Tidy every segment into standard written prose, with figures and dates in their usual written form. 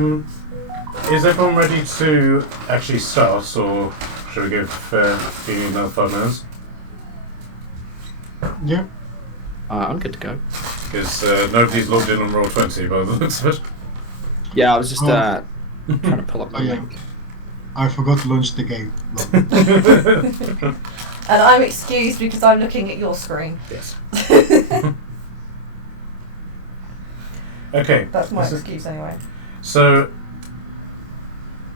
Is everyone ready to actually start, or should we give you another 5 minutes? Yeah. I'm good to go. Because nobody's logged in on Roll20 by the looks of it. Yeah, I was just trying to pull up my yeah. link. I forgot to launch the game. No. And I'm excused because I'm looking at your screen. Yes. Okay. That's my excuse anyway. So,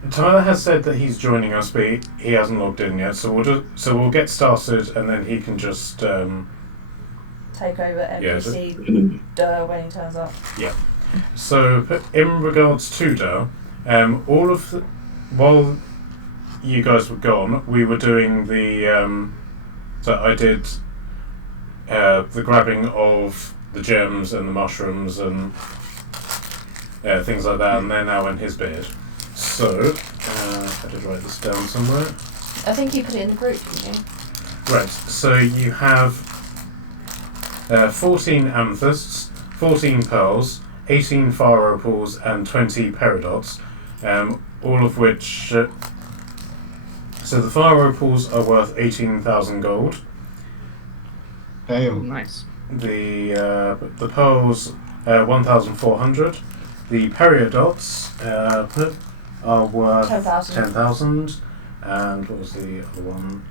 Tyler has said that he's joining us, but he hasn't logged in yet. So we'll get started, and then he can just take over NPC when he turns up. Yeah. So, in regards to Durr, while you guys were gone, we were doing the. So I did the grabbing of the gems and the mushrooms and things like that, and they're now in his beard. So, I did write this down somewhere. I think you put it in the group, didn't you? Right, so you have 14 amethysts, 14 pearls, 18 fire opals, and 20 peridots, all of which... so the fire opals are worth 18,000 gold. Damn. Nice. The pearls, 1,400. The peridots are worth 10,000. And what was the other one?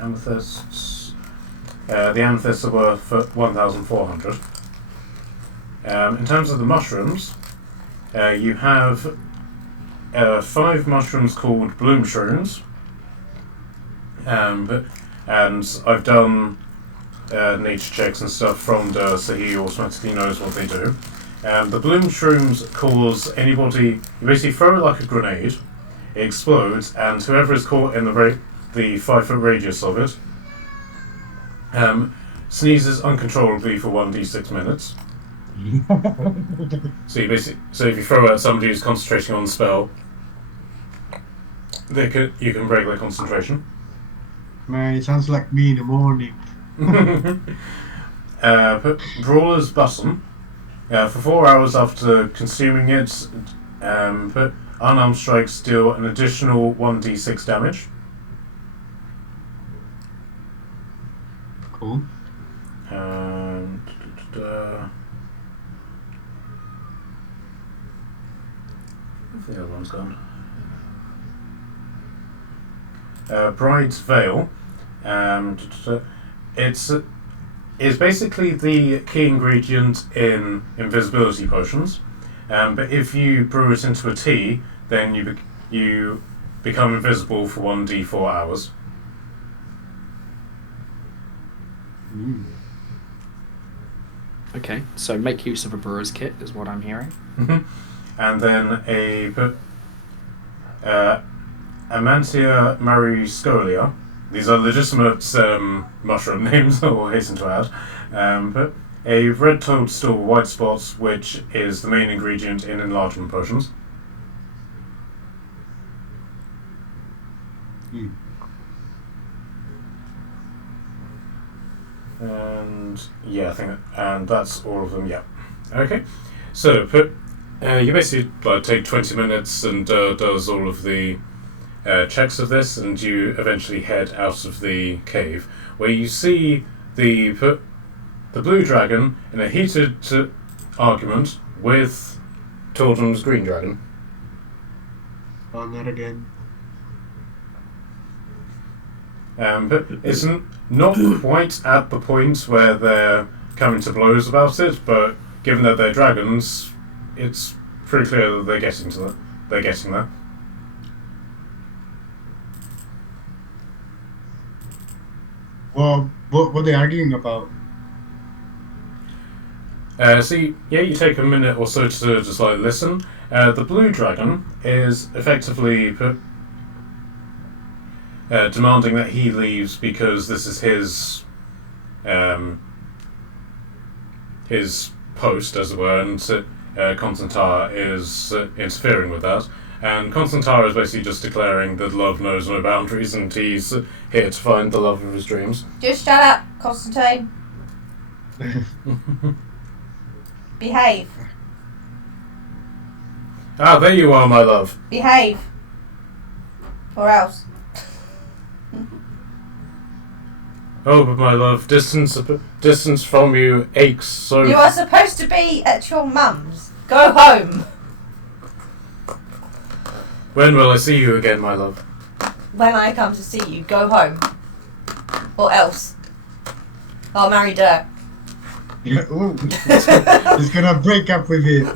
Amethysts. The amethysts are worth 1,400. In terms of the mushrooms, you have 5 mushrooms called bloom shrooms. And I've done nature checks and stuff from Durr, so he automatically knows what they do. The bloom shrooms cause anybody... You basically throw it like a grenade, it explodes, and whoever is caught in the 5-foot radius of it sneezes uncontrollably for 1d6 minutes. So if you throw at somebody who's concentrating on the spell, you can break their concentration. Man, it sounds like me in the morning. Brawler's Button. For 4 hours after consuming it, unarmed strikes deal an additional 1d6 damage. Cool. The other one's gone. Bride's Veil. It's basically the key ingredient in invisibility potions, but if you brew it into a tea, then you become invisible for 1d4 hours. Mm. Okay, so make use of a brewer's kit is what I'm hearing. And then Amantia mariscolia. These are legitimate mushroom names, I'll hasten to add. But a red toadstool white spots, which is the main ingredient in enlargement potions. Mm. And yeah, I think and that's all of them. Yeah. Okay. So you basically take 20 minutes and does all of the checks of this, and you eventually head out of the cave, where you see the blue dragon in a heated argument with Tordum's green dragon. Oh, not again. But it's not quite at the point where they're coming to blows about it, but given that they're dragons, it's pretty clear that they're getting there. Well, what are they arguing about? You take a minute or so to just listen. The blue dragon is effectively demanding that he leaves because this is his post, as it were, and Constantar is interfering with that. And Constantar is basically just declaring that love knows no boundaries, and he's here to find the love of his dreams. Just shut up, Constantine. Behave. Ah, there you are, my love. Behave. Or else. Oh, but my love, distance from you aches so... You are supposed to be at your mum's. Go home. When will I see you again, my love? When I come to see you, go home. Or else. I'll marry Dirk. Yeah, ooh. He's gonna break up with you.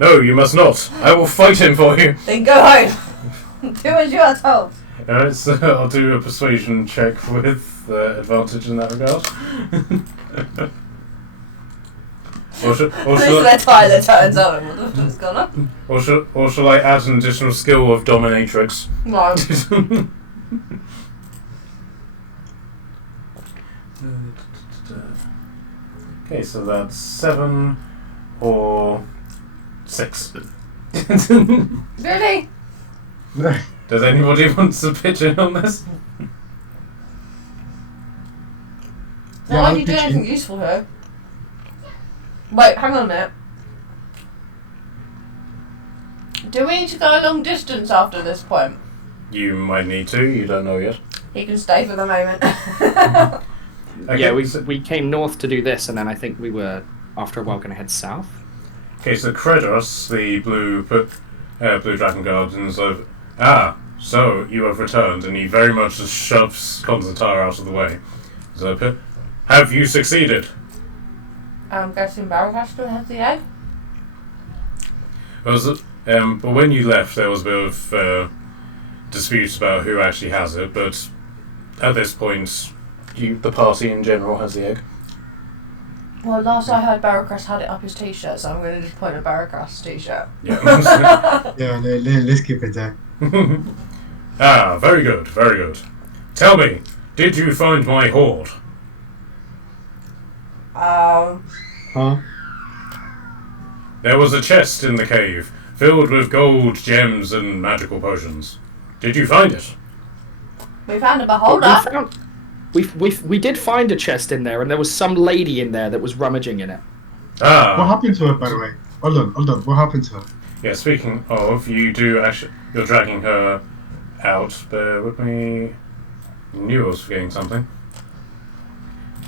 No, you must not. I will fight him for you. Then go home. Do as you are told. Alright, so I'll do a persuasion check with advantage in that regard. or At least their Tyler turns on and what's going on. Or shall I add an additional skill of dominatrix? No. Okay, so that's 7 or 6. Really? Does anybody want to pitch in on this? Not like you do anything useful here. Wait, hang on a minute. Do we need to go a long distance after this point? You might need to, you don't know yet. He can stay for the moment. Okay, Yeah, we came north to do this, and then I think we were, after a while, going to head south. Okay, so Kredos, the blue dragon guardian, is like, so you have returned, and he very much just shoves Constantine out of the way. So, have you succeeded? I'm guessing Barracash still has the egg? But when you left, there was a bit of dispute about who actually has it, but at this point, the party in general has the egg. Well, last I heard, Barracash had it up his t-shirt, so I'm going to just point at Barracash's t-shirt. Yeah. Yeah, let's keep it there. Very good, very good. Tell me, did you find my hoard? Huh? There was a chest in the cave, filled with gold, gems, and magical potions. Did you find it? We found a beholder. We did find a chest in there, and there was some lady in there that was rummaging in it. What happened to her, by the way? Hold on. What happened to her? Yeah, speaking of, you're dragging her out. Bear with me. Knew I was forgetting something.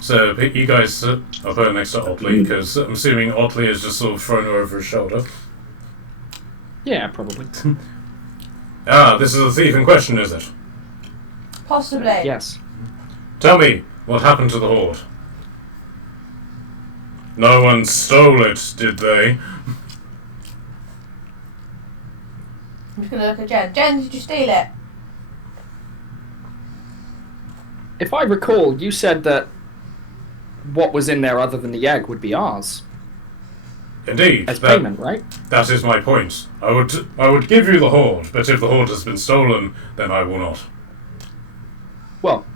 So, you guys are put next to Otley, because I'm assuming Otley has just sort of thrown her over his shoulder. Yeah, probably. This is the thief in question, is it? Possibly. Yes. Tell me, what happened to the hoard? No one stole it, did they? I'm just going to look at Jen. Jen, did you steal it? If I recall, you said that what was in there other than the egg would be ours. Indeed. As payment, right? That is my point. I would give you the hoard, but if the hoard has been stolen, then I will not. Well,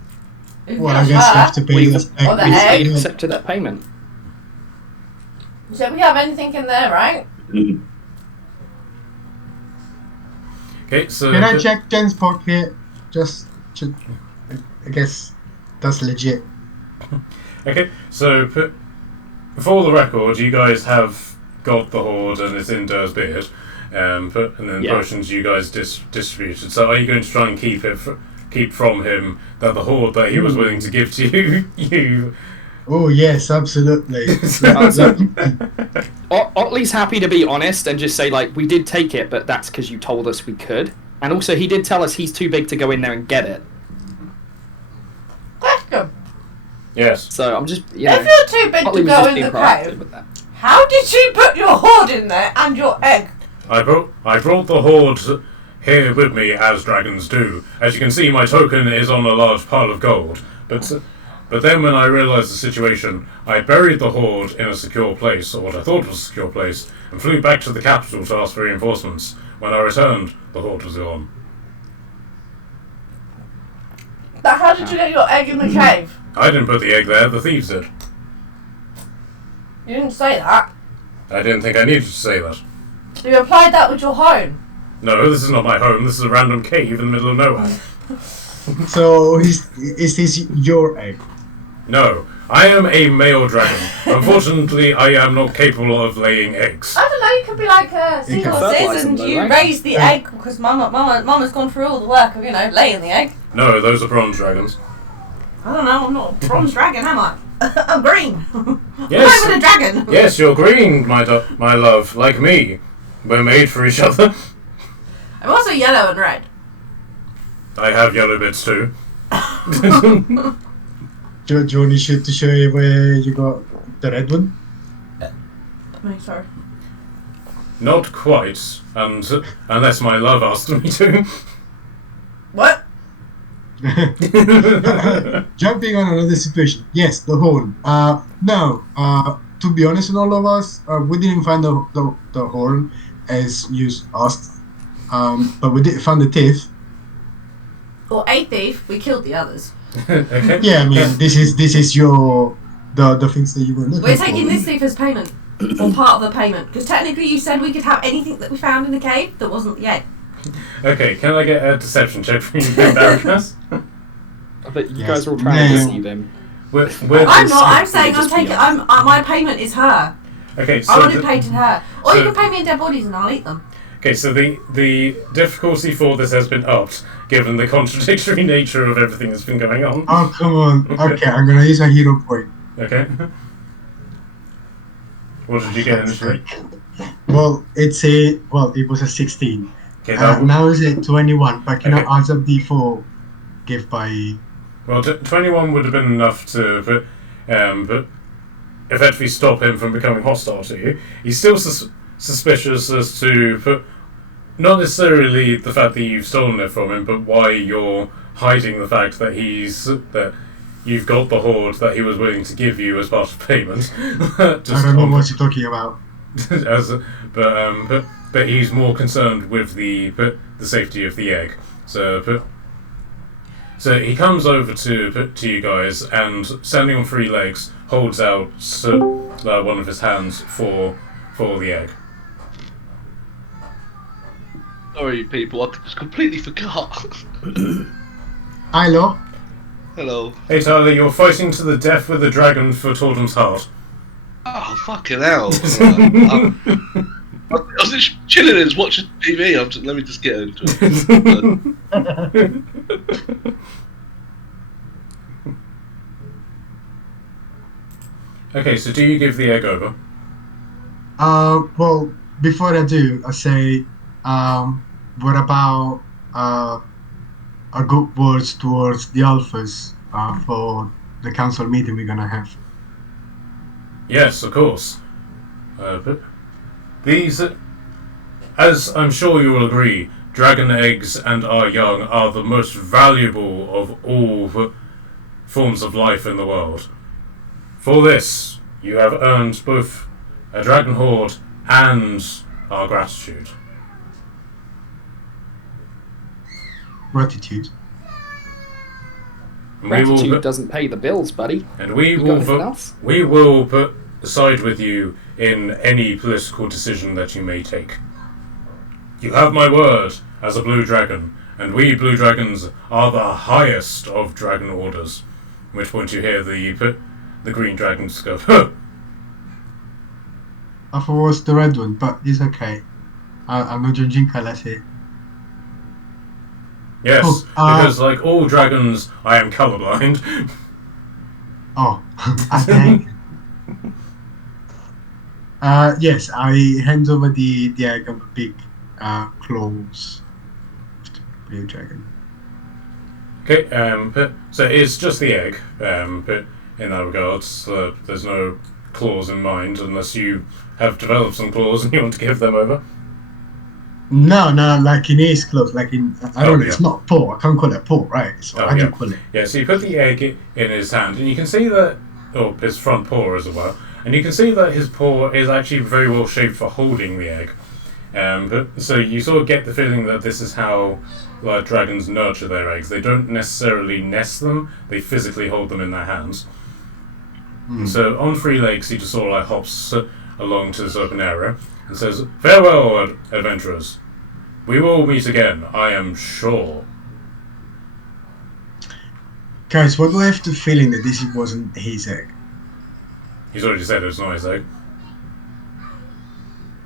I guess you have to pay we this back. accepted that payment. So we have anything in there, right? Okay, so... Can I check Jen's pocket? I guess that's legit. Okay, so for the record, you guys have got the hoard and it's in Dur's beard, and then potions you guys distributed. So are you going to try and keep from him that the hoard that he was willing to give to you? Oh yes, absolutely. Otley's happy to be honest and just say, like, we did take it, but that's because you told us we could. And also, he did tell us he's too big to go in there and get it. Question. Yes. So I'm just, If you're too big to go in the cave, how did you put your hoard in there and your egg? I brought the hoard here with me, as dragons do. As you can see, my token is on a large pile of gold. But then when I realised the situation, I buried the hoard in a secure place, or what I thought was a secure place, and flew back to the capital to ask for reinforcements. When I returned, the hoard was gone. But how did you get your egg in the cave? I didn't put the egg there, the thieves did. You didn't say that. I didn't think I needed to say that. You implied that with your home. No, this is not my home, this is a random cave in the middle of nowhere. So is this your egg? No, I am a male dragon. Unfortunately, I am not capable of laying eggs. I don't know, you could be like You can fertilise seahorses them and though, you right? raise the egg because mama's gone through all the work of, laying the egg. No, those are bronze dragons. I don't know, I'm not a bronze dragon, am I? I'm green. Yes. I'm not a dragon. Yes, you're green, my love, like me. We're made for each other. I'm also yellow and red. I have yellow bits too. Do you want to show you where you got the red one? I'm sorry. Not quite, and unless my love asked me to. What? Jumping on another situation. Yes, the horn. No. To be honest with all of us, we didn't find the horn as you asked. But we did find the teeth. Or a thief, we killed the others. Okay. Yeah, I mean this is your the things that you were looking We're for. taking this thief as payment. Or part of the payment. Because technically you said we could have anything that we found in the cave that wasn't the egg. Okay, can I get a deception check from you, Barracus? I bet you Yes. guys are all trying to No. deceive him. I'm not, I'm saying I'm just taking, be honest. my payment is her. Okay, I so want it paid to her. Or you so- can pay me in dead bodies and I'll eat them. okay, so the difficulty for this has been upped, given the contradictory nature of everything that's been going on. Oh come on. Okay, I'm gonna use a hero point. Okay. What did you get initially? Well, it was a 16. Okay, that Now it's a 21, but can Okay. I add up D4 give by... well, 21 would have been enough to, but effectively stop him from becoming hostile to you. He's still suspicious as to, not necessarily the fact that you've stolen it from him, but why you're hiding the fact that you've got the hoard that he was willing to give you as part of payment. I don't know what you're talking about. But he's more concerned with the safety of the egg. So he comes over to you guys and, standing on 3 legs, holds out one of his hands for the egg. Sorry, people, I just completely forgot. Ilo? Hello. Hey Tyler, you're fighting to the death with the dragon for Torden's heart. Oh, fucking hell. I was just chilling and watching TV. Let me just get into it. Okay, so do you give the egg over? Well, before I do, I say, what about a good words towards the alphas for the council meeting we're gonna have? Yes, of course. But these, as I'm sure you will agree, dragon eggs and our young are the most valuable of all forms of life in the world. For this, you have earned both a dragon hoard and our gratitude. Gratitude. And we Gratitude will, doesn't pay the bills, buddy. and we You got will anything vote. else? We will put side with you in any political decision that you may take. You have my word as a blue dragon, and we blue dragons are the highest of dragon orders. At which point you hear the green dragons go, huh. I thought it was the red one, but it's okay. I'm not judging colours here. Yes, Oh, because like all dragons, I am colorblind. Oh, okay. Yes, I hand over the egg of the big claws of the blue dragon. Okay, so it's just the egg, but in that regards, there's no claws in mind unless you have developed some claws and you want to give them over. No, like in his claws, like in I don't know. yeah. It's not paw. I can't call it paw, right? So how do you call it? Yeah, so you put the egg in his hand, and you can see that, or his front paw as well, and you can see that his paw is actually very well shaped for holding the egg. So you sort of get the feeling that this is how dragons nurture their eggs. They don't necessarily nest them; they physically hold them in their hands. So on 3 legs, he just sort of hops along to this open area and says, "Farewell, adventurers. We will meet again, I am sure." Guys, why do I have the feeling that this wasn't his egg? He's already said it was not his egg.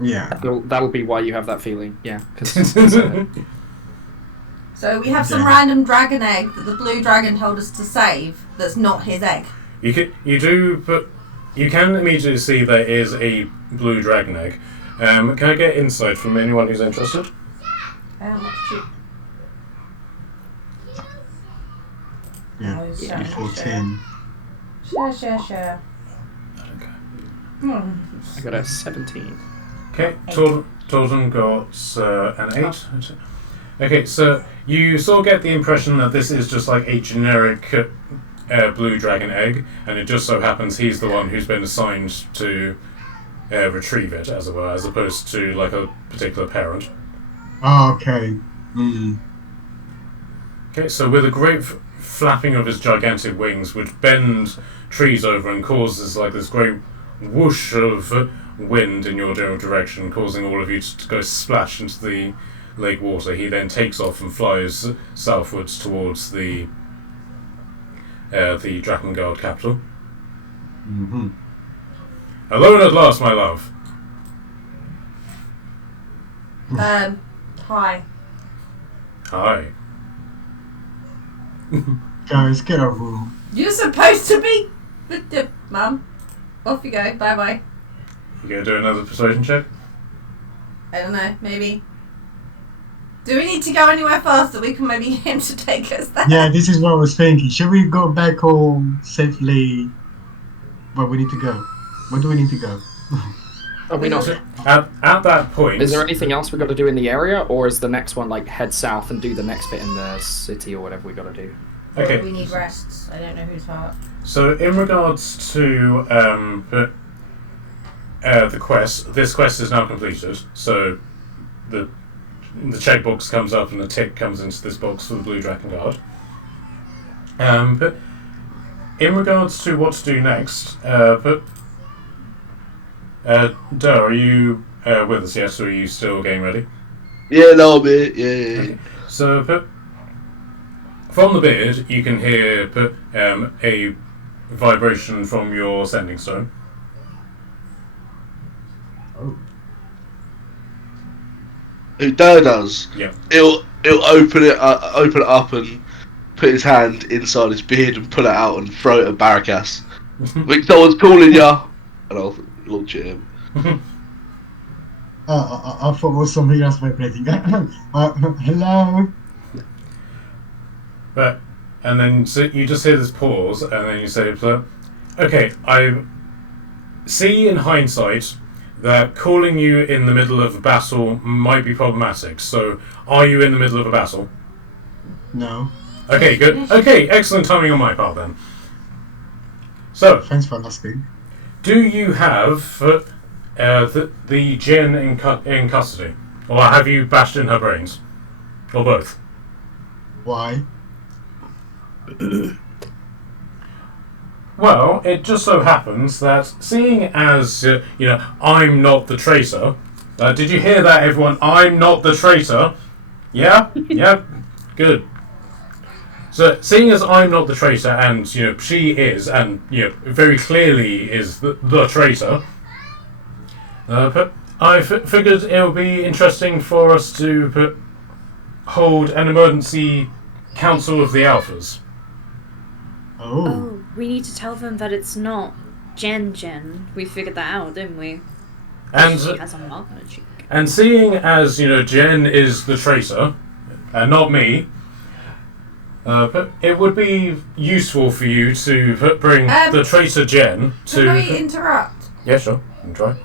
Yeah. That'll be why you have that feeling. Yeah. 'Cause, So we have some Yeah. random dragon egg that the blue dragon told us to save. That's not his egg. You can immediately see there is a blue dragon egg. Can I get insight from anyone who's interested? Yeah. Oh, Yeah. Before 10. Share. I got a 17. Okay, Torden got an 8. Okay, so you sort of get the impression that this is just like a generic blue dragon egg, and it just so happens he's the one who's been assigned to retrieve it, as it were, as opposed to like a particular parent. Oh, okay. Mm. Okay, so with a great flapping of his gigantic wings, which bend trees over and causes like this great whoosh of wind in your general direction, causing all of you to go splash into the lake water, he then takes off and flies southwards towards the Drakengard capital. Mm-hmm. Alone at last, my love. Hi. Hi. Guys, get a room. You're supposed to be with the mum. Off you go. Bye bye. You gonna do another persuasion check? I don't know. Maybe. Do we need to go anywhere fast that we can maybe get him to take us there? Yeah, this is what I was thinking. Should we go back home safely? Where we need to go? Where do we need to go? Are we not? At that point, Is there anything else we got to do in the area, or is the next one like head south and do the next bit in the city or whatever we got to do? okay. We need rests. I don't know whose part. So in regards to the quest, this quest is now completed. So the checkbox comes up and a tick comes into this box for the Blue Drakengard. But in regards to what to do next, Doe, are you with us? Yes, or are you still getting ready? Yeah, no, mate. Yeah. Okay. So from the beard, you can hear a vibration from your sending stone. Oh. Who Doe does? Yeah. He'll open it up and put his hand inside his beard and pull it out and throw it at Barracas. Like someone's calling ya, and I'll launch at him. I thought it was something else vibrating. Hello? And then so you just hear this pause, and then you say, okay, I see in hindsight that calling you in the middle of a battle might be problematic, so are you in the middle of a battle? No. Okay, good. Okay, excellent timing on my part then. So, Thanks for asking. do you have the Jen in custody? Or have you bashed in her brains? Or both? Why? Well, it just so happens that seeing as, I'm not the traitor... did you hear that, everyone? I'm not the traitor. Yeah? Yeah? Good. So, seeing as I'm not the traitor, and, she is, and, very clearly is the traitor, but I figured it would be interesting for us to hold an emergency council of the Alphas. Oh. We need to tell them that it's not Jen. We figured that out, didn't we? And She has a mark on her cheek. And seeing as, Jen is the traitor, and not me, but it would be useful for you to bring the traitor Jen to... Can we interrupt? Yeah, sure. You can try.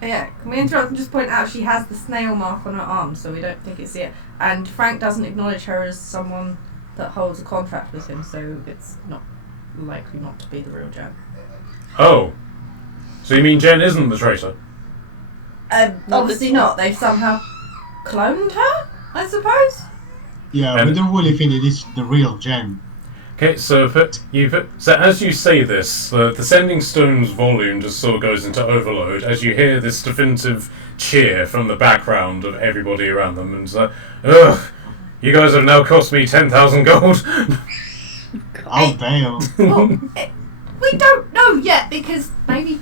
Yeah, can we interrupt and just point out she has the snail mark on her arm, so we don't think it's it. And Frank doesn't acknowledge her as someone that holds a contract with him, so it's not likely not to be the real Jen. Oh. So you mean Jen isn't the traitor? Obviously not. They've somehow cloned her, I suppose? Yeah, we don't really think it is the real Jen. Okay, so as you say this, the sending stone's volume just sort of goes into overload as you hear this definitive cheer from the background of everybody around them, and ugh, you guys have now cost me 10,000 gold. Oh, damn. Well, we don't know yet because maybe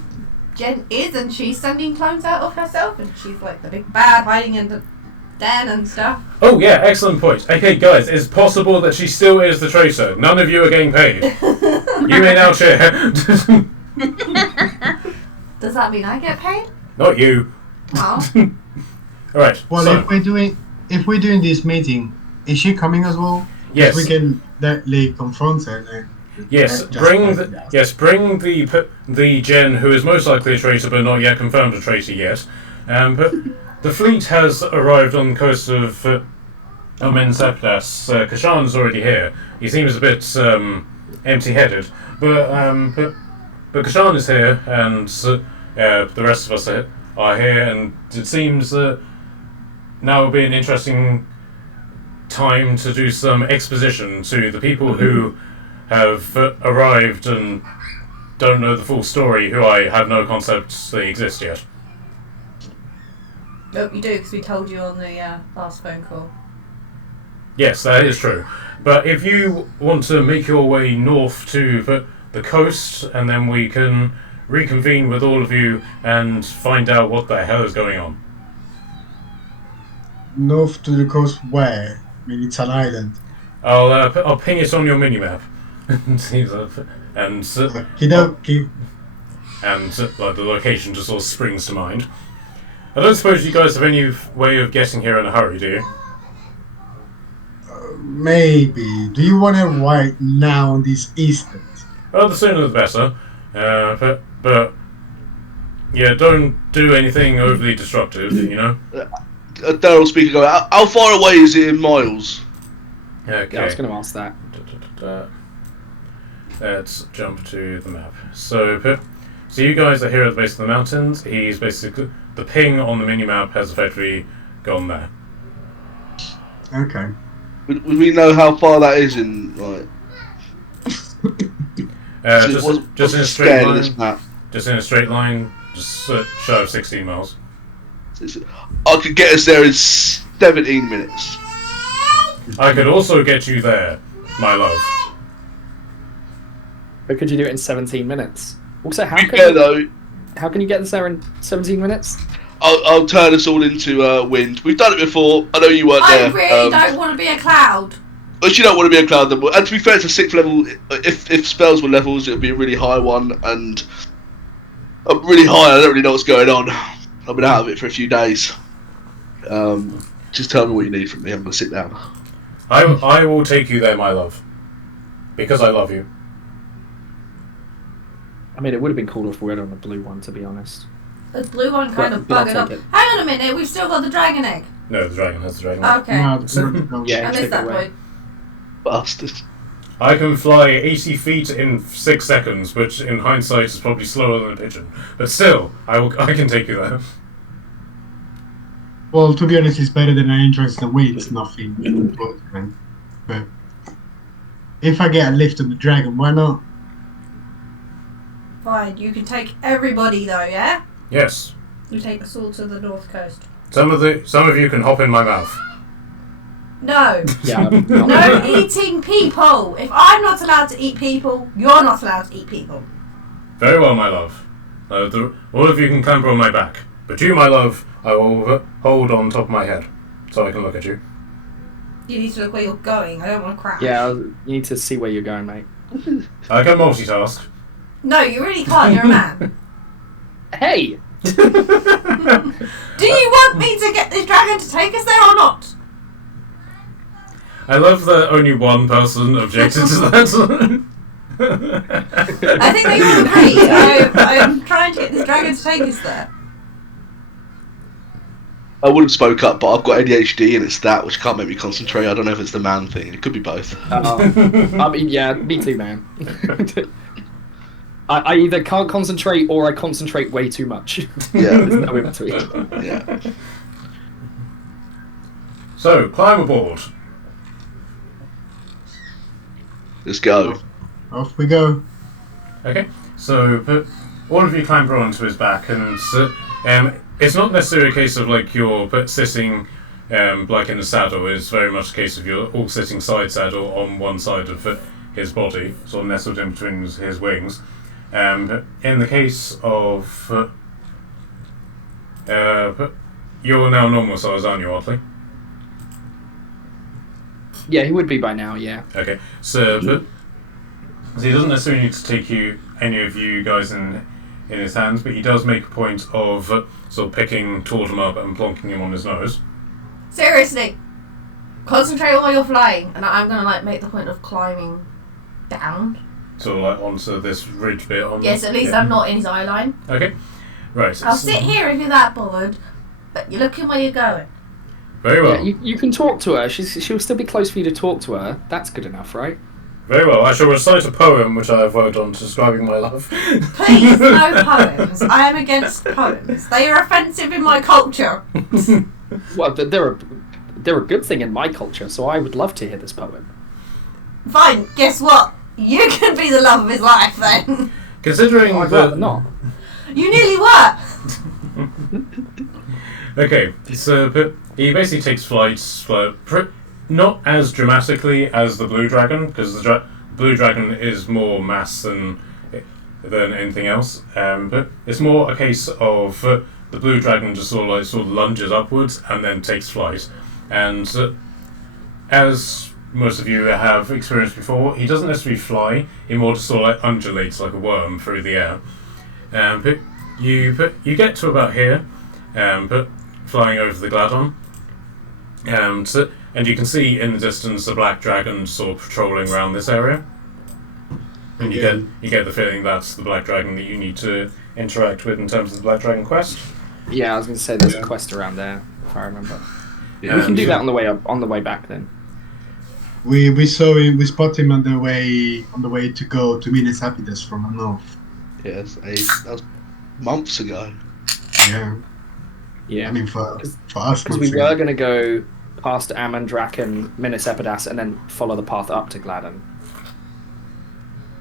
Jen is and she's sending clones out of herself and she's like the big bad hiding in the den and stuff. Oh yeah, excellent point. Okay, guys, it's possible that she still is the traitor. None of you are getting paid. You may now share. Does that mean I get paid? Not you. Oh. All right. Well, so, if we're doing this meeting, is she coming as well? yes, We can directly confront her. Then. yes. Just Bring like the that. yes. Bring the Jen who is most likely a traitor, but not yet confirmed a traitor yet. But the fleet has arrived on the coast of Omen Septas. Kashan's already here. He seems a bit empty-headed, but Kashan is here, and the rest of us are here, and it seems that now will be an interesting time to do some exposition to the people who have arrived and don't know the full story, who I have no concept they exist yet. Nope, you do because we told you on the last phone call. Yes, that is true. But if you want to make your way north to the coast, and then we can reconvene with all of you and find out what the hell is going on. North to the coast where? I mean, it's an island. I'll ping it on your minimap. and Okie the location just sort of springs to mind. I don't suppose you guys have any way of getting here in a hurry, do you? Maybe. Do you want to right now on this instant? Well, the sooner the better. But yeah, don't do anything overly disruptive, you know? Daryl speaking. How far away is it in miles? Okay. Yeah, I was going to ask that. Let's jump to the map. So you guys are here at the base of the mountains. He's basically... The ping on the mini-map has effectively gone there. Okay. Would we know how far that is in, like... Just in a straight line. This map? Just in a straight line, just shy of 16 miles. I could get us there in 17 minutes. I could also get you there, my love. But could you do it in 17 minutes? Also, how can you get us there in 17 minutes? I'll turn us all into wind. We've done it before. I know you weren't there. I really don't want to be a cloud. But you don't want to be a cloud, then. And to be fair, it's a 6th level. If spells were levels, it would be a really high one. And I'm really high. I don't really know what's going on. I've been out of it for a few days. Just tell me what you need from me. I'm gonna sit down. I will take you there, my love, because I love you. I mean, it would have been cool if we were on the blue one, to be honest. The blue one kind of But I'll buggered up. take it. Hang on a minute, we've still got the dragon egg. No, the dragon has the dragon. egg. Okay. No, Yeah. I take missed it that away. point. Bastard. I can fly 80 feet in 6 seconds, which in hindsight is probably slower than a pigeon. But still, I can take you there. Well, to be honest, it's better than an entrance the way it's nothing. But if I get a lift on the dragon, why not? Fine, you can take everybody though, yeah? Yes. You take us all to the north coast. Some of you can hop in my mouth. No. Yeah. No eating people. If I'm not allowed to eat people, you're not allowed to eat people. Very well, my love. All of you can clamber on my back. But you, my love, I will hold on top of my head, so I can look at you. You need to look where you're going. I don't want to crash. Yeah, you need to see where you're going, mate. I can multitask. No, you really can't. You're a man. Hey! Do you want me to get this dragon to take us there or not? I love that only one person objected to that. I think they all agree. I'm trying to get this dragon to take us there. I would have spoke up, but I've got ADHD and it's that which can't make me concentrate. I don't know if it's the man thing. It could be both. I mean, yeah, me too, man. I either can't concentrate or I concentrate way too much. Yeah. There's no in between. Yeah. So, climb aboard. Let's go. Off we go. Okay, so put all of you clamber onto his back, and it's not necessarily a case of like you're sitting like in a saddle. It's very much a case of you're all sitting side saddle on one side of his body, sort of nestled in between his wings. In the case of you're now normal size, aren't you, Oddly? Yeah, he would be by now. Yeah. Okay, so he doesn't necessarily need to take any of you guys in his hands, but he does make a point of sort of picking Tordem up and plonking him on his nose. Seriously, concentrate while you're flying, and I'm gonna like make the point of climbing down. Sort of like onto this ridge bit on. Yes, at least I'm not in his eye line. Okay, right. I'll sit here if you're that bothered, but you're looking where you're going. Very well. Yeah, you can talk to her. She'll still be close for you to talk to her. That's good enough, right? Very well. I shall recite a poem which I have worked on describing my love. Please, no poems. I am against poems. They are offensive in my culture. Well, they're a good thing in my culture, so I would love to hear this poem. Fine. Guess what? You can be the love of his life then. Considering I'd that. rather not. You nearly were. Okay, so but he basically takes flight, not as dramatically as the Blue Dragon, because the Blue Dragon is more mass than anything else. But it's more a case of the Blue Dragon just sort of lunges upwards and then takes flight. And as most of you have experienced before, he doesn't necessarily fly. He more just sort of like undulates like a worm through the air. But you get to about here, but flying over the Gladon, and you can see in the distance the Black Dragon sort of patrolling around this area. And you get the feeling that's the Black Dragon that you need to interact with in terms of the Black Dragon quest. Yeah, I was going to say there's a quest around there, if I remember. Yeah. We can do that on the way up, on the way back then. We saw him. We spot him on the way to go to Minas Happiness from the north. Yes, that was months ago. Yeah. Yeah. I mean, for us, Because we were going to go past Amandrak and Minas Epidas and then follow the path up to Gladden.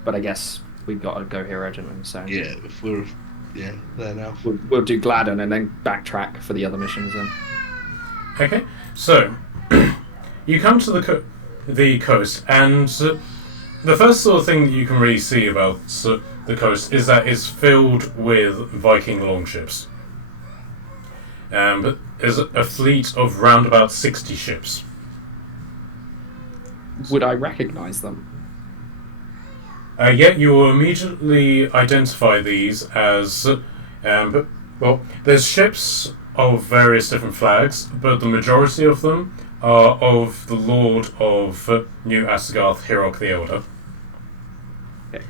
But I guess we've got to go here urgently, so... Yeah, if we're there now. We'll do Gladden and then backtrack for the other missions then. Okay, so you come to the coast, and the first sort of thing that you can really see about the coast is that it's filled with Viking longships. But there's a fleet of round about 60 ships. Would I recognise them? Yet you will immediately identify these as... there's ships of various different flags, but the majority of them are of the Lord of New Asgarth, Hyrok the Elder. Okay.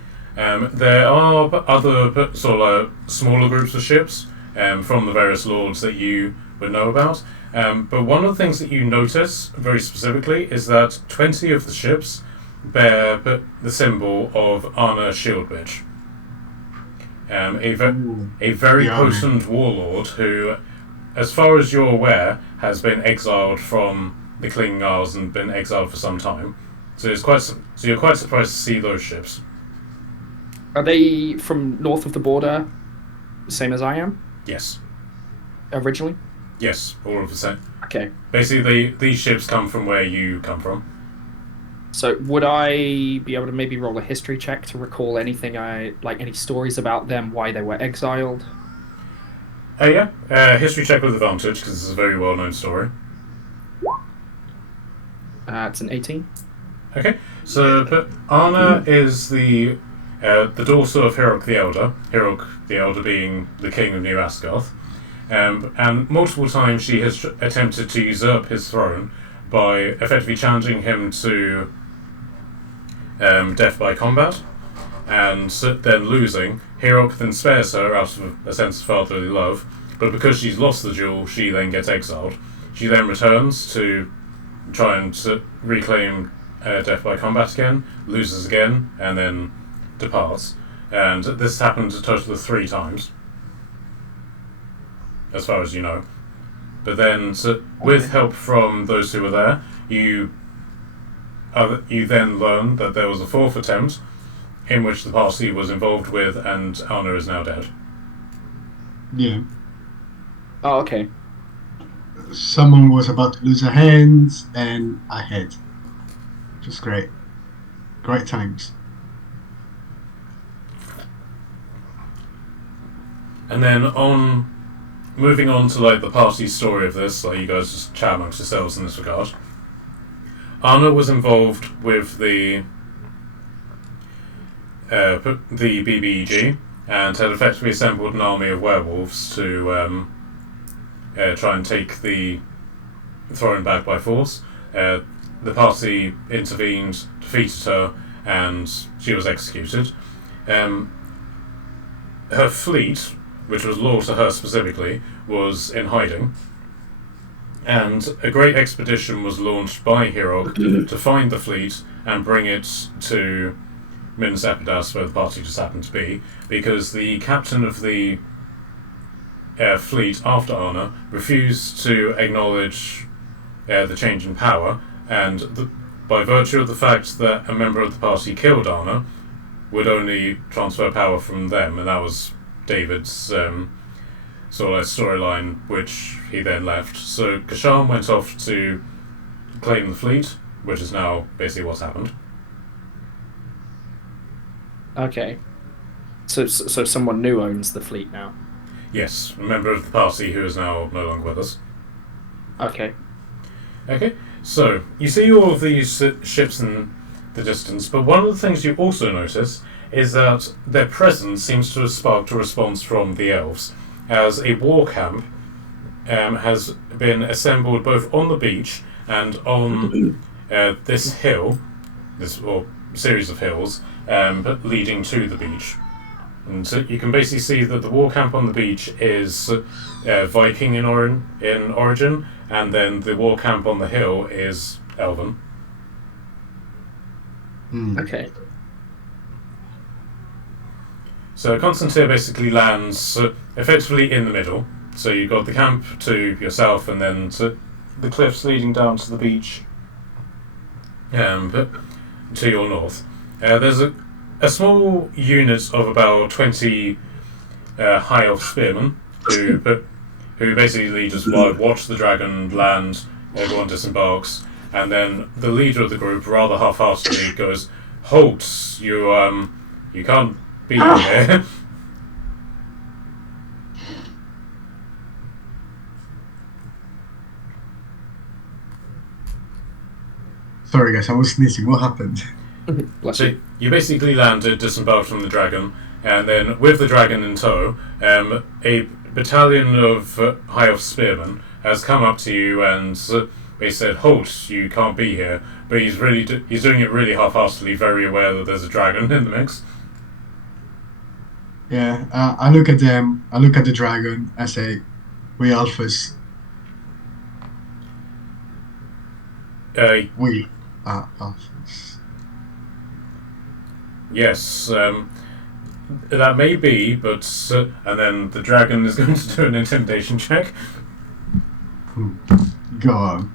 There are other sort of smaller groups of ships from the various lords that you would know about. But one of the things that you notice very specifically is that 20 of the ships bear the symbol of Arna Shieldbitch. A very potent warlord who, as far as you're aware, has been exiled from the Clinging Isles and been exiled for some time. So you're quite surprised to see those ships. Are they from north of the border, same as I am, Yes. originally? Yes, all of the same. Okay. Basically, these ships come from where you come from. So would I be able to maybe roll a history check to recall anything any stories about them, why they were exiled? Yeah. History check with advantage, because it's a very well-known story. It's an 18. Okay, so Arna is the daughter of Hyrok the Elder. Hyrok the Elder being the king of New Asgarth, and multiple times she has attempted to usurp his throne by effectively challenging him to death by combat, and then losing. Hyrok then spares her out of a sense of fatherly love, but because she's lost the duel, she then gets exiled. She then returns to try and reclaim death by combat again, loses again, and then departs. And this happened a total of 3 times, as far as you know. But then, with help from those who were there, you then learn that there was a 4th attempt, in which the party was involved with, and Arna is now dead. Yeah. Oh, okay. Someone was about to lose a hand and a head. Which was great. Great times. And then moving on to like the party story of this, like you guys just chat amongst yourselves in this regard. Anna was involved with the BBEG and had effectively assembled an army of werewolves to try and take the throne back by force. The party intervened, defeated her, and she was executed. Her fleet, which was loyal to her specifically, was in hiding, and a great expedition was launched by Herog to find the fleet and bring it to Minas Epidas, where the party just happened to be, because the captain of the fleet after Anna refused to acknowledge the change in power, and by virtue of the fact that a member of the party killed Anna, would only transfer power from them, and that was David's sort of like storyline, which he then left. So Kasham went off to claim the fleet, which is now basically what's happened. Okay. So someone new owns the fleet now. Yes, a member of the party who is now no longer with us. Okay. Okay, so you see all of these ships in the distance, but one of the things you also notice is that their presence seems to have sparked a response from the elves, as a war camp has been assembled both on the beach and on this hill, or series of hills, leading to the beach. And so you can basically see that the war camp on the beach is Viking in origin, and then the war camp on the hill is Elven. Okay. So Constantia basically lands effectively in the middle. So you've got the camp to yourself, and then the cliffs leading down to the beach to your north. There's a small unit of about 20 high elf spearmen who basically just watch the dragon land. Everyone disembarks, and then the leader of the group, rather half-heartedly, goes, "Halt! You can't be here." Sorry guys, I was sneezing. What happened? Bless So you. you basically landed, disembarked from the dragon, and then with the dragon in tow, a battalion of high elf spearmen has come up to you and they said, "Halt! You can't be here." But he's doing it really half-heartedly, very aware that there's a dragon in the mix. Yeah, I look at them, I look at the dragon, I say, "We alphas, we are alphas." Yes, that may be, but and then the dragon is going to do an intimidation check. Go on.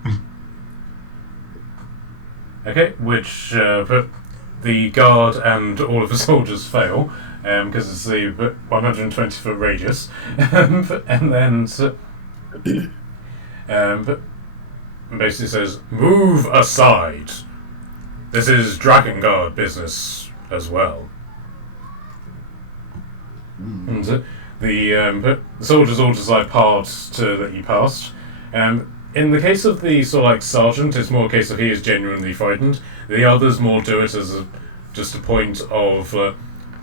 Okay, which the guard and all of the soldiers fail, because it's the 120-foot radius, and then basically says, "Move aside. This is Dragon Guard business as well." And the soldiers all just like part to let you past. In the case of the sort of like sergeant, it's more a case of he is genuinely frightened. The others more do it as just a point of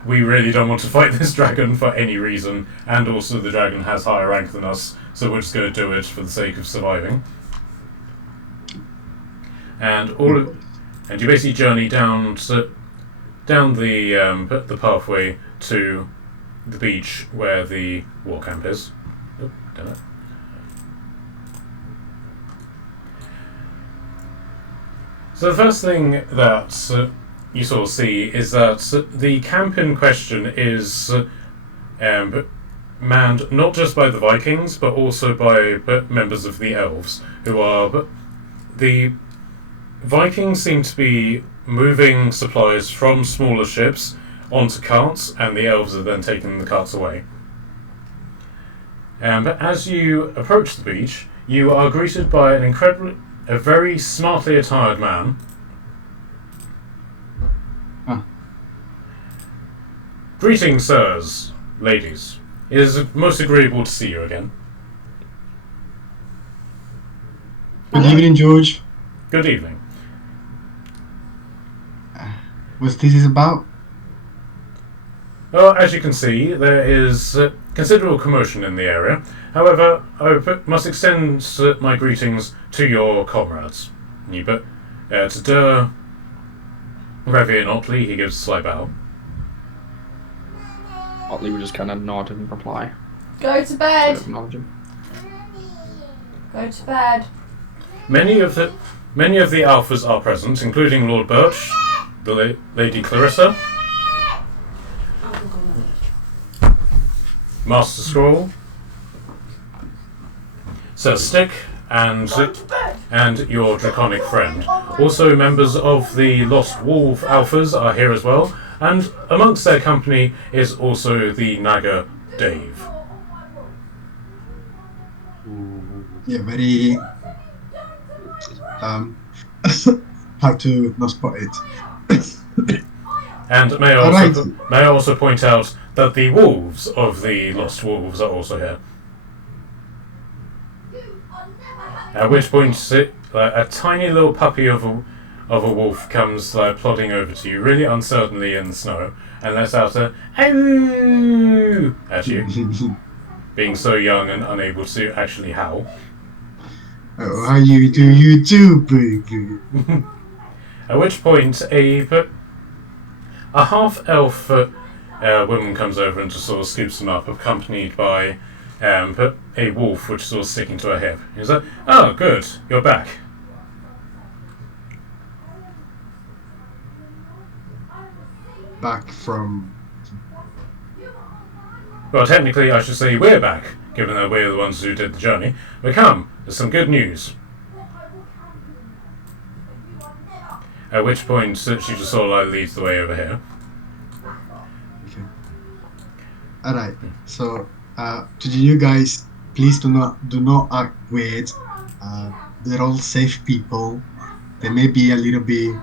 we really don't want to fight this dragon for any reason, and also the dragon has higher rank than us, so we're just going to do it for the sake of surviving. And you basically journey down the pathway to the beach where the war camp is. Oh, damn it. So the first thing that you sort of see is that the camp in question is manned not just by the Vikings, but also by members of the elves, who are... The Vikings seem to be moving supplies from smaller ships onto carts, and the elves are then taking the carts away. But as you approach the beach, you are greeted by a very smartly attired man Greetings, sirs, ladies. It is most agreeable to see you again. Good evening, George. Good evening. What this is about? Well, as you can see, there is considerable commotion in the area. However, I must extend my greetings to your comrades. To Der Revian Otley, he gives a slight bow. Otley would just kind of nod and reply. Go to bed. Acknowledge him. Go to bed. Many of the alphas are present, including Lord Birch, the Lady Clarissa, Master Scroll, Sir Stick, and your draconic friend. Also, members of the Lost Wolf alphas are here as well, and amongst their company is also the Naga Dave. Yeah, very. How to not spot it. And may I also point out that the wolves of the Lost Wolves are also here. At which point, a tiny little puppy of a wolf comes plodding over to you, really uncertainly in the snow, and lets out a "Ow!" at you, being so young and unable to actually howl. Oh, how you do, boo. At which point, a half-elf woman comes over and just sort of scoops him up, accompanied by a wolf which is sort of sticking to her hip. He's like, "Oh, good, you're back." Back from. Well, technically, I should say we're back, given that we're the ones who did the journey. But come, there's some good news. At which point, she just sort of leads the way over here. Okay. Alright, so to you guys, please do not act weird. They're all safe people. They may be a little bit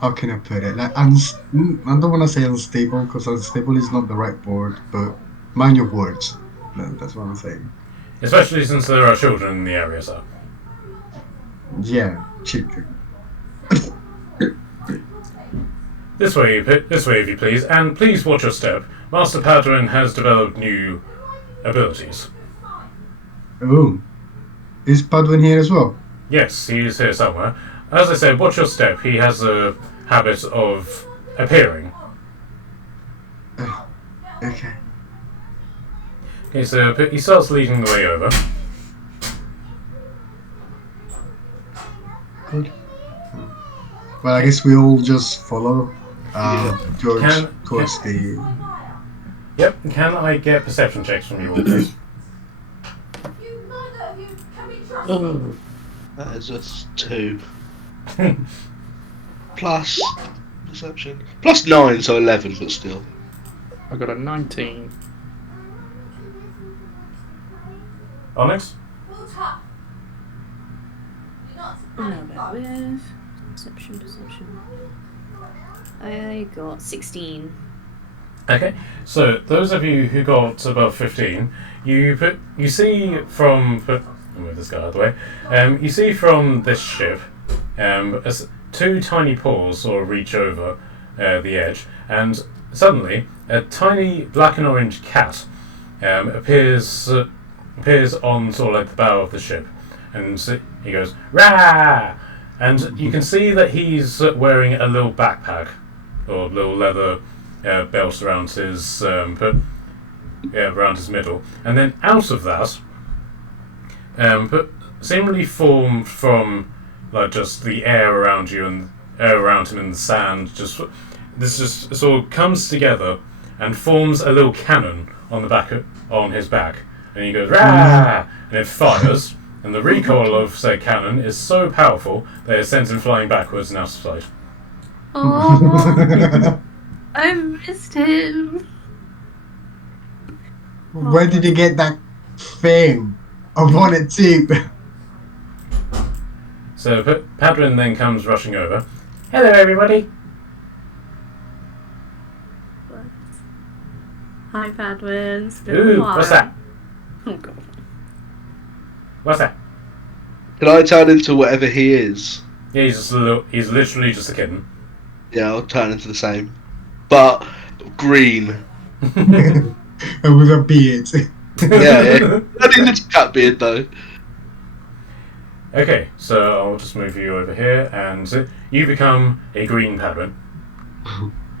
how can I put it? I don't want to say unstable, because unstable is not the right word, but mind your words. That's what I'm saying. Especially since there are children in the area, sir. Yeah, children. This way, if you please, and please watch your step. Master Padawan has developed new abilities. Oh, is Padwin here as well? Yes, he is here somewhere. As I said, watch your step. He has a habit of appearing. Okay. Okay, so he starts leading the way over. Good. Well, I guess we all just follow George towards the. Yep. Can I get perception checks from you all, please? Oh, that is a 2. Plus perception. Plus 9, so 11, but still. I got a 19. Onyx? Perception. I got 16. Okay, so those of you who got above 15, you see from I'll move this guy out of the way. You see from this ship, as 2 tiny paws sort of reach over the edge, and suddenly a tiny black and orange cat appears on sort of the bow of the ship, and he goes "Rah!" And you can see that he's wearing a little backpack or little leather belt around his around his middle, and then out of that, seemingly formed from just the air around you and air around him in the sand, this sort of comes together and forms a little cannon on his back, and he goes "Rah!" and it fires. And the recoil of said cannon is so powerful that it sends him flying backwards and out of sight. Oh, I missed him. Where did you get that fame? I want it too. So Padwin then comes rushing over. "Hello, everybody." Hi, Padwin. It's been a Ooh, while. what's that? Oh, God. What's that? Can I turn into whatever he is? Yeah, he's literally just a kitten. Yeah, I'll turn into the same. But green. And with a beard. Yeah. Only a little cat beard though. Okay, so I'll just move you over here, and you become a green Padwin.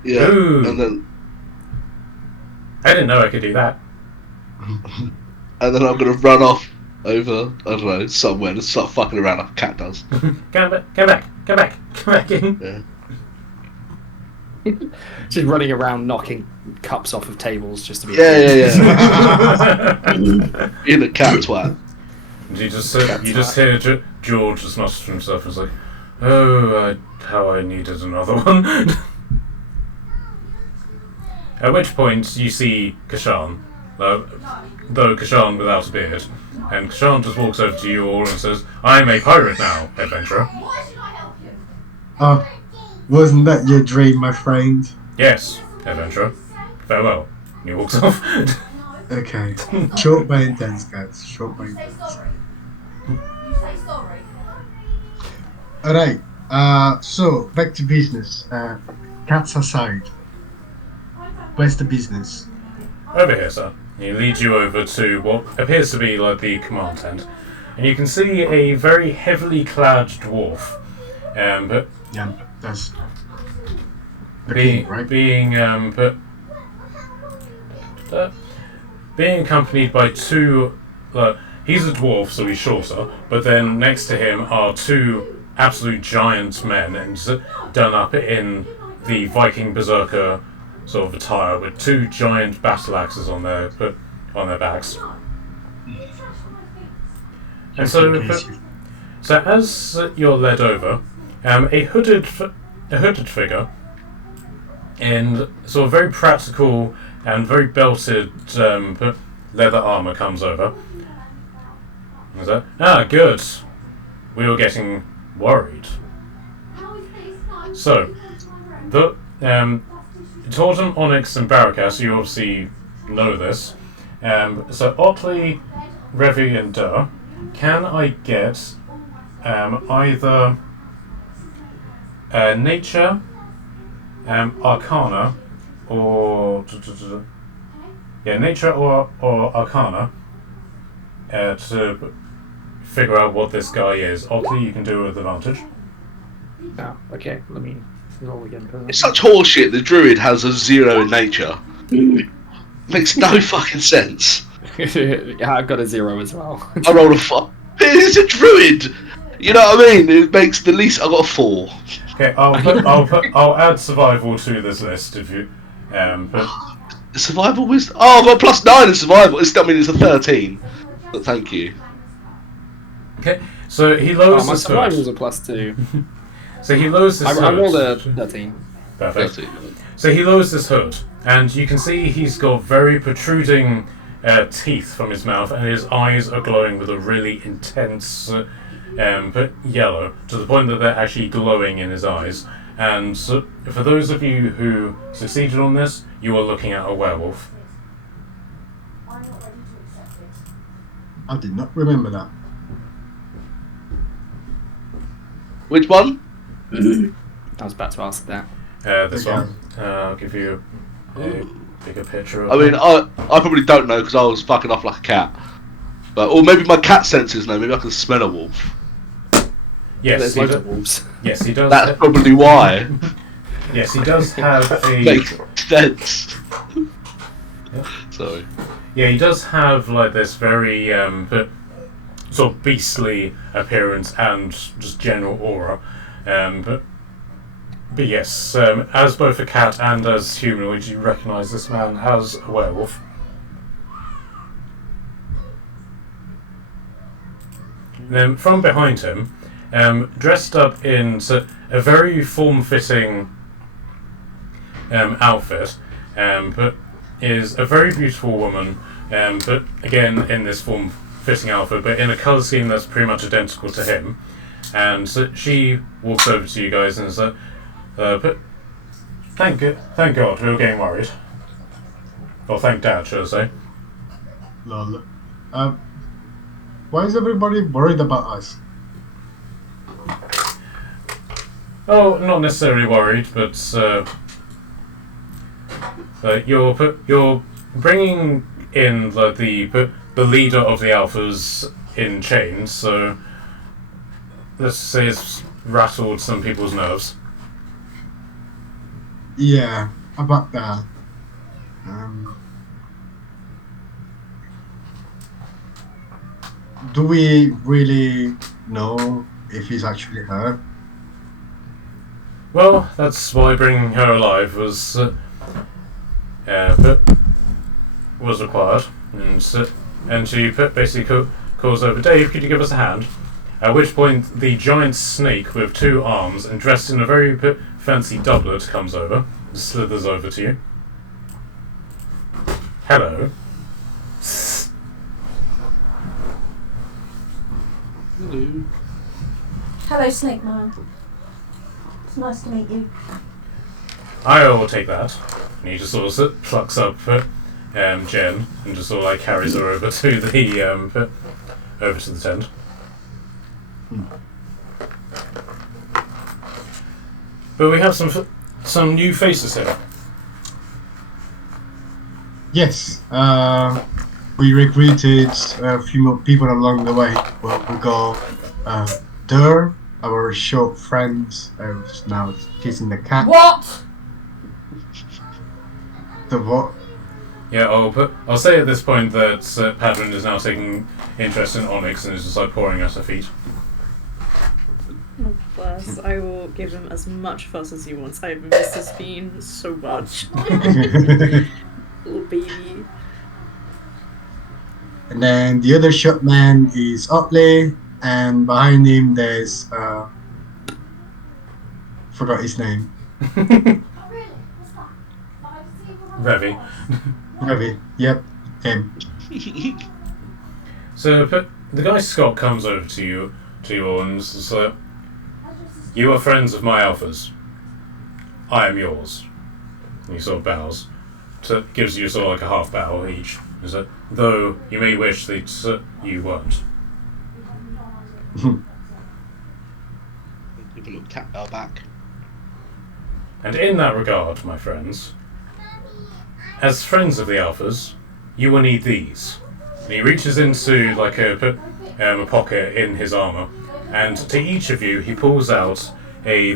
Yeah. Ooh. And then I didn't know I could do that. I'm gonna run off over, I don't know, somewhere and start fucking around like a cat does. Come back in. Yeah. Just running around knocking cups off of tables just to be. Yeah. In a cat twat. You just hear George just mutter to himself and is like, oh, how I needed another one. At which point you see Kashan, though Kashan without a beard, and Kashan just walks over to you all and says, I'm a pirate now, adventurer. Oh, wasn't that your dream, my friend? Yes, adventurer. Farewell. And he walks off. Okay. Short but intense, guys. Short but intense. Alright. So, back to business. Cats aside. Where's the business? Over here, sir. He leads you over to what appears to be like the command tent, and you can see a very heavily clad dwarf, but Yeah, that's the king, right? Being accompanied by two. He's a dwarf, so he's shorter, but then next to him are two absolute giant men, and done up in the Viking berserker sort of attire with two giant battle axes on their backs. And so as you're led over, a hooded figure in sort of very practical and very belted leather armor comes over. Is that? Ah, good. We were getting worried. So, the Torten, Onyx, and Barakas, you obviously know this. So Otley, Revi, and Durr, can I get either Nature, Arcana, or Nature or Arcana to figure out what this guy is. Otley, you can do it with advantage. Oh, okay. Let me roll again. It's such horseshit. The druid has a 0 in nature. Makes no fucking sense. Yeah, I've got a 0 as well. I rolled a 5. It's a druid. You know what I mean? It makes the least. I got a 4. Okay, I'll add survival to this list if you. But Survival wisdom. Oh, I've got a +9 in survival. It's a 13. But thank you. okay, so he lowers my his survival's hood. a +2. So he lowers his hood. I rolled a 13. Perfect. 13. So he lowers his hood, and you can see he's got very protruding teeth from his mouth, and his eyes are glowing with a really intense yellow, to the point that they're actually glowing in his eyes. And so, for those of you who succeeded on this, you are looking at a werewolf. I did not remember that. Which one? I was about to ask that. This Okay. one. I'll give you a bigger picture of I mean, it. I probably don't know because I was fucking off like a cat. But or maybe my cat senses know. Maybe I can smell a wolf. Yes, There's he loads do- of wolves. yes, he does. That's probably why. Yes, he does have a. Makes sense. Sorry. Yeah, he does have like this very sort of beastly appearance and just general aura. But yes, as both a cat and as humanoid, you recognise this man as a werewolf. Then from behind him, dressed up in a very form-fitting outfit, but is a very beautiful woman, but again in this form-fitting outfit, but in a colour scheme that's pretty much identical to him. And so she walks over to you guys and says, but thank God, we were getting worried. Or thank Dad, should I say. Lol. Why is everybody worried about us? Oh, not necessarily worried, but you're bringing in the leader of the Alphas in chains, so let's say it's rattled some people's nerves. Yeah, about that. Do we really know if he's actually hurt? Well, that's why bringing her alive was required, and she basically calls over, Dave, could you give us a hand? At which point the giant snake with 2 arms and dressed in a very fancy doublet comes over, and slithers over to you. Hello. Hello. Hello, Snake Man. It's nice to meet you. I will take that. And he just sort of plucks up Jen and just sort of like carries her over to the tent. But we have some new faces here. Yes. We recruited a few more people along the way. Well, we got Dur, our short friend, who's now kissing the cat. What? The what? Yeah, I'll say at this point that Padron is now taking interest in Onyx and is just like pouring at her feet. Oh, bless. I will give him as much fuss as he wants. I've missed his bean so much. Little baby. And then the other short man is Otley, and behind him there's forgot his name. Revy. Ravi. Yep, him. So the guy Scott comes over to you and says, you are friends of my Alphas. I am yours. And he sort of bows. So it gives you sort of like a half bow each. Is that though you may wish that you weren't. Give a little cat bow back. And in that regard, my friends, as friends of the Alphas, you will need these. And he reaches into like a pocket in his armor, and to each of you he pulls out a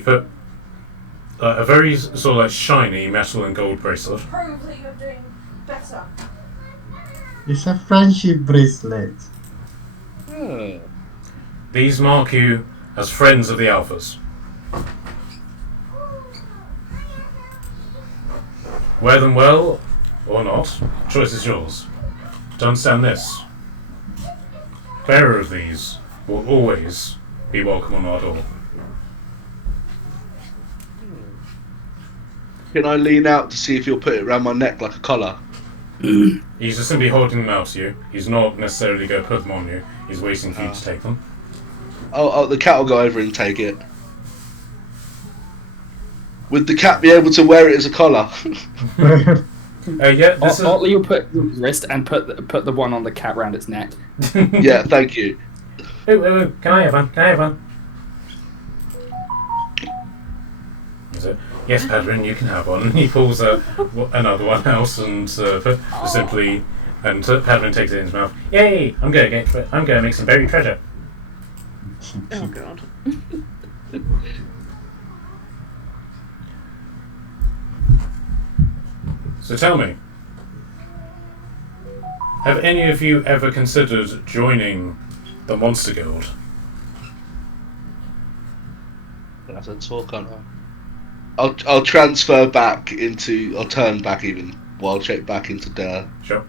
very sort of like shiny metal and gold bracelet. Prove that you're doing better. It's a friendship bracelet. Oh. These mark you as friends of the Alphas. Wear them well or not, choice is yours. To understand this, bearer of these will always be welcome on our door. Can I lean out to see if you'll put it around my neck like a collar? He's just simply holding them out to you. He's not necessarily going to put them on you. He's waiting for you to take them. Oh, the cat will go over and take it. Would the cat be able to wear it as a collar? Yeah, this is... Otley, you'll put your wrist and put the one on the cat round its neck. Yeah, thank you. Oh, can I have one? Can I have one? Is it? Yes, Padron, you can have one. He pulls another one out and simply, and Padron takes it in his mouth. Yay! I'm going to make some berry treasure. Oh god. So tell me, have any of you ever considered joining the Monster Guild? I have to talk, aren't I? I'll transfer back into. I'll turn back even while check back into Dare. Sure.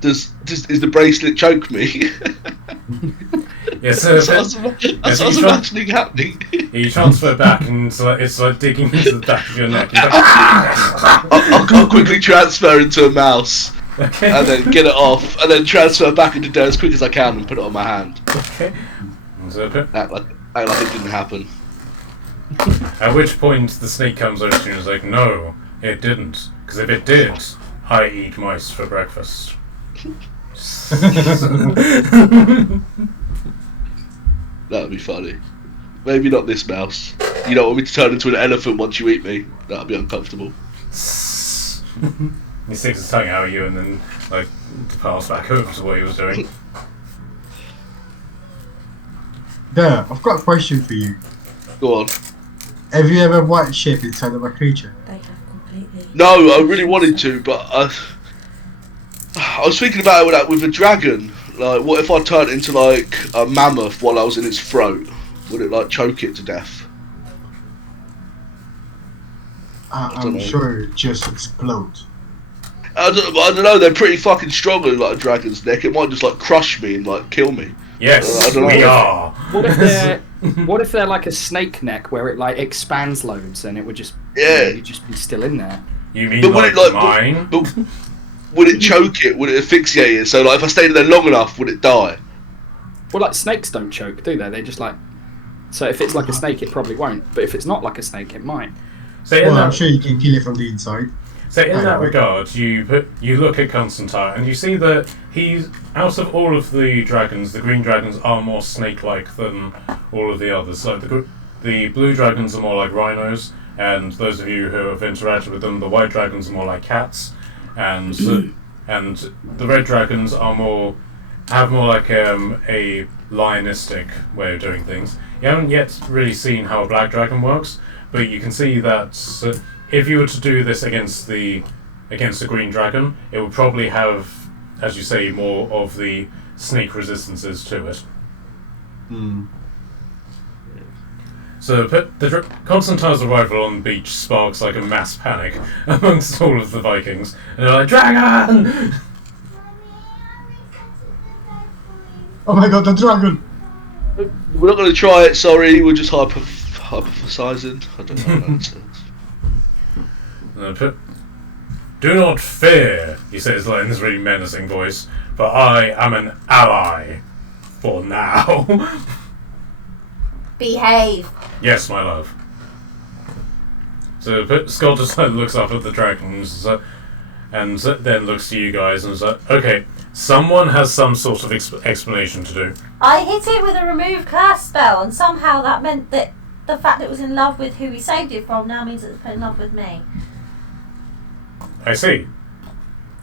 Does the bracelet choke me? Yes, That's what I was imagining happening. You transfer back and it's like digging into the back of your neck. Like, I'll quickly transfer into a mouse. okay. And then get it off, and then transfer back into Dare as quick as I can and put it on my hand. Okay. Act like it didn't happen. At which point the snake comes over to you and is like, no, it didn't. Because if it did, I eat mice for breakfast. That'd be funny. Maybe not this mouse. You don't want me to turn into an elephant once you eat me. That'd be uncomfortable. He sticks his tongue out at you and then, like, departs back over to what he was doing. There, I've got a question for you. Go on. Have you ever white shape inside of a creature? They have completely. No, I really wanted to, but I was thinking about it with a dragon. Like, what if I turned into like a mammoth while I was in its throat? Would it like choke it to death? I'm know. sure it just explodes. I don't know. They're pretty fucking strong on like a dragon's neck. It might just like crush me and like kill me. Yes, I don't know. we are. What if they're like a snake neck where it like expands loads and it would just you'd just be still in there? You mean But would like it like mine? but would it choke it? Would it asphyxiate it? So like if I stayed in there long enough, would it die? Well, like snakes don't choke, do they? They just like. So if it's like a snake, it probably won't. But if it's not like a snake, it might. So in Well, that, I'm sure you can kill it from the inside. So in that regard, you look at Constantine and you see that he's out of all of the dragons, the green dragons are more snake-like than all of the others. So the blue dragons are more like rhinos, and those of you who have interacted with them, the white dragons are more like cats, and the red dragons have more like a lionistic way of doing things. You haven't yet really seen how a black dragon works, but you can see that. If you were to do this against the green dragon, it would probably have, as you say, more of the snake resistances to it. So Constantine's arrival on the beach sparks like a mass panic amongst all of the Vikings, and they're like, "Dragon!" Oh my god, the dragon! We're not going to try it. Sorry, we're just hypothesizing. I don't know. What that says. Do not fear, he says like in this really menacing voice, for I am an ally. For now. Behave. Yes, my love. So Scott just like, looks up at the dragons and then looks to you guys and is like, okay, someone has some sort of explanation to do. I hit it with a remove curse spell, and somehow that meant that the fact that it was in love with who we saved it from now means it's in love with me. I see.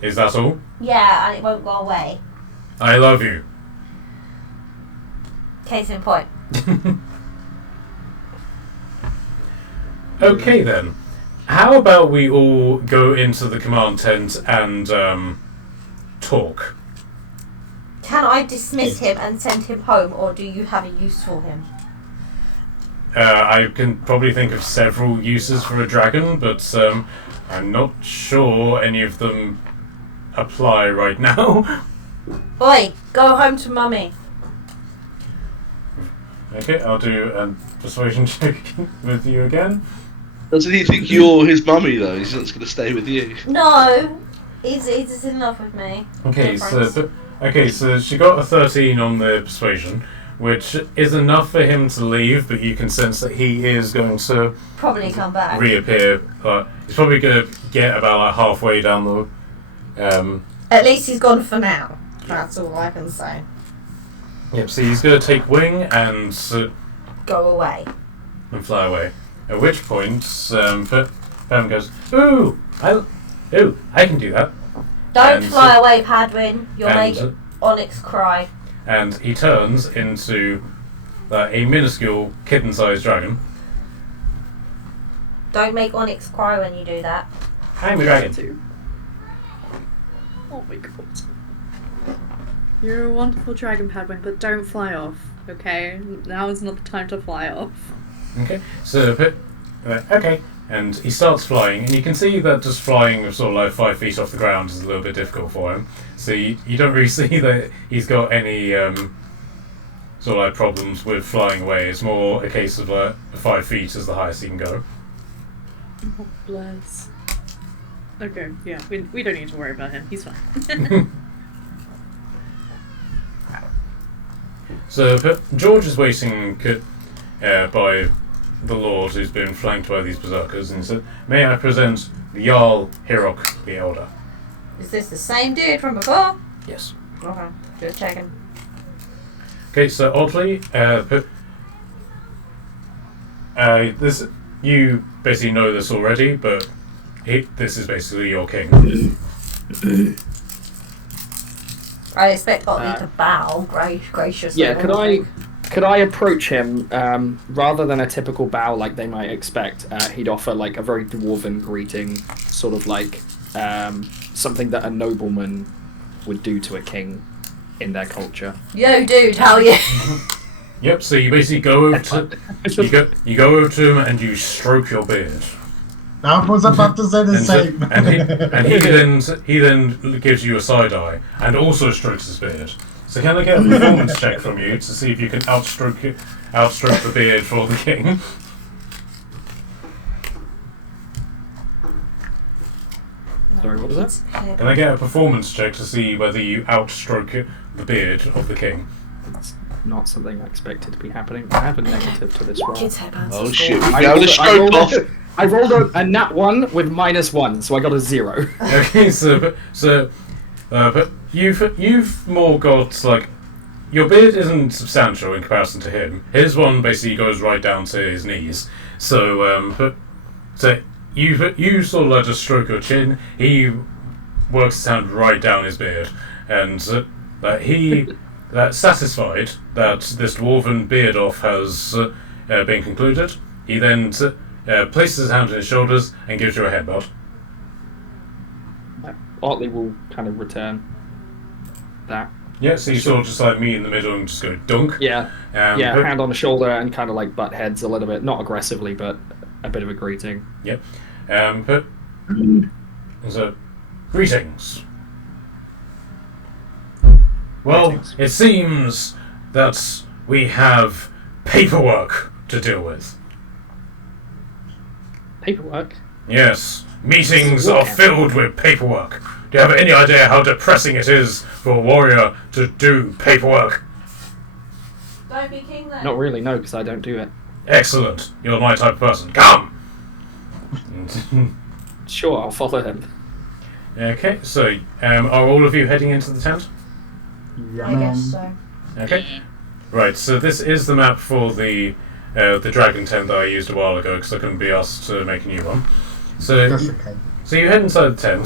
Is that all? Yeah, and it won't go away. I love you. Case in point. Okay then. How about we all go into the command tent and talk? Can I dismiss him and send him home, or do you have a use for him? I can probably think of several uses for a dragon, but I'm not sure any of them apply right now. Oi, go home to mummy. Okay, I'll do a persuasion check with you again. Doesn't he think you're his mummy though? He's not going to stay with you. No, he's just in love with me. Okay, so she got a 13 on the persuasion, which is enough for him to leave, but you can sense that he is going to Probably come back. reappear. He's probably going to get about like halfway down the. At least he's gone for now. That's all I can say. Yep. So he's going to take wing and Go away. fly away. At which point, Pam goes, "Ooh, I can do that." Don't And fly away, Padwin. You'll and- make Onyx cry. And he turns into a minuscule kitten-sized dragon. Don't make Onyx cry when you do that. I'm a dragon. Oh my god. You're a wonderful dragon, Padwin, but don't fly off, okay? Now is not the time to fly off. Okay, so okay, and he starts flying, and you can see that just flying sort of like 5 feet off the ground is a little bit difficult for him. So you don't really see that he's got any sort of like problems with flying away. It's more a case of 5 feet is the highest he can go. Oh, bless. Okay, yeah, we don't need to worry about him. He's fine. So George is waiting by the Lord, who's been flanked by these berserkers, and he said, "May I present the Jarl Hirok the Elder?" Is this the same dude from before? Yes. Okay, just checking. Okay, so oddly, this you basically know this already, but this is basically your king. I expect Otley to bow graciously. Yeah, could I approach him rather than a typical bow like they might expect? He'd offer like a very dwarven greeting, sort of like something that a nobleman would do to a king in their culture. Yo, dude, how are you? Yep. So you basically go over to you go over to him and you stroke your beard. I was about to say the same. And he then gives you a side eye and also strokes his beard. So can I get a performance check from you to see if you can outstroke the beard for the king? Sorry, what was that? Can I get a performance check to see whether you outstroke the beard of the king? That's not something I expected to be happening. I have a negative to this roll. Kids' headbands. Oh are shit! cool. We found a stroke off. I rolled a nat 1 with -1, so I got a 0. Okay, but you've more got like your beard isn't substantial in comparison to him. His one basically goes right down to his knees. So you sort of like just stroke your chin. He works his hand right down his beard, and satisfied that this dwarven beard off has been concluded. He then places his hand on his shoulders and gives you a headbutt. Otley will kind of return that. Yeah, so you sort of just like me in the middle and just go dunk. Yeah, hand on the shoulder and kind of like butt heads a little bit, not aggressively, but a bit of a greeting. Yep. So, greetings. Well, Greetings. it seems that we have paperwork to deal with. Paperwork? Yes, meetings are filled with paperwork. Do you have any idea how depressing it is for a warrior to do paperwork? Don't be king then. Not really, no, because I don't do it. Excellent. You're my type of person. Come! Sure, I'll follow him. Okay, so are all of you heading into the tent? Yeah, I guess man. so. Okay. Right, so this is the map for the dragon tent that I used a while ago because I couldn't be asked to make a new one. So, That's okay. so you head inside the tent.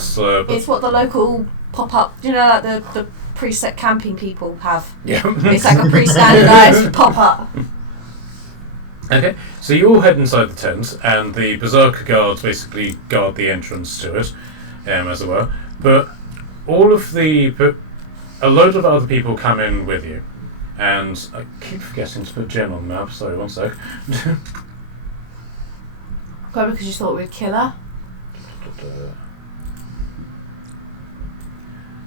It's what the local pop-up, you know, like the preset camping people have. Yeah. It's like a pre-standardised pop-up. Okay, so you all head inside the tent, and the berserker guards basically guard the entrance to it, as it were. But a load of other people come in with you, and I keep forgetting to put Jen on the map. Sorry, one sec. Probably because you thought we'd kill her.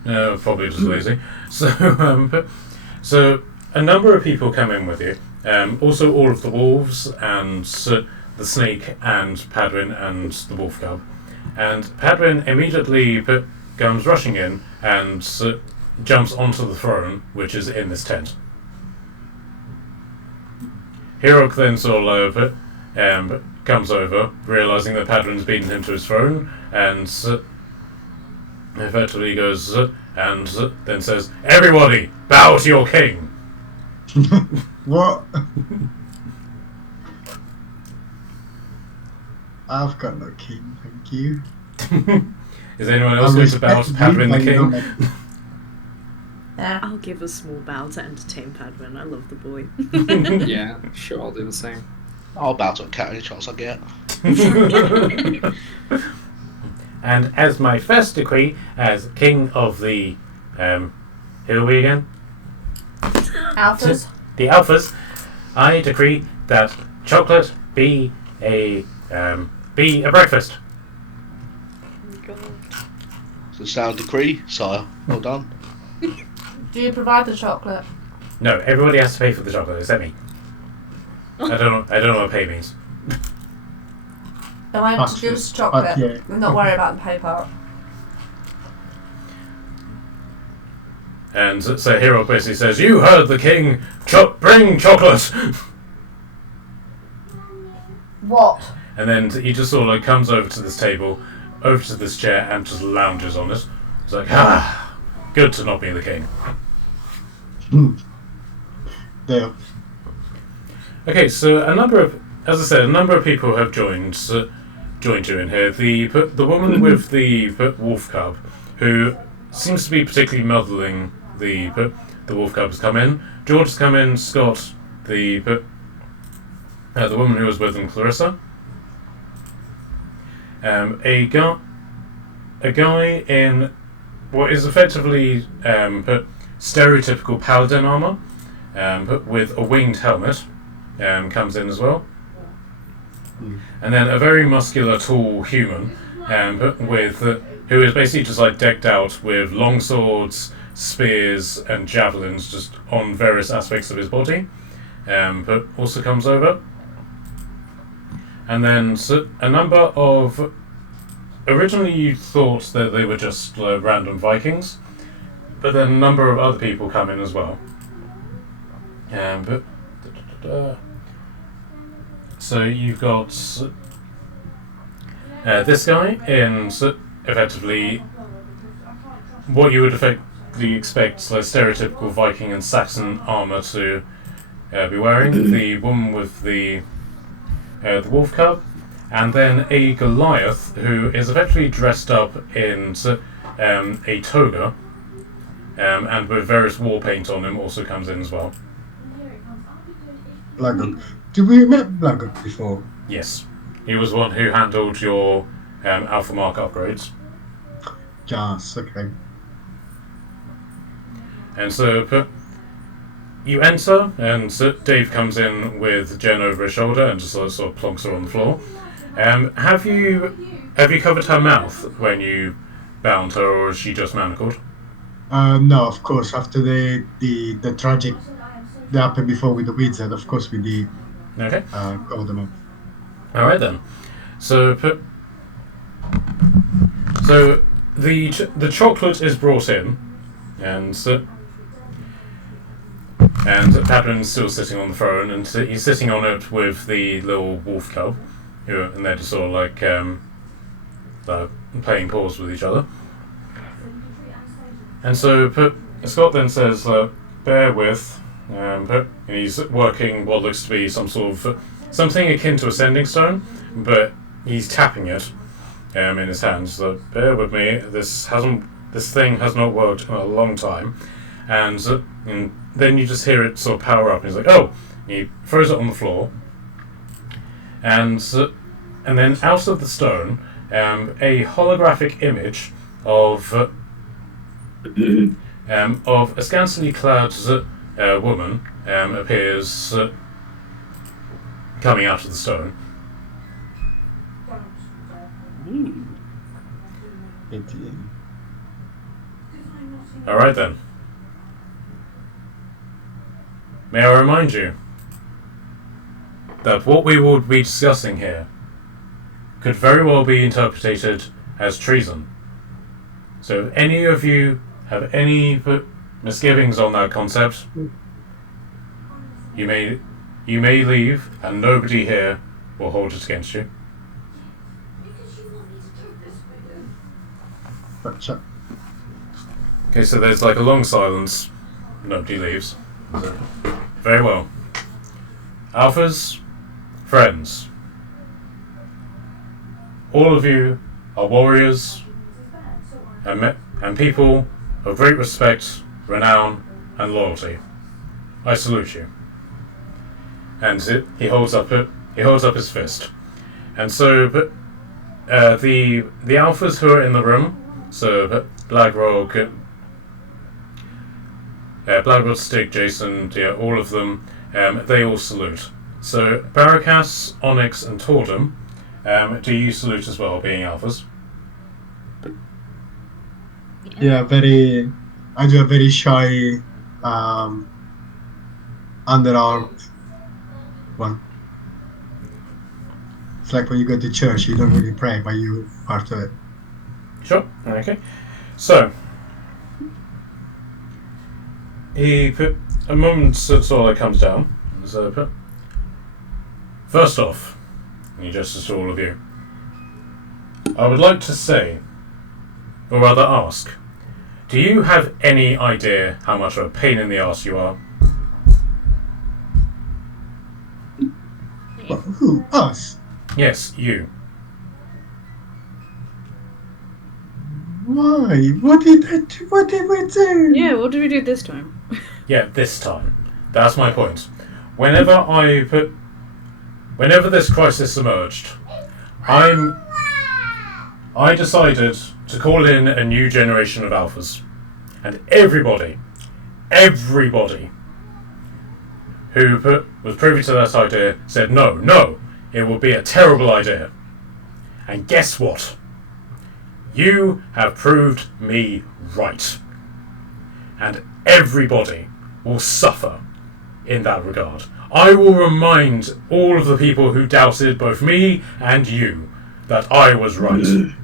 No, probably just lazy. So a number of people come in with you. Also, all of the wolves and the snake and Padwin and the wolf cub. And Padwin immediately comes rushing in and jumps onto the throne, which is in this tent. Hirok then sort of comes over, realizing that Padwin's beaten him to his throne, and effectively goes and then says, "Everybody, bow to your king." What? I've got no king, thank you. Is anyone else going to bow to Padwin the king? Yeah. I'll give a small bow to entertain Padwin. I love the boy. Yeah, sure, I'll do the same. I'll bow to a cat any chance I get. And as my first decree as king of the who are we again? Alphas. The Alphas, I decree that chocolate be a breakfast. So sound decree, sire. Well done. Do you provide the chocolate? No, everybody has to pay for the chocolate except me. I don't know what pay means. Then why don't you give us chocolate? Yeah. And not worry about the pay part. And so Hero basically says, "You heard the king. Bring chocolate." What? And then he just sort of like comes over to this table, over to this chair, and just lounges on it. It's like, good to not be the king. There. Okay, so a number of people have joined you in here. The woman with the wolf cub, who seems to be particularly muddling the wolf cub, has come in. George has come in. Scott, the woman who was with him, Clarissa. A guy in what is effectively stereotypical paladin armor, with a winged helmet, comes in as well. And then a very muscular, tall human, who is basically just like decked out with long swords, spears, and javelins, just on various aspects of his body, but also comes over. And then a number of. Originally, you thought that they were just random Vikings, but then a number of other people come in as well. So you've got this guy in effectively what you would effectively expect like stereotypical Viking and Saxon armor to be wearing. The woman with the wolf cub, and then a Goliath who is effectively dressed up in a toga, and with various war paint on him, also comes in as well. Blackguard. Did we met Blackguard before? Yes, he was one who handled your Alpha Mark upgrades. Yes, okay. And so you enter, and Dave comes in with Jen over his shoulder and just sort of plonks her on the floor. Have you covered her mouth when you bound her, or is she just manacled? No, of course. After the tragic that happened before with the wizard, of course we did Okay. cover them up. All right then. So the chocolate is brought in, and Padwin's still sitting on the throne, and he's sitting on it with the little wolf cub, and they're just sort of like playing paws with each other. And so Scott then says, "Bear with," and he's working what looks to be something akin to a sending stone, but he's tapping it in his hands. So bear with me. This thing has not worked in a long time, and then you just hear it sort of power up. And he's like, "Oh!" He throws it on the floor, and then out of the stone, a holographic image of a scantily clad woman appears coming out of the stone. 18. All right then. May I remind you that what we will be discussing here could very well be interpreted as treason. So if any of you have any misgivings on that concept, you may leave, and nobody here will hold it against you. Gotcha. Okay, so there's like a long silence. Nobody leaves. Very well. Alphas, friends. All of you are warriors and people of great respect, renown, and loyalty. I salute you. And he holds up his fist. And so, the alphas who are in the room, so Blagrog, Stig, Jason, all of them, they all salute. So Barakas, Onyx, and Tordum, do you salute as well, being alphas? Yeah, I do a very shy, underarmed one. It's like when you go to church, you don't really pray, but you part of it. Sure. Okay. So he put a moment sort of comes down. So first off, and he gestures to all of you. I would like to say, or rather ask, Do you have any idea how much of a pain in the arse you are? But who? Us? Yes, you. Why? What did I do? What did we do? Yeah, what did we do this time? Yeah, this time. That's my point. Whenever this crisis emerged, I decided to call in a new generation of alphas. And everybody who was privy to that idea said, no, it will be a terrible idea. And guess what? You have proved me right. And everybody will suffer in that regard. I will remind all of the people who doubted both me and you that I was right.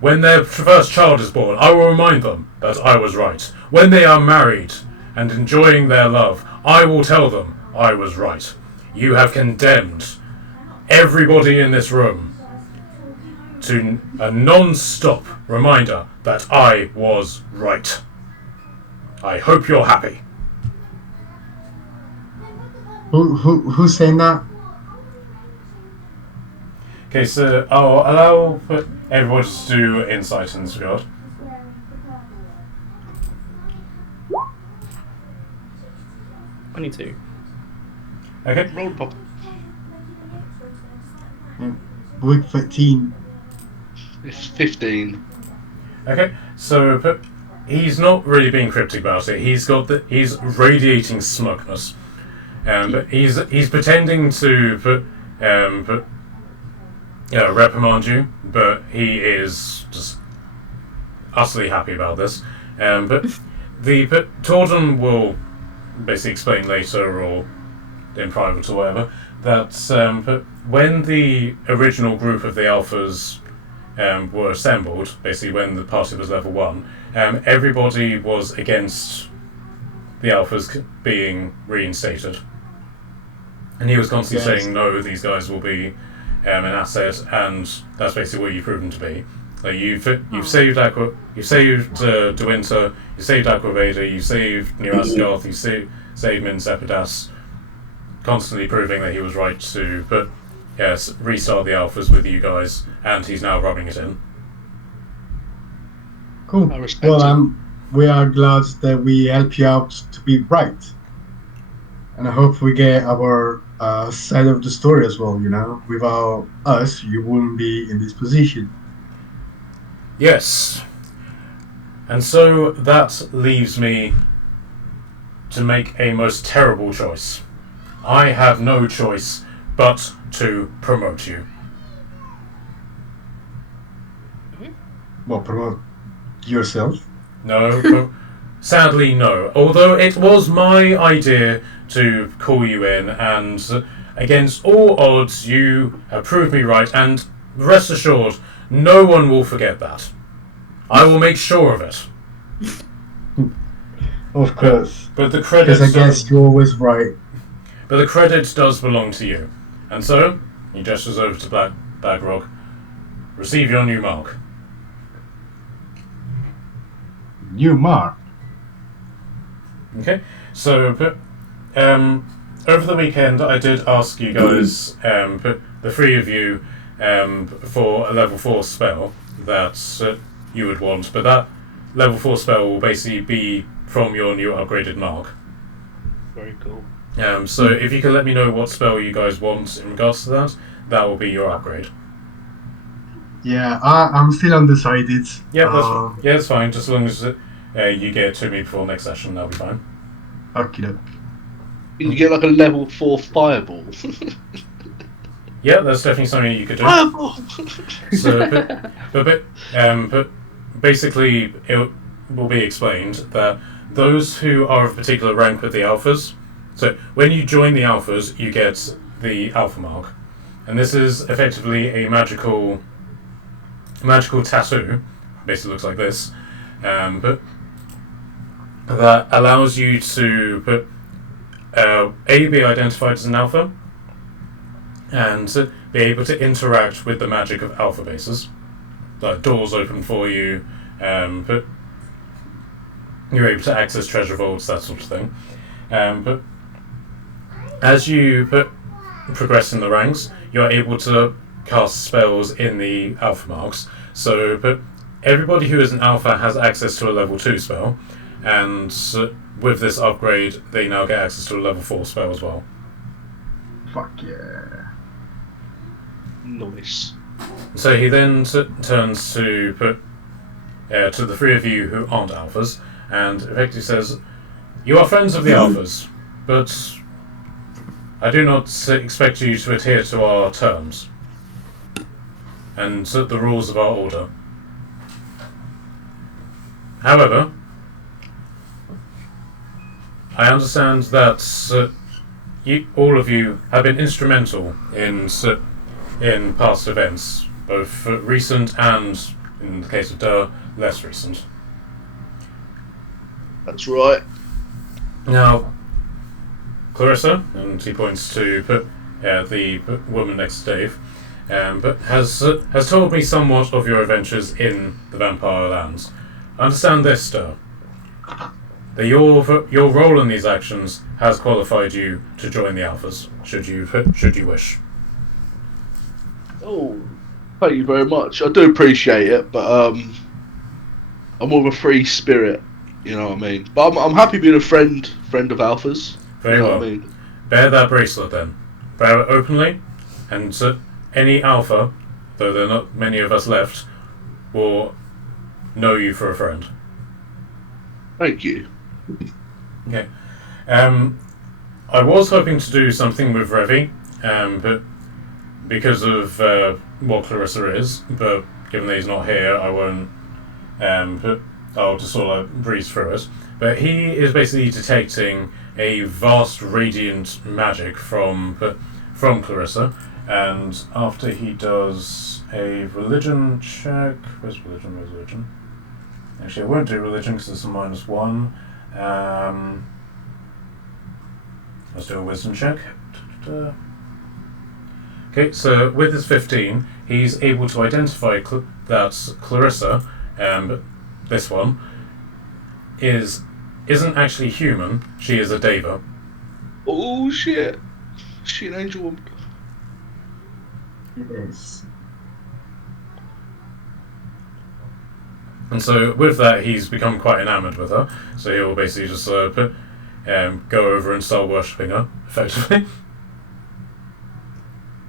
When their first child is born, I will remind them that I was right. When they are married and enjoying their love, I will tell them I was right. You have condemned everybody in this room to a non-stop reminder that I was right. I hope you're happy. Who's saying that? Okay, so I'll allow everybody to do insight in this regard. $22. Okay. Roll pop. Week 13. It's 15. Okay, so he's not really being cryptic about it. He's radiating smugness, but he's pretending to reprimand you, but he is just utterly happy about this. But Torden will basically explain later, or in private or whatever, that but when the original group of the alphas were assembled, basically when the party was level 1, everybody was against the alphas being reinstated. And he was constantly saying, no, these guys will be an asset, and that's basically what you've proven to be. Like you've saved De Winter, you saved Aquaveda, you saved New Asgarth, you saved Min Sepidas, constantly proving that he was right to restart the alphas with you guys, and he's now rubbing it in. Cool. I respect Well, we are glad that we help you out to be right, and I hope we get our side of the story as well. Without us, you wouldn't be in this position. Yes. And so that leaves me to make a most terrible choice. I have no choice but to promote you. Well, promote yourself. No, sadly no. Although it was my idea to call you in, and against all odds you have proved me right, and rest assured, no one will forget that. I will make sure of it. Of course. But the credit... Because I guess you're always right. But the credit does belong to you. And so, he gestures over to Bagrog. Receive your new mark. New mark. Okay, so over the weekend I did ask you guys, the three of you, for a level 4 spell that you would want, but that level 4 spell will basically be from your new upgraded mark. Very cool. So if you could let me know what spell you guys want in regards to that, that will be your upgrade. Yeah, I'm still undecided. Yeah, that's fine, just as long as you get it to me before next session, that'll be fine. Okay. You get like a level 4 fireball. Yeah, that's definitely something you could do. Fireball! So, but basically, it will be explained that those who are of particular rank with the alphas, so when you join the alphas, you get the alpha mark, and this is effectively a magical tattoo. Basically, looks like this, but that allows you to be identified as an alpha, and be able to interact with the magic of alpha bases. Like doors open for you, you're able to access treasure vaults, that sort of thing. But as you progress in the ranks, you're able to cast spells in the alpha marks. So, but everybody who is an alpha has access to a level 2 spell, and with this upgrade, they now get access to a level 4 spell as well. Fuck yeah. Nice. So he then turns to the three of you who aren't alphas, and effectively says, "You are friends of the alphas, but I do not expect you to adhere to our terms and the rules of our order. However, I understand that all of you have been instrumental in past events, both recent and, in the case of Durr, less recent. That's right. Now, Clarissa," and he points to the woman next to Dave, but has told me somewhat of your adventures in the Vampire Lands. Understand this, Durr, that your role in these actions has qualified you to join the Alphas, should you wish. Oh, thank you very much. I do appreciate it, but I'm more of a free spirit, you know what I mean? But I'm happy being a friend of Alphas. Very you know well. What I mean? Bear that bracelet then. Bear it openly, and any Alpha, though there are not many of us left, will know you for a friend. Thank you. Okay. I was hoping to do something with Revi, but because of what Clarissa is, but given that he's not here, I won't. But I'll just sort of breeze through it. But he is basically detecting a vast radiant magic from Clarissa, and after he does a religion check, where's religion? Actually, I won't do religion because it's a -1. Let's do a wisdom check. Okay, so with his 15, he's able to identify that Clarissa, this one, isn't actually human. She is a Deva. Oh shit! She an angel woman. Yes. And so with that, he's become quite enamoured with her. So he'll basically just go over and start worshipping her, effectively.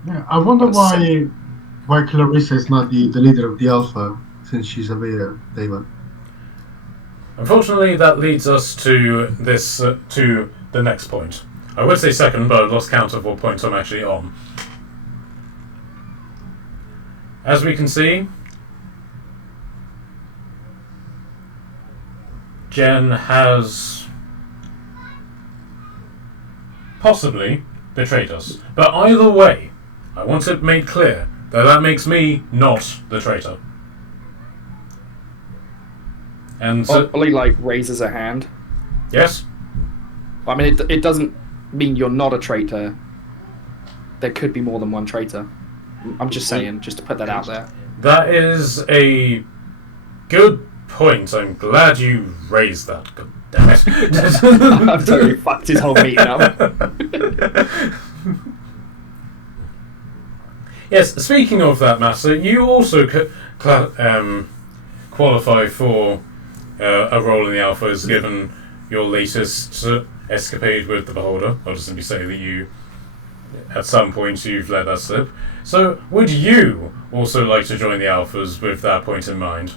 Yeah, I wonder why Clarissa is not the leader of the Alpha, since she's a Deva. Unfortunately, that leads us to this to the next point. I would say second, but I've lost count of what points I'm actually on. As we can see, Jen has possibly betrayed us. But either way, I want it made clear that makes me not the traitor. And Ollie raises a hand. Yes? I mean, it doesn't mean you're not a traitor. There could be more than one traitor. I'm just saying, just to put that out there. That is a good point. I'm glad you raised that. God damn it. I've totally fucked his whole meeting up. Yes, speaking of that matter, you also qualify for a role in the Alphas, given your latest escapade with the Beholder. I'll just simply say that you, at some point, you've let that slip. So, would you also like to join the Alphas with that point in mind?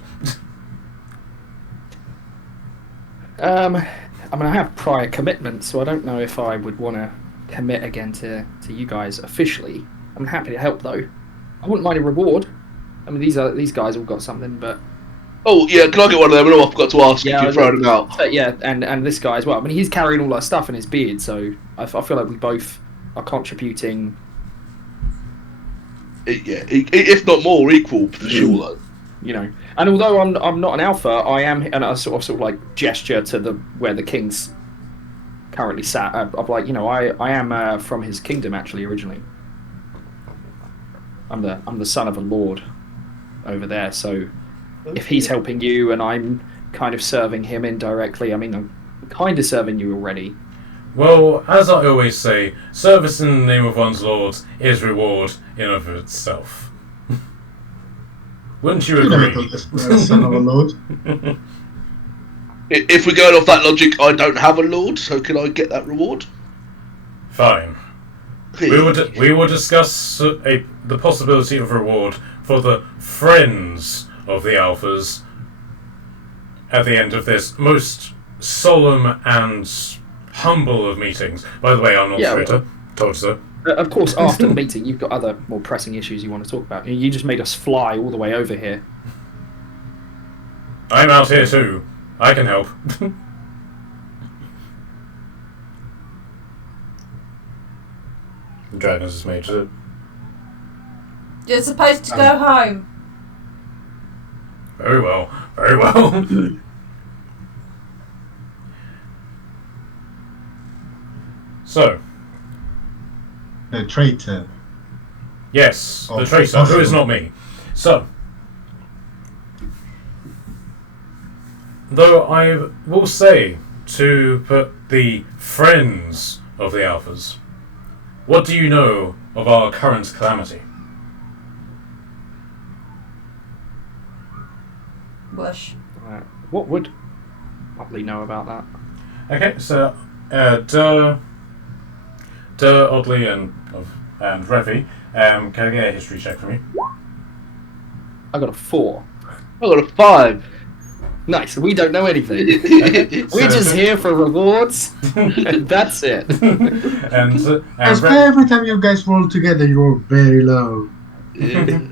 I mean, I have prior commitments, so I don't know if I would want to commit again to you guys officially. I'm happy to help, though. I wouldn't mind a reward. I mean, these guys all got something, but... Oh, yeah, can I get one of them? I forgot to ask if you thrown them out. Yeah, and this guy as well. I mean, he's carrying all our stuff in his beard, so I feel like we both are contributing... If not more, equal, for sure, though. You know, and although I'm not an alpha, I am, and I sort of like gesture to where the king's currently sat. I'm like, I am from his kingdom actually originally. I'm the son of a lord over there. So if he's helping you and I'm kind of serving him indirectly. I mean, I'm kind of serving you already. Well, as I always say, service in the name of one's lord is reward in of itself. Wouldn't you You never agree? thought this was a son of a lord. If we're going off that logic, I don't have a lord, so can I get that reward? Fine. We will discuss the possibility of reward for the friends of the Alphas at the end of this most solemn and humble of meetings. By the way, I'm not traitor. Told you so. Of course, after the meeting, you've got other more pressing issues you want to talk about. You just made us fly all the way over here. I'm out here too. I can help. Dragons is made to. You're supposed to go home. Very well. Very well. So, The traitor. yes, Oh, the traitor, who is awesome. not me. So, though I will say to put the friends of the Alphas, what do you know of our current calamity? Bush. What would Utley know about that? Okay, so Oddly and Revi, can I get a history check from you? I got a 4. I got a 5. Nice. We don't know anything. We're So- just here for rewards. That's it. and As every time you guys roll together, you roll very low. I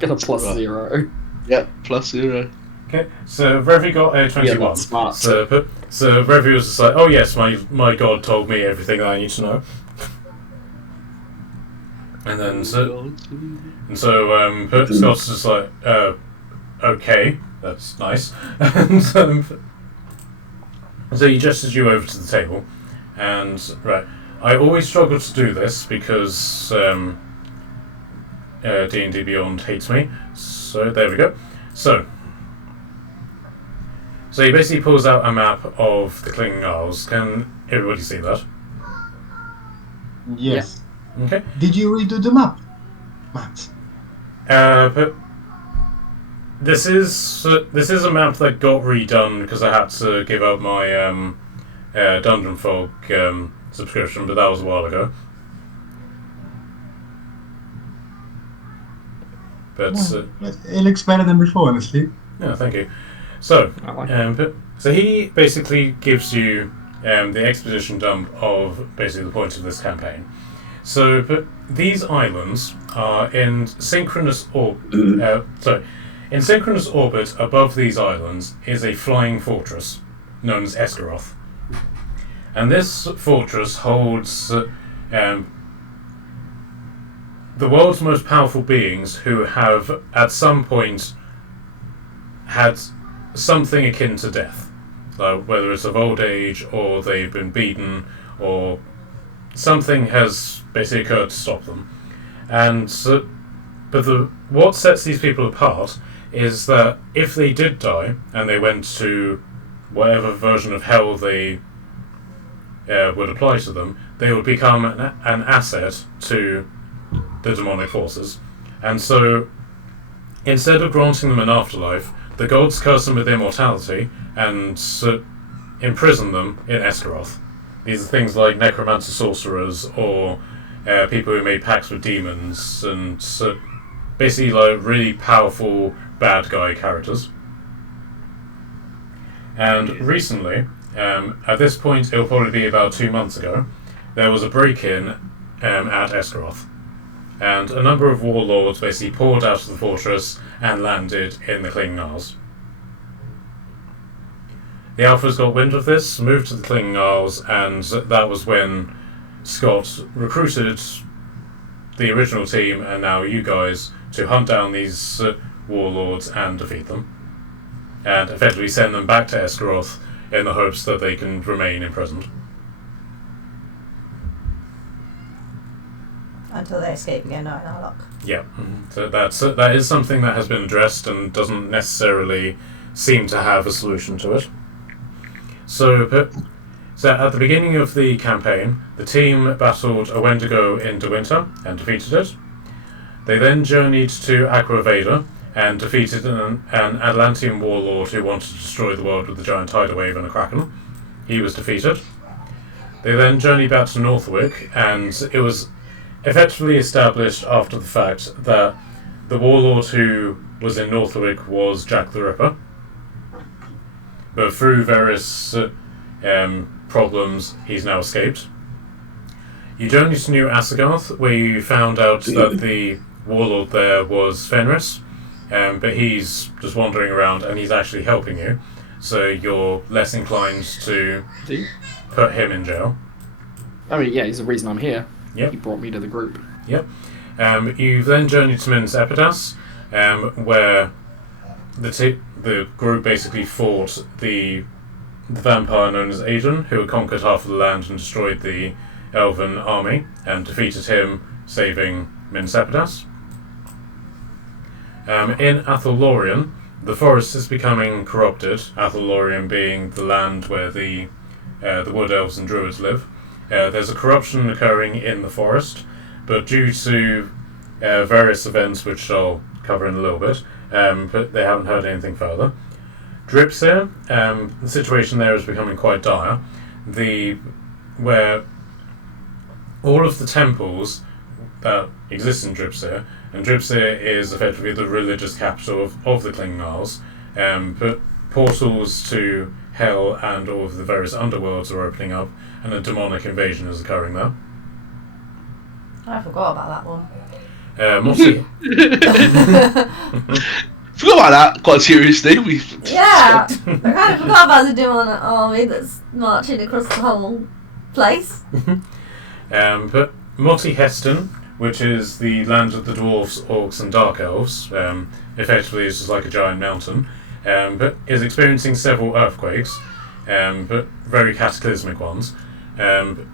got a plus Right. 0. Yep, +0. okay, so Revi got a 21. that's smart. So Revi was just like, oh yes, my god told me everything that I need to know. And then so Scott's just like, okay, that's nice. And so he gestures you over to the table, and right, I always struggle to do this because D&D Beyond hates me. So there we go. So he basically pulls out a map of the Clinging Isles. Can everybody see that? Yes. Okay. Did you redo the map, Matt? But this is a map that got redone because I had to give up my Dungeon Fog subscription, but that was a while ago. But It looks better than before, honestly. yeah, thank you. So I like it. so he basically gives you the exposition dump of basically the point of this campaign. So, but these islands are in synchronous orbit. In synchronous orbit above these islands is a flying fortress known as Esgaroth, and this fortress holds the world's most powerful beings who have at some point had something akin to death, whether it's of old age or they've been beaten or something has basically occurred to stop them. And what sets these people apart is that if they did die and they went to whatever version of hell they would apply to them, they would become an asset to the demonic forces. And so instead of granting them an afterlife, the gods curse them with immortality and imprison them in Esgaroth. These are things like necromancer sorcerers or people who made pacts with demons and basically like really powerful bad guy characters. And recently, at this point it'll probably be about 2 months ago, there was a break-in at Esgaroth. And a number of warlords basically poured out of the fortress and landed in the Clinging Isles. The Alphas got wind of this, moved to the Clinging Isles, and that was when Scott recruited the original team, and now you guys, to hunt down these warlords and defeat them. And effectively send them back to Esgaroth in the hopes that they can remain imprisoned. Until they escape and get night in our luck. Yeah, so that is something that has been addressed and doesn't necessarily seem to have a solution to it. So at the beginning of the campaign, the team battled a Wendigo in De Winter and defeated it. They then journeyed to Aqua Veda and defeated an Atlantean warlord who wanted to destroy the world with a giant tidal wave and a kraken. He was defeated. They then journeyed back to Northwick, and it was effectively established after the fact that the warlord who was in Northwick was Jack the Ripper. But through various problems, he's now escaped. You journeyed to New Asagarth, where you found out that the warlord there was Fenris, but he's just wandering around and he's actually helping you, so you're less inclined to put him in jail. I mean, yeah, he's the reason I'm here. Yep. He brought me to the group. Yep. You've then journeyed to Minas Epidas, where the group basically fought the vampire known as Aiden, who had conquered half of the land and destroyed the elven army, and defeated him, saving Minas Epidas. In Athelorian, the forest is becoming corrupted, Athelorian being the land where the wood elves and druids live. There's a corruption occurring in the forest, but due to various events which I'll cover in a little bit, but they haven't heard anything further. Dripsir, the situation there is becoming quite dire, where all of the temples that exist in Dripsir, and Dripsir is effectively the religious capital of the Klingons, but portals to Hell and all of the various underworlds are opening up, and a demonic invasion is occurring there. I forgot about that one. Mossy. Forgot about that quite seriously. Yeah, I kind of forgot about the demonic army that's marching across the whole place. But Motti Heston, which is the land of the dwarves, orcs, and dark elves, effectively is just like a giant mountain, but is experiencing several earthquakes, but very cataclysmic ones. And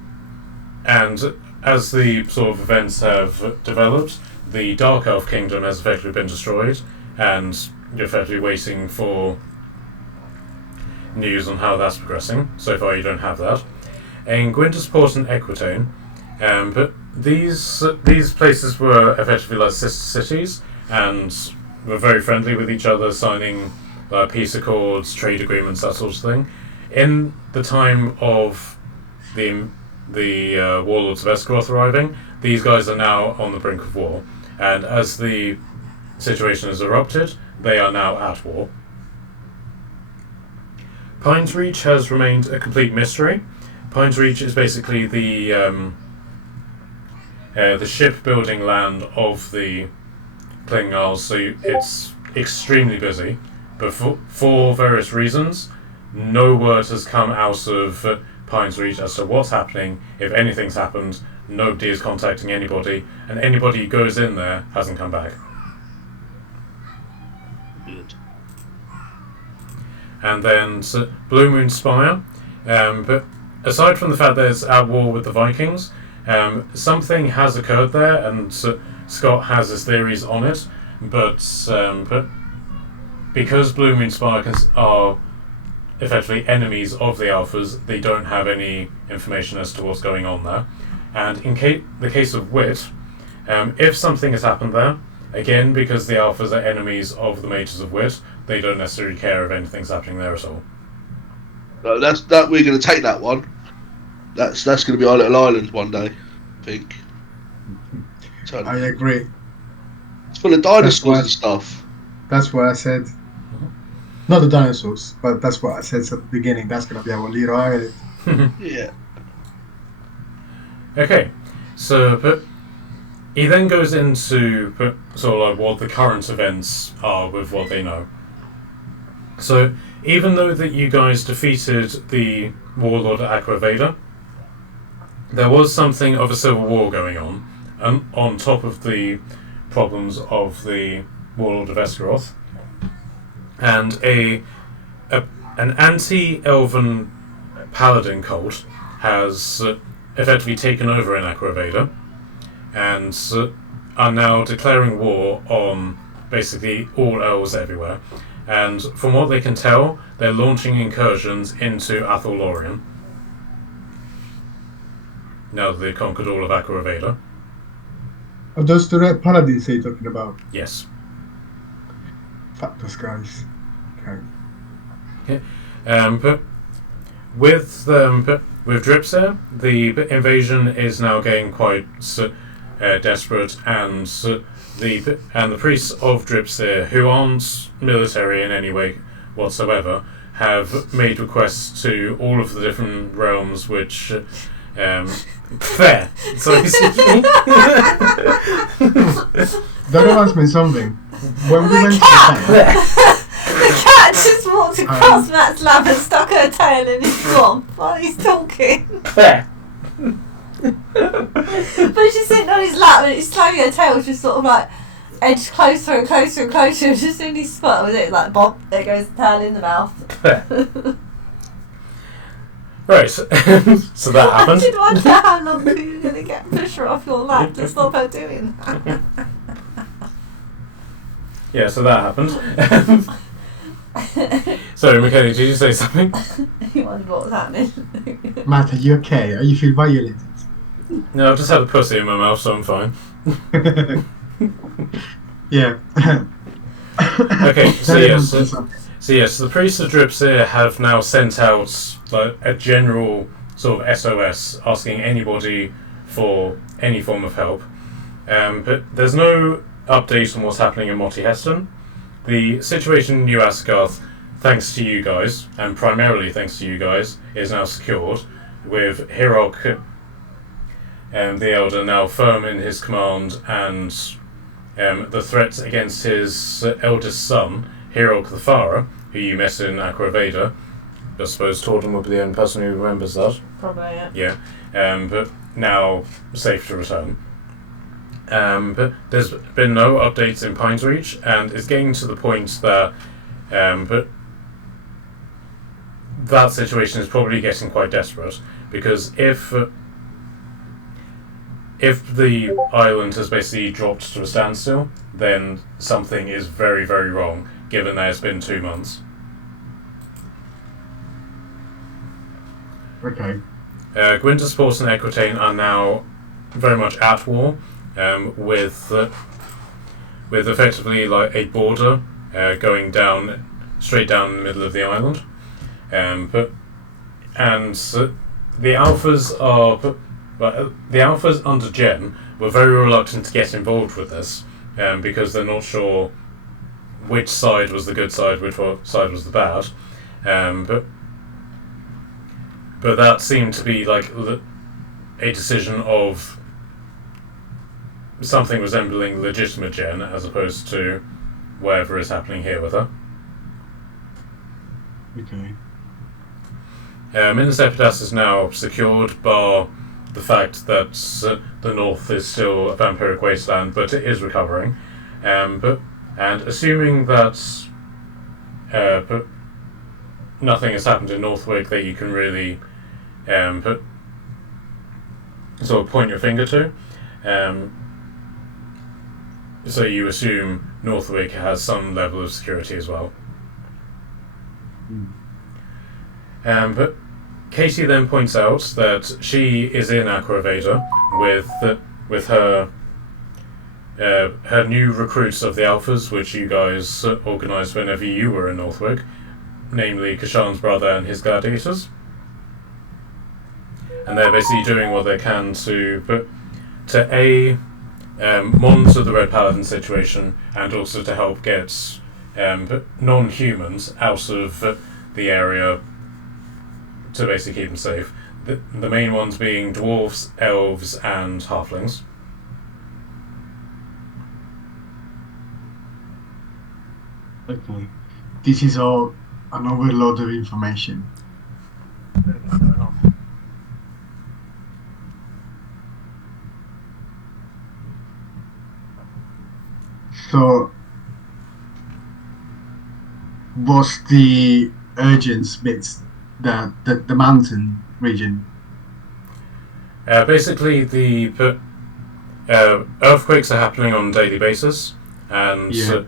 as the sort of events have developed, the Dark Elf Kingdom has effectively been destroyed, and you're effectively waiting for news on how that's progressing. So far you don't have that. In Gwyndersport and Equitane, but these places were effectively like sister cities, and were very friendly with each other, signing peace accords, trade agreements, that sort of thing. In the time of the warlords of Esgaroth arriving, these guys are now on the brink of war, and as the situation has erupted, they are now at war. Pines Reach has remained a complete mystery. Pines Reach is basically the shipbuilding land of the Klingons, so it's extremely busy, but for various reasons, no word has come out of Pines Reach as to what's happening. If anything's happened, nobody is contacting anybody, and anybody who goes in there hasn't come back. Good. And then Blue Moon Spire, but aside from the fact that it's at war with the Vikings, something has occurred there, and Scott has his theories on it, but because Blue Moon Spire are effectively enemies of the Alphas, they don't have any information as to what's going on there. And in the case of Wit, if something has happened there, again, because the Alphas are enemies of the Mages of Wit, they don't necessarily care if anything's happening there at all. No, we're going to take that one. That's going to be our little island one day, I think. So, I agree. it's full of dinosaurs and stuff. That's what I said. Not the dinosaurs, but that's what I said at the beginning. That's going to be our little island. Yeah. Okay, so but he then goes into sort of like what the current events are with what they know. So even though that you guys defeated the warlord at Aqua Veda, there was something of a civil war going on top of the problems of the warlord of Esgaroth, and an anti-elven paladin cult has effectively taken over in Aqua Veda, and are now declaring war on basically all elves everywhere. and from what they can tell, they're launching incursions into Atholorian. Now that they've conquered all of Aqua Veda. Are those the red paladins you're talking about? Yes. Fuck those guys. Okay. But with Dripsir, the invasion is now getting quite desperate, and the priests of Dripsir, who aren't military in any way whatsoever, have made requests to all of the different realms which. Fair. So That reminds me of something. When we went to the The cat just walked across Matt's lap and stuck her tail in his swamp while he's talking. fair. But she's sitting on his lap and it's slowly her tail was just sort of like edged closer and closer and closer. Just in his spot with it like bop, there goes the tail in the mouth. Fair. Right, so that I happened. did wonder how long you were going to get Pusher off your lap to stop her doing that. Yeah, so that happened. Sorry, McKenny, did you say something? He wondered what was happening. Matt, are you okay? Are you feel violated? No, I've just had a pussy in my mouth, so I'm fine. Yeah. Okay, so That yes, reminds me of something. the priests of Dripsir have now sent out like a general sort of SOS, asking anybody for any form of help. But there's no update on what's happening in Monty Heston. The situation in New Asgarth, thanks to you guys, and primarily thanks to you guys, is now secured, with Hirok the Elder now firm in his command, and the threat against his eldest son, Hirok the Farer, who you met in Aqua Veda. I suppose Torden would be the only person who remembers that. Probably, yeah. Yeah, but now safe to return. But there's been no updates in Pines Reach, and it's getting to the point that but that situation is probably getting quite desperate, because if the island has basically dropped to a standstill, then something is very, very wrong, given that it's been 2 months. Okay. Gwyntersport and Equitane are now very much at war, with effectively like a border going down straight down the middle of the island, the alphas under Jen were very reluctant to get involved with this, because they're not sure which side was the good side, which side was the bad, but that seemed to be like a decision of something resembling legitimate Jen, as opposed to whatever is happening here with her. Okay. Minas Epidas is now secured, bar the fact that the north is still a vampiric wasteland, but it is recovering. And assuming that nothing has happened in Northwick that you can really sort of point your finger to, so you assume Northwick has some level of security as well. But Katie then points out that she is in Aqua Veda with her new recruits of the Alphas, which you guys organised whenever you were in Northwick, namely Kashan's brother and his gladiators. And they're basically doing what they can to monitor the Red Paladin situation, and also to help get non-humans out of the area to basically keep them safe. The main ones being dwarves, elves, and halflings. Okay. This is all an overload of information. So, was the urgent bits the mountain region? Basically, the earthquakes are happening on a daily basis, and Yeah.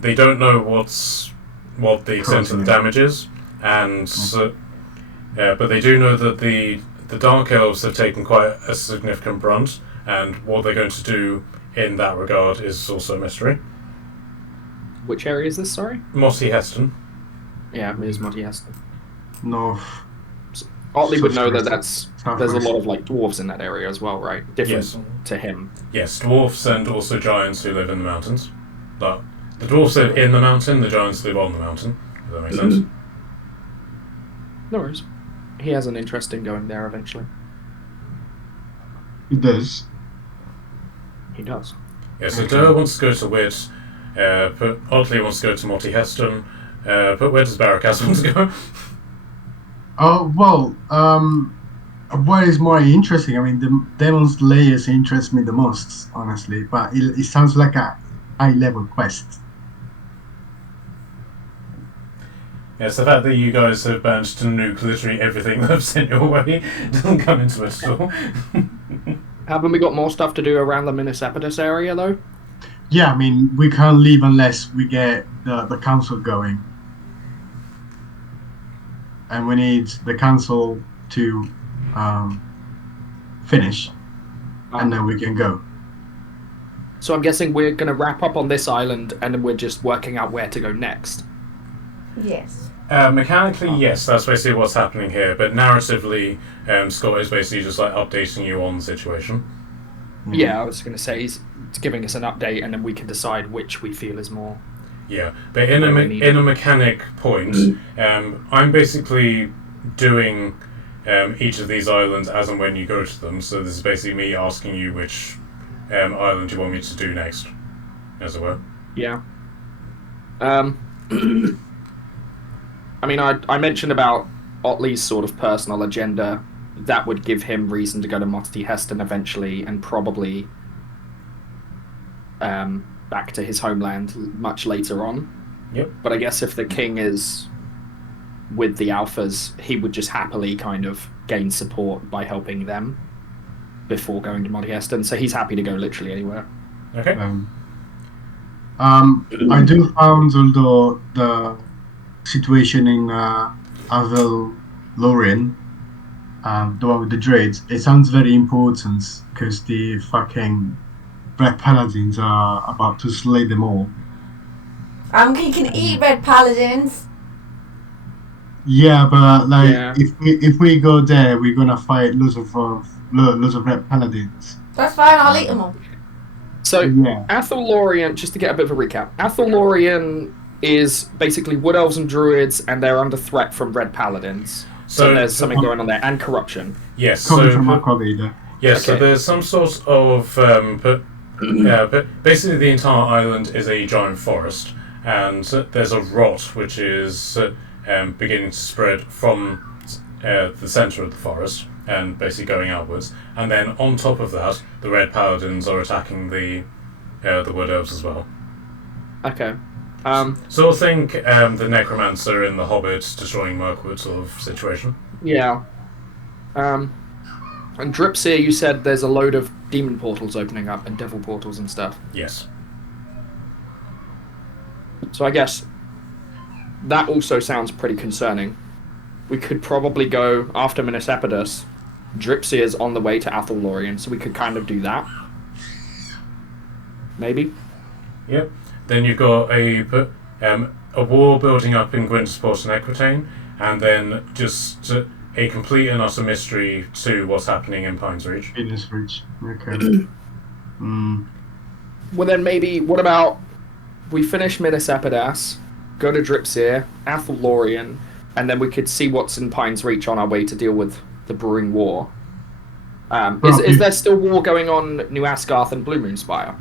they don't know what's what the extent of the damage is, and but they do know that the Dark Elves have taken quite a significant brunt, and what they're going to do in that regard is also a mystery. Which area is this, sorry? Mossy Heston. Yeah, it is Monty Heston. North. Otley would know that Southwest. there's a lot of like dwarves in that area as well, right? Different Yes. to him. Yes, dwarfs and also giants who live in the mountains. But the dwarfs live in the mountain, the giants live on the mountain. If that makes sense. No worries. He has an interest in going there eventually. It does. He does. Yeah, so Durr wants to go to Wit, but Otley wants to go to Motti Heston, but where does Barracas want to go? Oh, well, what is more interesting? I mean, the Demon Slayers interest me the most, honestly, but it sounds like a high-level quest. Yes, the fact that you guys have managed to nuke literally everything that I've sent your way doesn't come into it at all. Haven't we got more stuff to do around the Minisepidus area, though? Yeah, I mean, we can't leave unless we get the council going. And we need the council to finish, and then we can go. So I'm guessing we're going to wrap up on this island, and then we're just working out where to go next. Yes. Mechanically, yes, that's basically what's happening here, but narratively, Scott is basically just like updating you on the situation. Yeah, I was going to say he's giving us an update, and then we can decide which we feel is more. Yeah, but in a mechanic point, I'm basically doing each of these islands as and when you go to them. So this is basically me asking you which island you want me to do next, as it were. Yeah. I mean, I mentioned about Otley's sort of personal agenda. That would give him reason to go to Motti Heston eventually, and probably back to his homeland much later on. Yep. But I guess if the king is with the Alphas, he would just happily kind of gain support by helping them before going to Motti Heston. So he's happy to go literally anywhere. Okay. I do found, although the situation in Avel Lorien, the one with the Druids, it sounds very important because the fucking Red Paladins are about to slay them all. You can eat red paladins. Yeah, but like Yeah. if we go there, we're gonna fight loads of Red Paladins. That's fine, I'll eat them all. So Yeah. Athel Lorien, just to get a bit of a recap, Athel Lorien is basically Wood Elves and Druids, and they're under threat from Red Paladins. So there's something going on there, and corruption. Yes. Coming So from Aquavida. yes. So Okay. there's some sort of but basically the entire island is a giant forest, and there's a rot which is beginning to spread from the centre of the forest and basically going outwards. And then on top of that, the Red Paladins are attacking the Wood Elves as well. Okay. Sort of think the Necromancer in the Hobbit destroying Mirkwood sort of situation. Yeah. And Dripsir, you said there's a load of demon portals opening up and devil portals and stuff. Yes. So I guess that also sounds pretty concerning. We could probably go after Minisepidus. Dripsir's on the way to Athel Lorien, so we could kind of do that. Maybe. Yep. Then you've got a war building up in Gwyntersport and Equitane, and then just a complete and utter mystery to what's happening in Pines Reach. Venus Ridge. Okay. Well then maybe, what about we finish Minisepidus, go to Dripsir, Athel Lorien, and then we could see what's in Pines Reach on our way to deal with the brewing war. Is there still war going on New Asgarth and Blue Moonspire?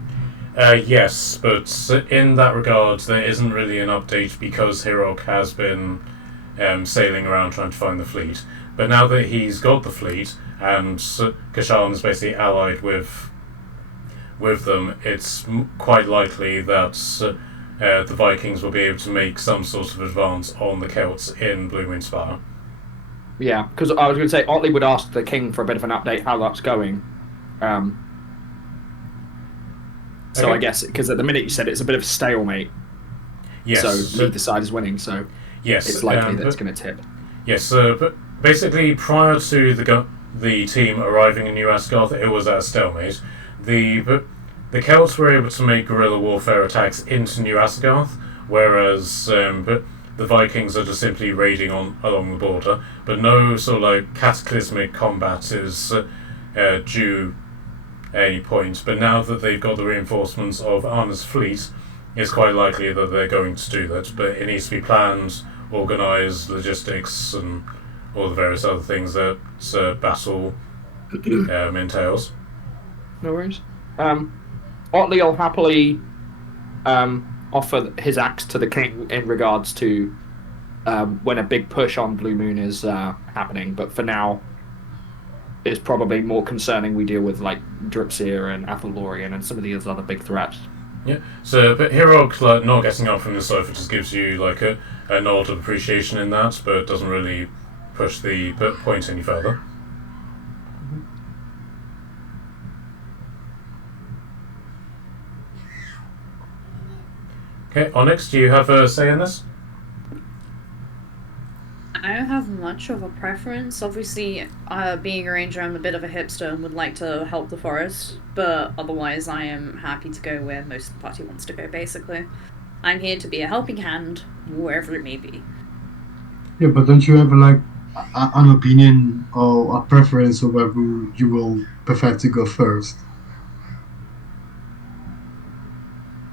Yes, but in that regard, there isn't really an update because Hirok has been sailing around trying to find the fleet. But now that he's got the fleet and Kashan is basically allied with them, it's quite likely that the Vikings will be able to make some sort of advance on the Celts in Blue Moonspire. Yeah, because I was going to say, Otley would ask the king for a bit of an update how that's going. So Okay. I guess, because at the minute you said it's a bit of a stalemate. Yes. So neither side is winning. So yes, it's likely that it's going to tip. Yes. But basically, prior to the team arriving in New Asgarth, it was at a stalemate. The Celts were able to make guerrilla warfare attacks into New Asgarth, whereas but the Vikings are just simply raiding along the border. But no sort of like cataclysmic combat is due at any point. But now that they've got the reinforcements of Arna's fleet, it's quite likely that they're going to do that. But it needs to be planned, organised, logistics, and all the various other things that battle entails. No worries. Otley will happily offer his axe to the king in regards to when a big push on Blue Moon is happening, but for now it's probably more concerning we deal with like Dripsir and Athelorian and some of these other big threats. Yeah. So, but Hero not getting up from the sofa just gives you like a nod of appreciation in that, but doesn't really push the point any further. Okay, Onyx, do you have a say in this? I don't have much of a preference. Obviously, being a ranger, I'm a bit of a hipster and would like to help the forest, but otherwise I am happy to go where most of the party wants to go, basically. I'm here to be a helping hand, wherever it may be. Yeah, but don't you have like an opinion or a preference of whether you will prefer to go first?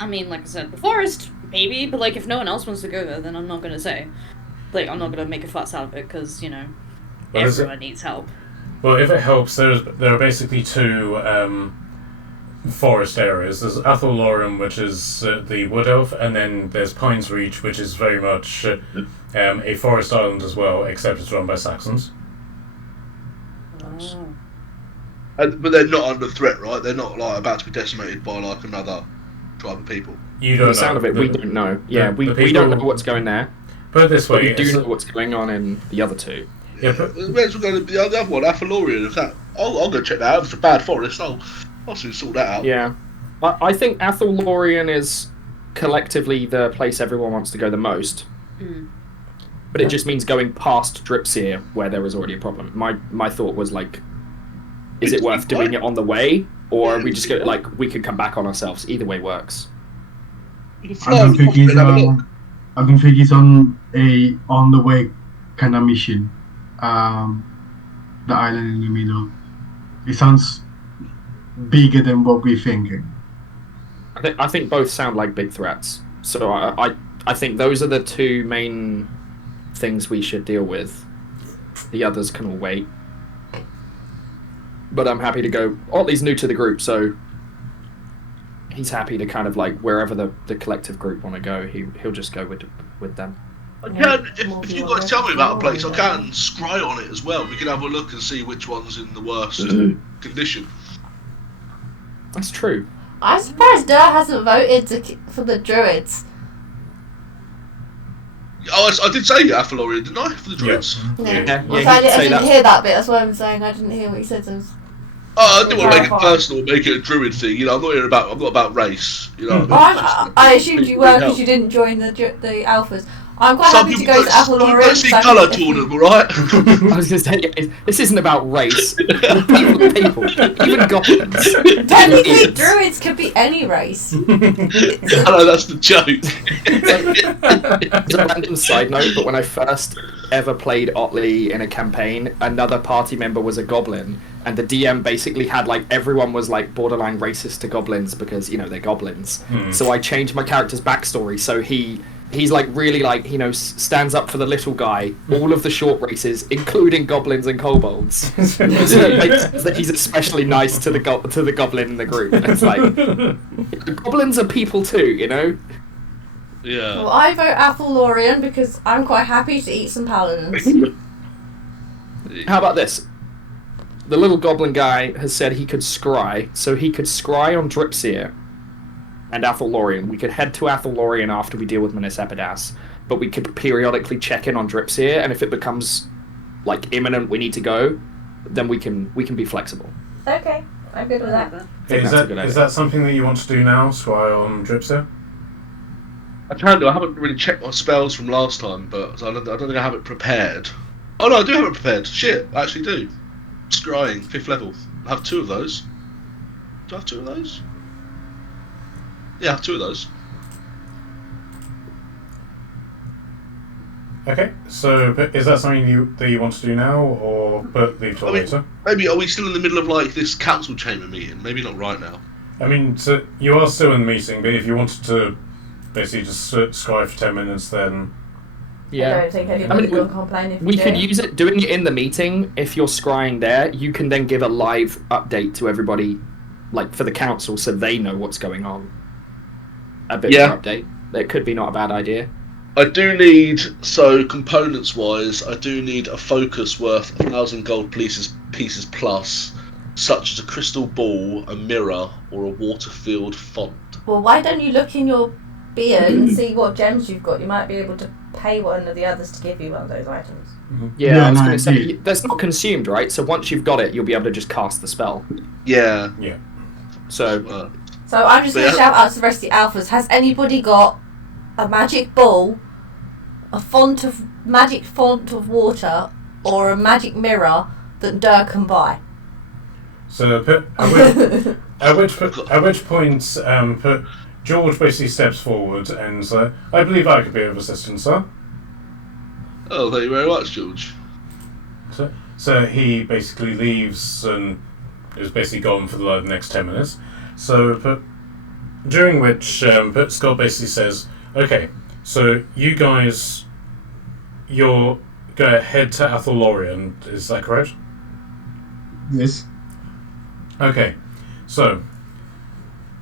I mean, like I said, the forest, maybe, but like if no one else wants to go there, then I'm not gonna say. Like, I'm not gonna make a fuss out of it, because, you know, everyone needs help. Well, if it helps, there are basically two forest areas. There's Athelorium, which is the Wood Elf, and then there's Pines Reach, which is very much a forest island as well, except it's run by Saxons. Oh. But they're not under threat, right? They're not like about to be decimated by like another tribe of people. You don't know. The sound of it, we don't know. Yeah, we don't know what's going there. Put it this way, but we do know what's going on in the other two. Yeah, but where's we going to the other one, Affiliation? If that, I'll go check that out. If it's a bad forest, I'll soon sort that out. Yeah, I think Athelorian is collectively the place everyone wants to go the most. Mm. But it just means going past Dripsir, where there was already a problem. My thought was like, is it worth doing it on the way, or are we just go like we could come back on ourselves? Either way works. I don't think it's on the way kind of mission. The island in the middle. It sounds bigger than what we're thinking. I think both sound like big threats. So I think those are the two main things we should deal with. The others can all wait. But I'm happy to go. Otley's new to the group, so he's happy to kind of like wherever the collective group want to go, he'll just go with them. I can, if you guys tell me about a place, I can scry on it as well. We can have a look and see which one's in the worst condition. That's true. I'm surprised Durr hasn't voted for the druids. Oh, I did say Affiliation, didn't I? For the druids. Yeah. I didn't hear that bit. That's why I'm saying I didn't hear what you said. So I didn't want to make it personal, make it a druid thing. You know, I'm not about race. You know. I assumed you were because you didn't join the alphas. I'm quite happy to go to Affiliation. Don't see colour toward them, alright? I was going to say, this isn't about race. People, even goblins. Technically, druids could be any race. I know, that's the joke. As a random side note, but when I first ever played Otley in a campaign, another party member was a goblin, and the DM basically had like everyone was like borderline racist to goblins because, you know, they're goblins. So I changed my character's backstory so he's like really like, you know, stands up for the little guy, all of the short races, including goblins and kobolds. So it makes sense that he's especially nice to the goblin in the group. It's like, goblins are people too, you know? Yeah. Well, I vote Affiliation because I'm quite happy to eat some paladins. How about this? The little goblin guy has said he could scry, so he could scry on Dripsir and Athelorian. We could head to Athelorian after we deal with Minas Epidas, but we could periodically check in on Dripsir, and if it becomes like imminent we need to go, then we can be flexible. Okay, I'm good with that. Is that something that you want to do now, scry on Dripsir? I can do. I haven't really checked my spells from last time, but I don't think I have it prepared. Oh no, I do have it prepared. Shit, I actually do. Scrying, 5th level. I have 2 of those. Do I have 2 of those? Yeah, I have 2 of those. Okay, so but is that something that you want to do now, or leave till later? Maybe are we still in the middle of like this council chamber meeting? Maybe not right now. I mean, so you are still in the meeting, but if you wanted to basically just scry for 10 minutes, then I Yeah. don't think anybody we- will complain if We you could do. use it doing it in the meeting. If you're scrying there, you can then give a live update to everybody, like for the council, so they know what's going on. A bit Yeah. more update. That could be not a bad idea. I do need, so components wise, I do need a focus worth 1,000 gold pieces plus, such as a crystal ball, a mirror, or a water-filled font. Well, why don't you look in your beard and see what gems you've got? You might be able to pay one of the others to give you one of those items. Yeah, Yeah, I was no, going to say, indeed. that's not consumed, right? So once you've got it, you'll be able to just cast the spell. Yeah. So, So I'm just going to Yeah. shout out to the rest of the alphas. Has anybody got a magic ball, a magic font of water, or a magic mirror that Durr can buy? so at which point George basically steps forward and I believe I could be of assistance, sir. Oh, thank you very much, George. So he basically leaves and is basically gone for the next 10 minutes. So during which Scott basically says, okay, so you guys, you're going to head to Athelorian, is that correct? Yes. Okay, so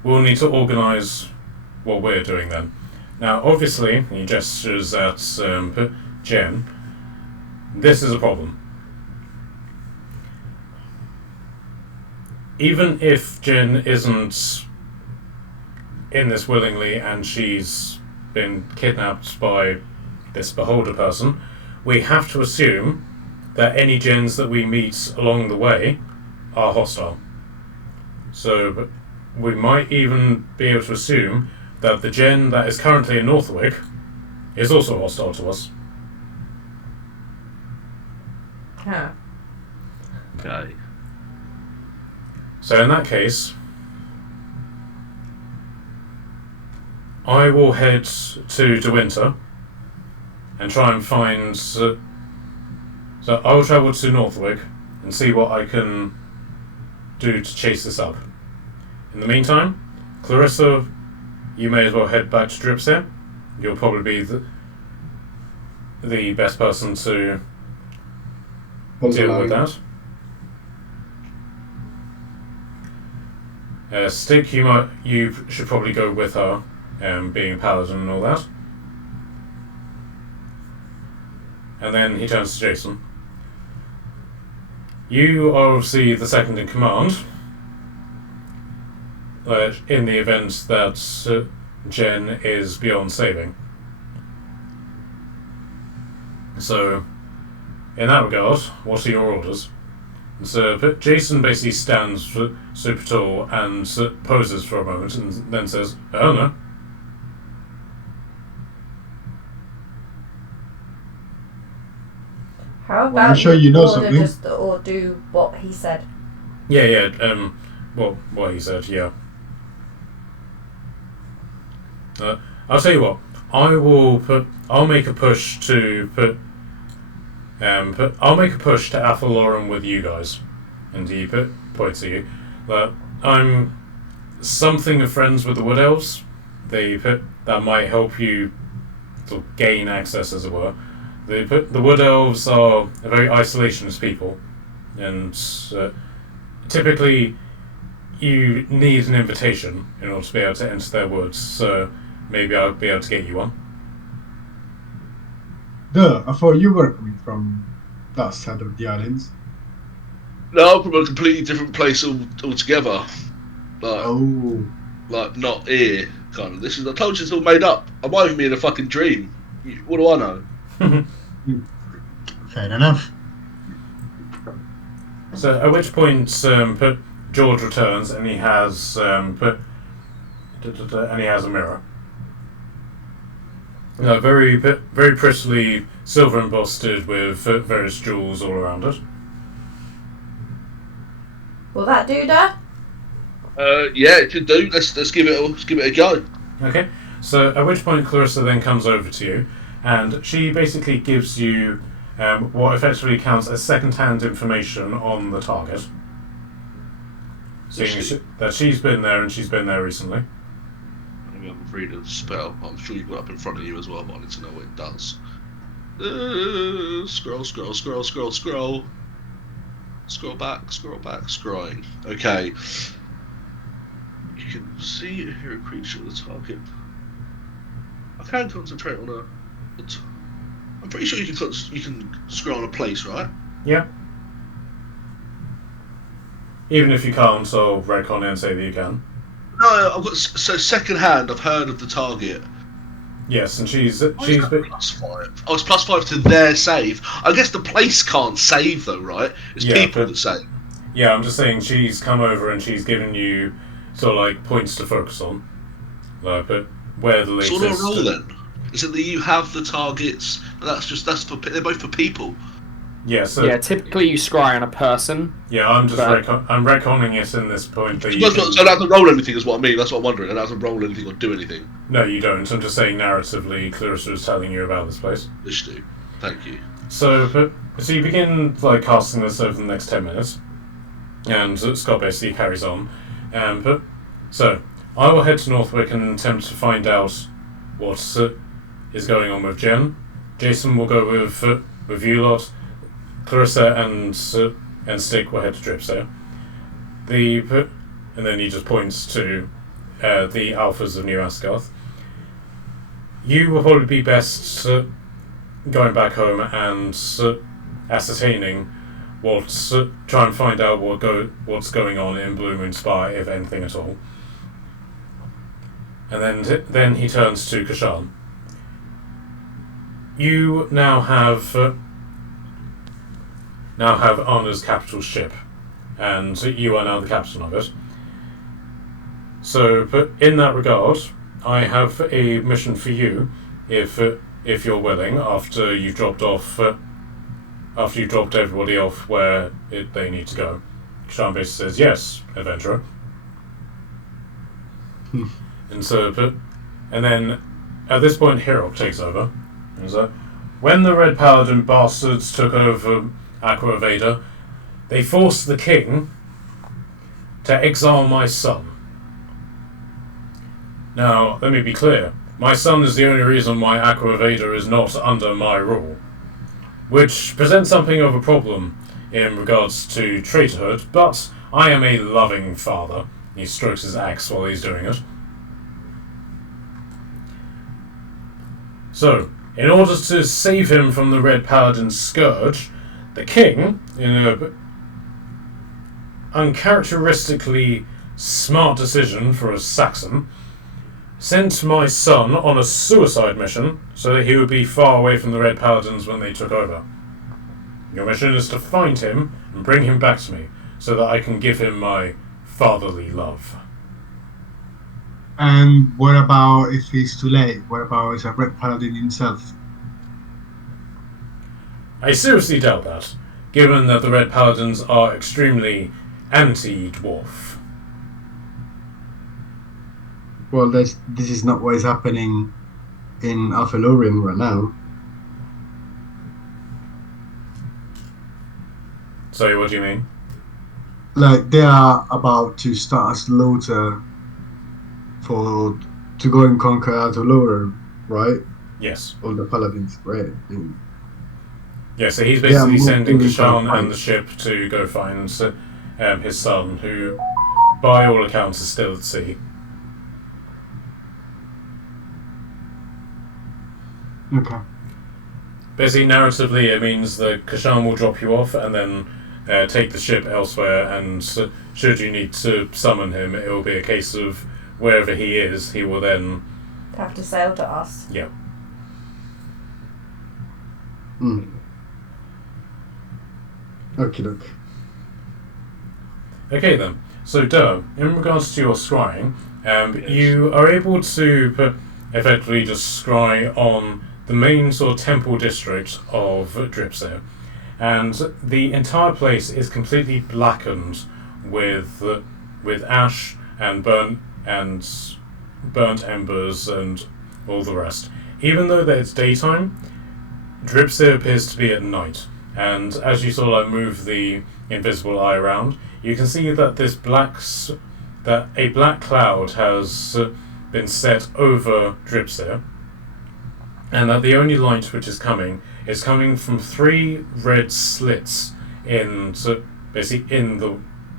we'll need to organise what we're doing then. Now, obviously, he gestures at Jen. This is a problem. Even if Jen isn't in this willingly and she's been kidnapped by this beholder person, we have to assume that any gens that we meet along the way are hostile. So we might even be able to assume that the gen that is currently in Northwick is also hostile to us. Huh. Okay. So in that case, I will head to De Winter and try and find... so I will travel to Northwick and see what I can do to chase this up. In the meantime, Clarissa, you may as well head back to Dripsy. You'll probably be the best person to deal with that. Stick, you should probably go with her, being a paladin and all that. And then he turns to Jason. You are obviously the second in command. In the event that Jen is beyond saving. So, in that regard, what are your orders? So Jason basically stands super tall and poses for a moment and then says, "Oh no." How Well, I'm about sure you you know order something. just or do what he said? Yeah. Well, what he said. Yeah. I'll tell you what. I'll make a push to I'll make a push to Athelorian with you guys, and he points at you. That I'm something of friends with the Wood Elves. That might help you sort of gain access, as it were. The Wood Elves are a very isolationist people, and typically you need an invitation in order to be able to enter their woods. So maybe I'll be able to get you one. Duh, I thought you were coming from that side of the islands. No, from a completely different place altogether. Like not here, kind of. This is. I told you it's all made up. I might even be in a fucking dream. What do I know? Fair enough. So at which point George returns and he has and he has a mirror. very prettily silver embossed with various jewels all around it. Will that do that? Yeah, it could do. Let's give it a go. Okay, so at which point Clarissa then comes over to you, and she basically gives you what effectively counts as second-hand information on the target. Seeing that she's been there and she's been there recently. Let me have a read of the spell. I'm sure you've got it up in front of you as well, but I need to know what it does. Scroll. Scroll back, scrolling. Okay. You can see or hear a creature at the target. I can concentrate on I'm pretty sure you can scroll on a place, right? Yeah. Even if you can't, I'll retcon it and say that you can. No, I've got second hand. I've heard of the target. Yes, and she's +5. Oh, it's +5 to their save. I guess the place can't save though, right? It's people that save. Yeah, I'm just saying she's come over and she's given you sort of like points to focus on. Like, but where the latest. So what a roll then? Is it that you have the targets? They're both for people. Yeah. So yeah, typically you scry on a person. Yeah, I'm just I'm retconning it in this point. That So I don't have to roll anything, is what I mean. That's what I'm wondering. I don't have to roll anything or do anything. No, you don't. I'm just saying narratively, Clarissa is telling you about this place. This do. Thank you. So you begin like casting this over the next 10 minutes, and Scott basically carries on. So I will head to Northwick and attempt to find out what is going on with Jen. Jason will go with you lot. Clarissa and Stick will head to Dripstone. And then he just points to the Alphas of New Asgarth. You will probably be best going back home and ascertaining try and find out what's going on in Blue Moon Spa, if anything at all. And then he turns to Kashan. You now have Anna's capital ship, and you are now the captain of it. So, but in that regard, I have a mission for you, if you're willing. After you've dropped everybody off where they need to go. Kashan basically says, "Yes, adventurer." And then at this point, Hero takes over. And so, when the Red Paladin bastards took over Aqua Veda, they forced the king to exile my son. Now, let me be clear. My son is the only reason why Aqua Veda is not under my rule, which presents something of a problem in regards to traitorhood, but I am a loving father. He strokes his axe while he's doing it. So, in order to save him from the Red Paladin's scourge, the king, in an uncharacteristically smart decision for a Saxon, sent my son on a suicide mission so that he would be far away from the Red Paladins when they took over. Your mission is to find him and bring him back to me so that I can give him my fatherly love. And what about if he's too late? What about if a Red Paladin himself? I seriously doubt that, given that the Red Paladins are extremely anti-dwarf. Well, this is not what is happening in Affiliation right now. Sorry, what do you mean? Like, they are about to start a slaughter to go and conquer Affiliation, right? Yes. All the Paladins, right? Yeah, so he's basically sending Kashan fight. and the ship to go find his son, who, by all accounts, is still at sea. Okay. Basically, narratively, it means that Kashan will drop you off and then take the ship elsewhere, and should you need to summon him, it will be a case of wherever he is, he will then Have to sail to us. Yeah. Okie doke. Okay then. So, Durr, in regards to your scrying, you are able to effectively just scry on the main sort of temple district of Dripsir, and the entire place is completely blackened with ash and burnt embers and all the rest. Even though that it's daytime, Dripsir appears to be at night, and as you sort of like move the invisible eye around, you can see that that a black cloud has been set over Dripsir, and that the only light which is coming from 3 red slits basically in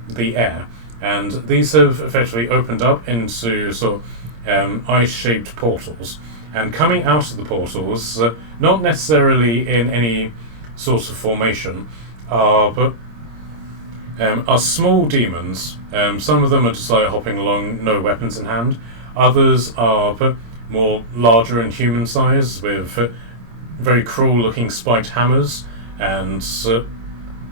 the air, and these have effectively opened up into sort of ice-shaped portals. And coming out of the portals, not necessarily in any sort of formation, are small demons. Some of them are just like hopping along, no weapons in hand. Others are more larger and human size, with very cruel-looking spiked hammers and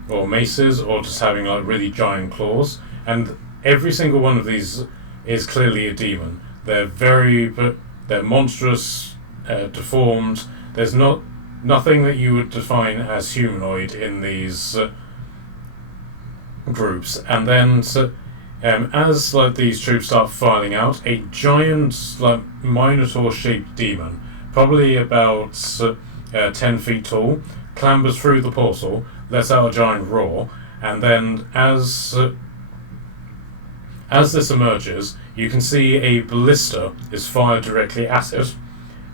or maces, or just having like really giant claws. And every single one of these is clearly a demon. They're monstrous, deformed. There's nothing that you would define as humanoid in these groups. And then, as like these troops start filing out, a giant, like minotaur-shaped demon, probably about 10 feet tall, clambers through the portal, lets out a giant roar, and then as this emerges, you can see a ballista is fired directly at it,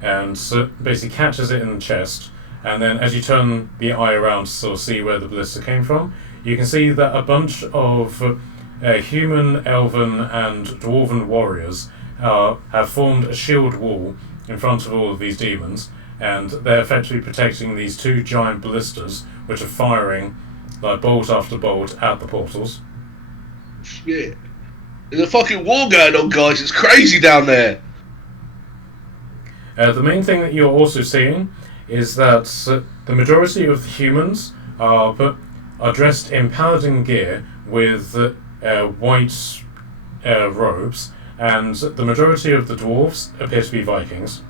and basically catches it in the chest. And then as you turn the eye around to sort of see where the ballista came from, you can see that a bunch of human, elven, and dwarven warriors have formed a shield wall in front of all of these demons, and they're effectively protecting these 2 giant ballistas, which are firing like bolt after bolt at the portals. Shit. There's a fucking war going on, guys. It's crazy down there. The main thing that you're also seeing is that the majority of the humans are dressed in paladin gear with white robes, and the majority of the dwarves appear to be Vikings.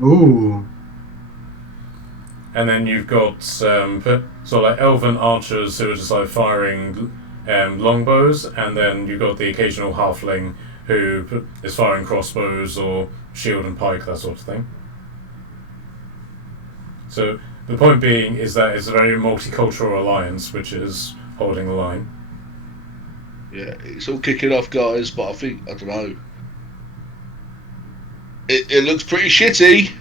Ooh. And then you've got sort of like elven archers who are just like firing longbows, and then you've got the occasional halfling who is firing crossbows or shield and pike, that sort of thing. So the point being is that it's a very multicultural alliance which is holding the line. Yeah, it's all kicking off, guys, but I don't know. It looks pretty shitty,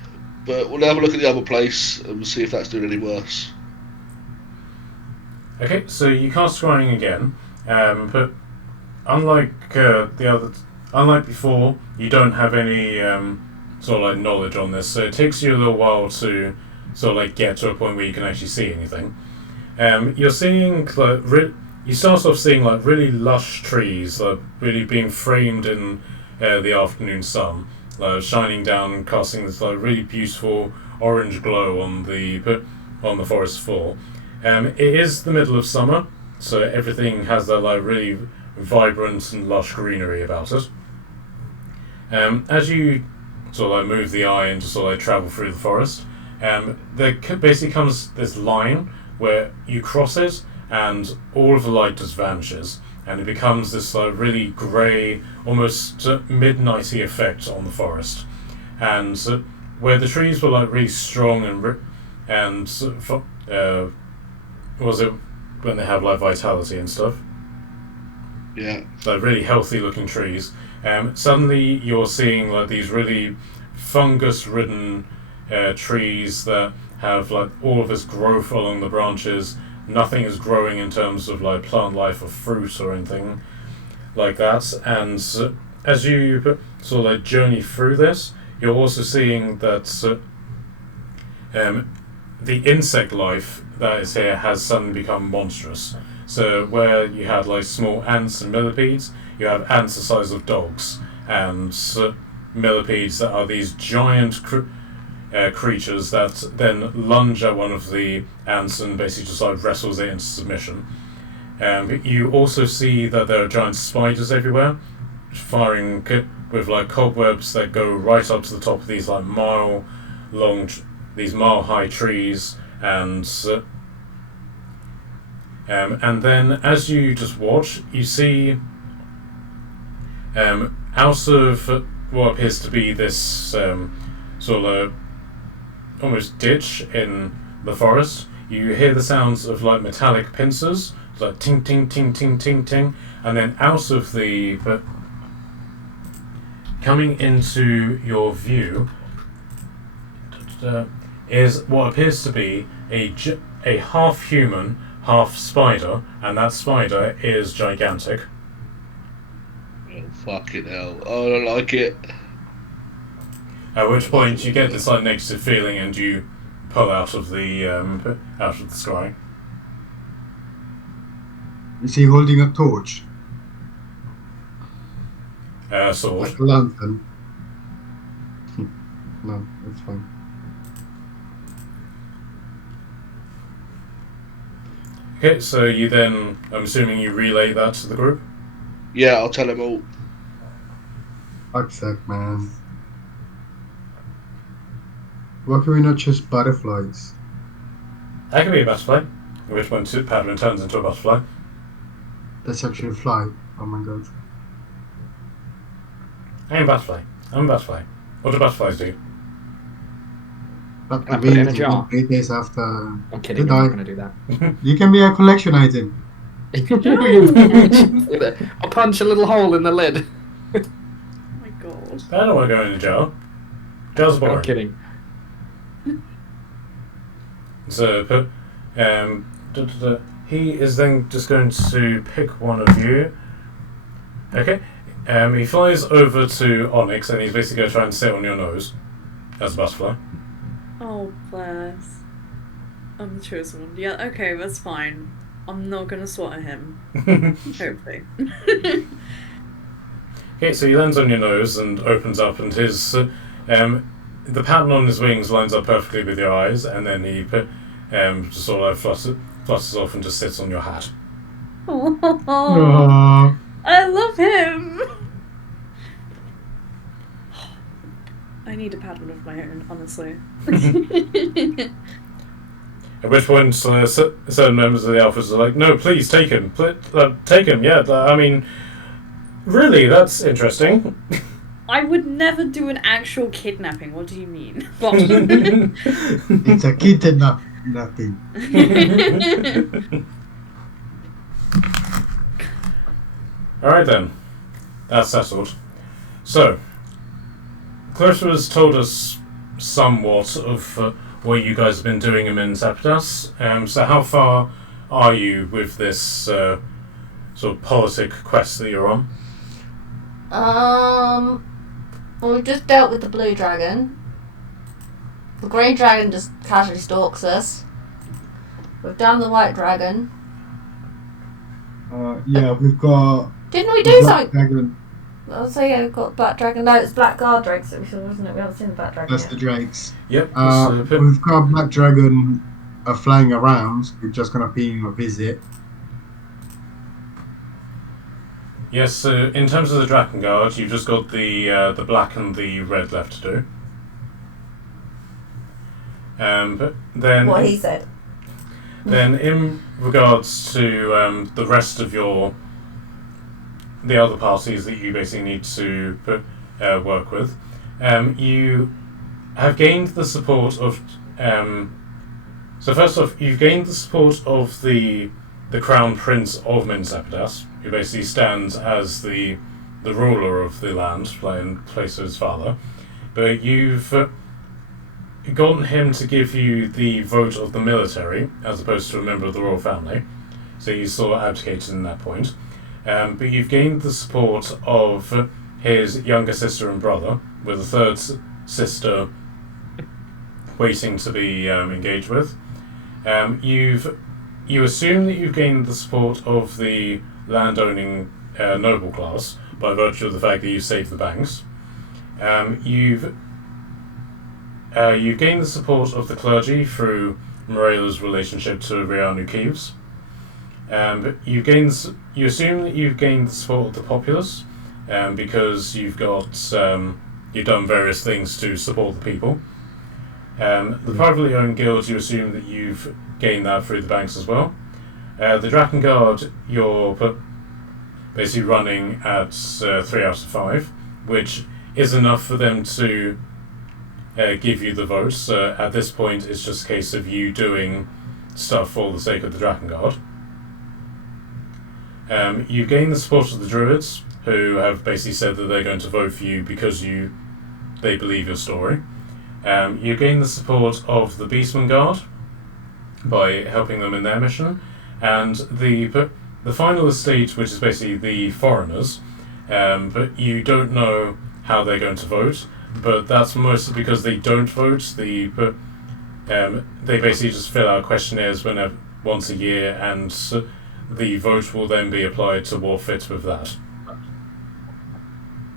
but we'll have a look at the other place and we'll see if that's doing any worse. Okay, so you cast scrying again, but unlike unlike before, you don't have any sort of like knowledge on this, so it takes you a little while to sort of like get to a point where you can actually see anything. You're seeing like you start off seeing like really lush trees, like really being framed in the afternoon sun, shining down and casting this like really beautiful orange glow on the forest floor. It is the middle of summer, so everything has that like really vibrant and lush greenery about it. As you sort of like move the eye and just sort of like travel through the forest, there basically comes this line where you cross it and all of the light just vanishes, and it becomes this really grey, almost midnighty effect on the forest. And where the trees were like really strong and was it when they have like vitality and stuff? Yeah. Like really healthy looking trees. Suddenly you're seeing like these really fungus-ridden trees that have like all of this growth along the branches. Nothing is growing in terms of like plant life or fruit or anything like that. And as you sort of like journey through this, you're also seeing that the insect life that is here has suddenly become monstrous. So where you had like small ants and millipedes, you have ants the size of dogs, and millipedes that are these giant creatures that then lunge at one of the ants and basically just like wrestles it into submission. You also see that there are giant spiders everywhere, firing with like cobwebs that go right up to the top of these like these mile-high trees, and then as you just watch, you see out of what appears to be this sort of almost ditch in the forest, you hear the sounds of like metallic pincers, like ting ting ting ting ting ting, and then out of coming into your view is what appears to be a half human, half spider, and that spider is gigantic. Oh, fucking hell. Oh, I don't like it. At which point you get this like negative feeling and you pull out of the sky. Is he holding a torch? Sword. Like a lantern? No, that's fine. Okay, so you then, I'm assuming you relay that to the group? Yeah, I'll tell them all. Fuck's sake, man. Why can we not choose butterflies? That could be a butterfly. At which point Padwin turns into a butterfly. That's actually a fly. Oh my god. I'm a butterfly. I'm a butterfly. What do butterflies do? But Can I put it in a jar? 8 days after. I'm kidding, Good I'm not night. going to do that. You can be a collection item. I'll punch a little hole in the lid. Oh my god. I don't want to go in a jar. Jars are boring. I'm kidding. So, he is then just going to pick one of you. Okay. He flies over to Onyx and he's basically going to try and sit on your nose as a butterfly. Oh, bless. I'm the chosen one. Yeah, okay, that's fine. I'm not gonna swat at him. Hopefully. Okay, so he lands on your nose and opens up, and his the pattern on his wings lines up perfectly with your eyes, and then he just sort of flutters off and just sits on your hat. Oh, I love him. I need a pattern of my own, honestly. At which point, certain members of the Alphas are like, "No, please take him. Take him. Yeah, I mean, really, that's interesting." I would never do an actual kidnapping. What do you mean? It's a kidnapping. All right then, that's settled. So, Clarissa has told us somewhat of what you guys have been doing in Septas. So how far are you with this sort of politic quest that you're on? Well, we've just dealt with the blue dragon. The grey dragon just casually stalks us. We've done the white dragon. Yeah, we've got. Didn't we do Black something? Dragon. I was saying we've got black dragon. No, it's black guard drakes, wasn't it? We haven't seen the black dragon That's yet. the drakes. Yep. We've got Black Dragon flying around. We're just gonna pay him a visit. Yes. So in terms of the Drakengard, you've just got the black and the red left to do. But then What he said. Then, in regards to the rest of the other parties that you basically need to work with, you have gained the support of. So first off, you've gained the support of the Crown Prince of Mensapidas, who basically stands as the ruler of the land, in place of his father. But you've gotten him to give you the vote of the military, as opposed to a member of the royal family. So you sort of abdicated in that point. But you've gained the support of his younger sister and brother, with a third sister waiting to be engaged with. You assume that you've gained the support of the landowning noble class by virtue of the fact that you saved the banks. You've gained the support of the clergy through Morela's relationship to Rianu Keeves. You assume that you've gained the support of the populace because you've done various things to support the people. The privately owned guild, you assume that you've gained that through the banks as well. The Drakengard, you're basically running at 3 out of 5, which is enough for them to give you the votes. At this point, it's just a case of you doing stuff for the sake of the Drakengard. You gain the support of the Druids, who have basically said that they're going to vote for you because they believe your story. You gain the support of the Beastman Guard by helping them in their mission, and the final estate, which is basically the foreigners, but you don't know how they're going to vote, but that's mostly because they don't vote. They basically just fill out questionnaires once a year, and the vote will then be applied to what fits with that.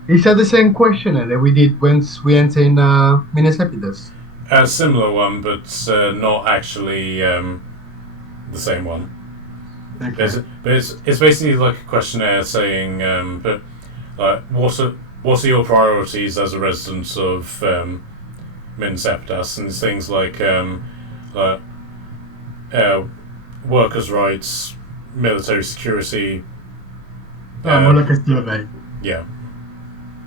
Is that the same questionnaire that we did once we entered in Minas Epidus? A similar one, but not actually the same one. Okay. But it's basically like a questionnaire saying, what are your priorities as a resident of Minas Epidus, and it's things like workers' rights, military security. More like a survey. Yeah.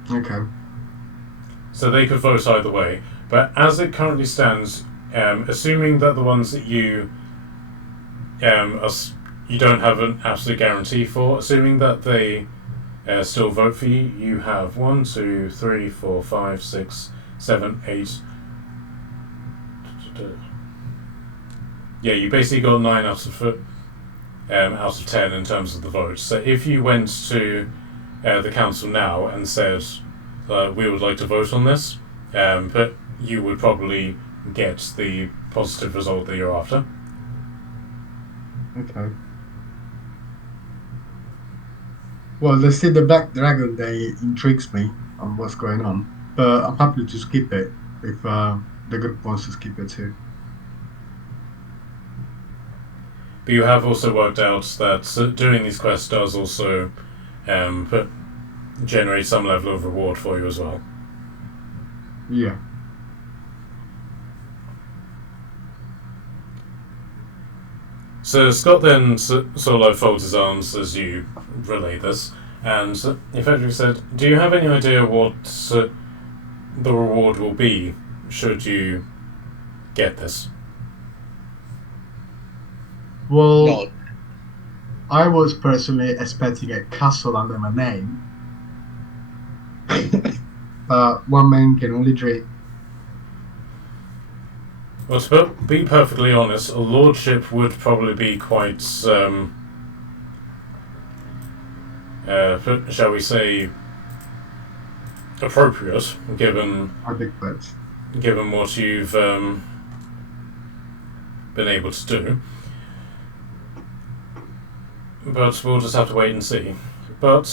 Okay. So they could vote either way, but as it currently stands, assuming that the ones that you you don't have an absolute guarantee for, assuming that they still vote for you, you have 1, 2, 3, 4, 5, 6, 7, 8. Yeah, you basically got 9 out of 10 in terms of the votes. So if you went to the council now and said, we would like to vote on this, but you would probably get the positive result that you're after. Okay. Well, there's still the Black Dragon that intrigues me on what's going on, but I'm happy to skip it if the group wants to skip it too. But you have also worked out that doing these quests does also generate some level of reward for you as well. Yeah. So Scott then sort of like folds his arms as you relay this, and effectively said, do you have any idea what the reward will be should you get this? Well, No. I was personally expecting a castle under my name. But one man can only dream. Well, to be perfectly honest, a lordship would probably be quite, shall we say, appropriate, given what you've been able to do. But we'll just have to wait and see. But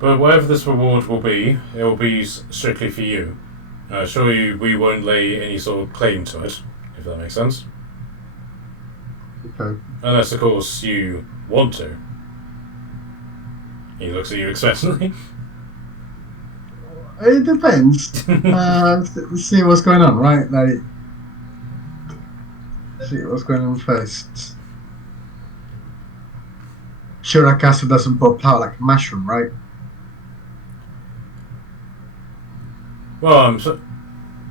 whatever this reward will be, it will be strictly for you. I assure you we won't lay any sort of claim to it, if that makes sense. Okay. Unless, of course, you want to. He looks at you expectantly. It depends. See what's going on, right? Like, see what's going on first. Sure, a castle doesn't pop out like a mushroom, right? Well,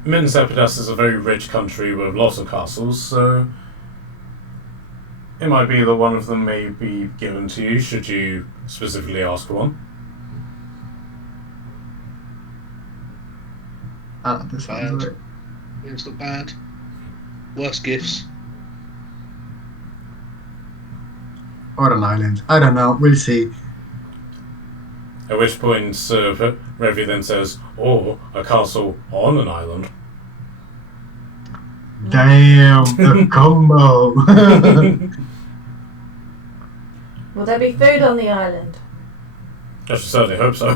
Minas Epidus is a very rich country with lots of castles, so it might be that one of them may be given to you should you specifically ask for one. This sounds right. It's not bad. Worse gifts. Or an island. I don't know. We'll see. At which point, Revi then says, or a castle on an island. Damn, the combo. Will there be food on the island? I should certainly hope so.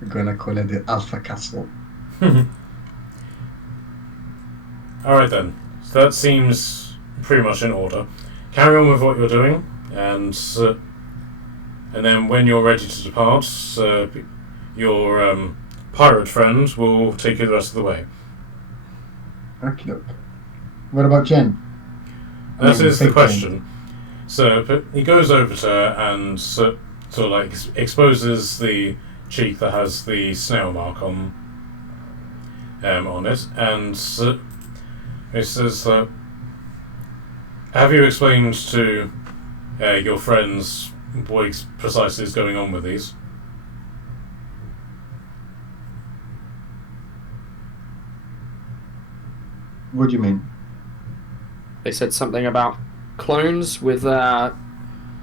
We're gonna call it the Alpha Castle. Alright then. So that seems pretty much in order. Carry on with what you're doing, and then when you're ready to depart, your pirate friend will take you the rest of the way. Okay. What about Jen? That is the question. So but he goes over to her and sort of like exposes the cheek that has the snail mark on it, and he says, "Have you explained to your friends what precisely is going on with these?" What do you mean? They said something about clones with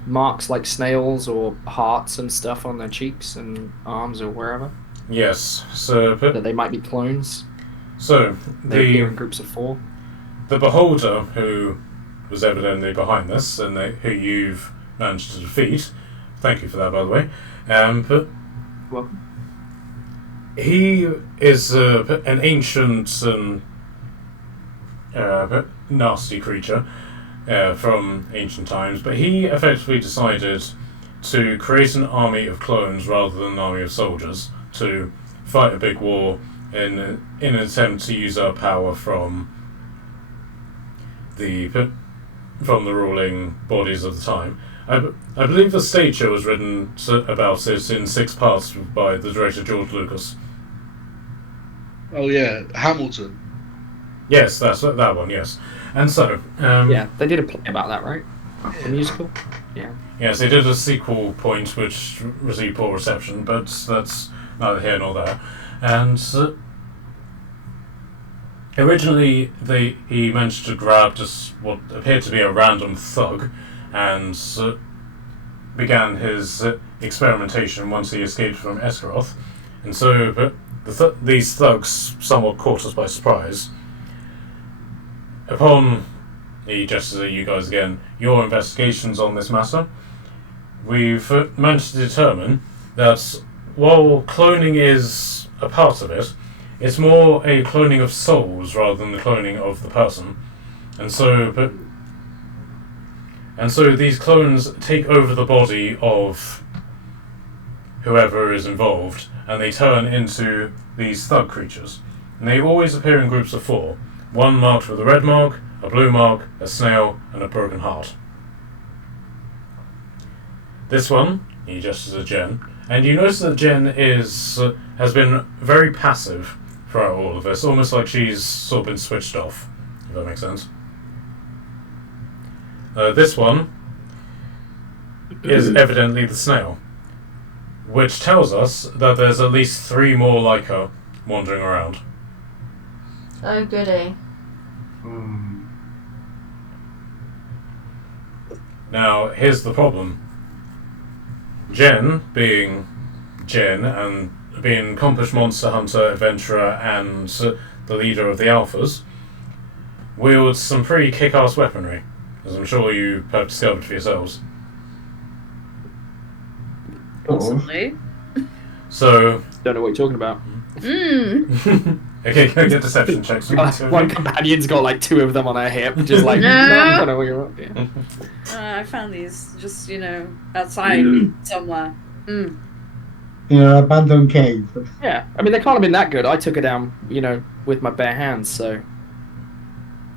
marks like snails or hearts and stuff on their cheeks and arms or wherever. Yes. So That they might be clones. So They appear in groups of 4. the beholder who was evidently behind this and who you've managed to defeat. Thank you for that, by the way. But Welcome. he is an ancient and nasty creature from ancient times, but he effectively decided to create an army of clones rather than an army of soldiers to fight a big war in an attempt to usurp power from the ruling bodies of the time. I believe the stage show was written about it in 6 parts by the director George Lucas. Oh yeah, Hamilton. Yes, that's that one. Yes, and so Yeah, they did a play about that, right? A musical? Yeah. yes, they did a sequel point which received poor reception, but that's neither here nor there. And originally, he managed to grab just what appeared to be a random thug, and began his experimentation once he escaped from Escaroth. And so, these thugs somewhat caught us by surprise. Upon, he gestures at you guys again, your investigations on this matter, we've managed to determine that while cloning is a part of it, it's more a cloning of souls rather than the cloning of the person. And so these clones take over the body of whoever is involved, and they turn into these thug creatures. And they always appear in groups of 4. One marked with a red mark, a blue mark, a snail, and a broken heart. This one, he gestures at Jen, and you notice that Jen has been very passive throughout all of this, almost like she's sort of been switched off, if that makes sense. This one is evidently the snail, which tells us that there's at least 3 more like her wandering around. Oh, goody. Now, here's the problem. Jen, being Jen, and being an accomplished monster hunter, adventurer, and the leader of the Alphas, wields some pretty kick-ass weaponry, as I'm sure you have discovered for yourselves. Possibly. So... Don't know what you're talking about. Okay, go get deception checks. One companion's got like 2 of them on her hip, just like, No. I don't know what you're up. Yeah. I found these just, outside somewhere. Abandoned cave. Yeah, I mean, they can't have been that good. I took her down, with my bare hands, so.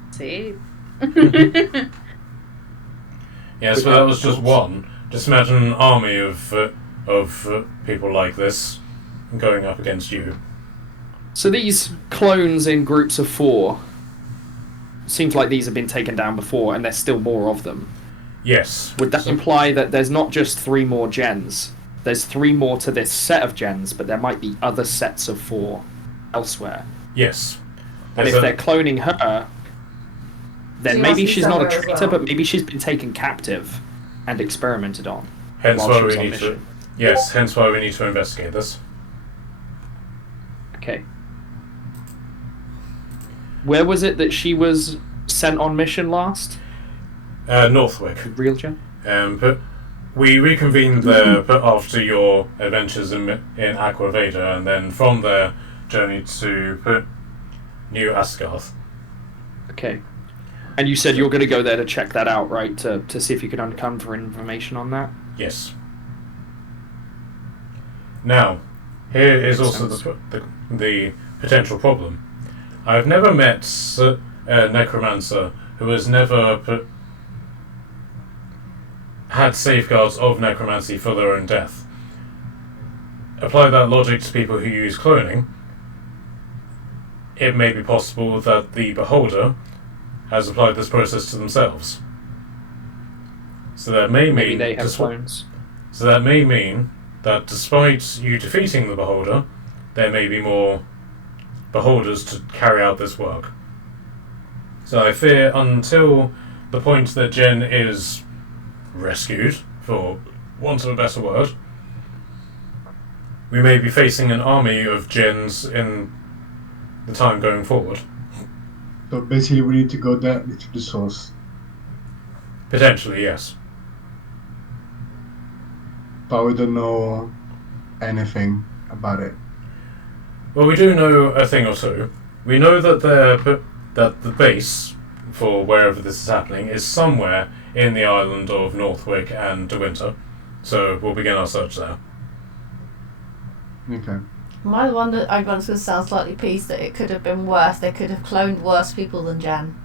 See? Yes, but that was just one. Just imagine an army of people like this going up against you. So these clones in groups of 4, seems like these have been taken down before, and there's still more of them. Yes. Would that imply that there's not just 3 more gens? There's 3 more to this set of gens, but there might be other sets of 4 elsewhere. Yes. And if they're cloning her, then She maybe must be she's not a somewhere as traitor, well. but maybe she's been taken captive and experimented on. Hence while why she was we on need to... mission. Yes, hence why we need to investigate this. Okay. Where was it that she was sent on mission last? Northwick. Real gen? But we reconvened there after your adventures in Aqua Veda, and then from there journeyed to New Asgarth. Okay. And you said you're going to go there to check that out, right? To see if you can uncover information on that? Yes. Now, here is Makes also sense. the potential problem. I've never met a necromancer who has never had safeguards of necromancy for their own death. Apply that logic to people who use cloning. It may be possible that the beholder has applied this process to themselves. So that may Maybe mean they have clones. So that may mean that despite you defeating the beholder, there may be more beholders to carry out this work. So I fear until the point that Jen is rescued, for want of a better word, we may be facing an army of Jens in the time going forward. So basically, we need to go directly to the source. Potentially, yes. But we don't know anything about it. Well, we do know a thing or two. We know that that the base for wherever this is happening is somewhere in the island of Northwick and De Winter. So we'll begin our search there. Okay. My one that I'm going to sound slightly pissed that it could have been worse. They could have cloned worse people than Jan.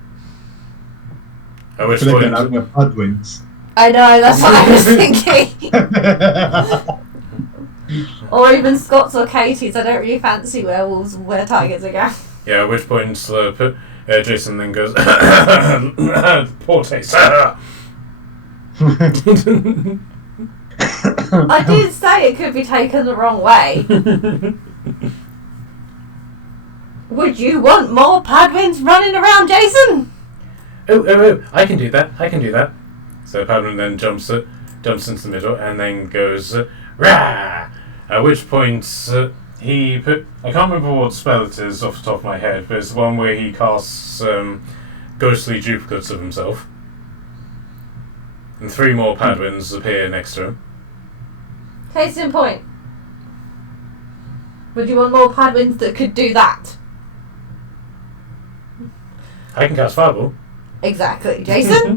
At which So they can point, have Bloodwinds. I know, that's what I was thinking. Or even Scots or Katie's. I don't really fancy werewolves and were-tigers again. yeah. At which point, Jason then goes, "Poor taste." I did say it could be taken the wrong way. Would you want more Padwins running around, Jason? Oh! I can do that. So Padman then jumps into the middle and then goes, "Rah!" At which point I can't remember what spell it is off the top of my head, but it's the one where he casts ghostly duplicates of himself, and 3 more Padwins appear next to him. Case in point. Would you want more Padwins that could do that? I can cast Fireball. Exactly, Jason.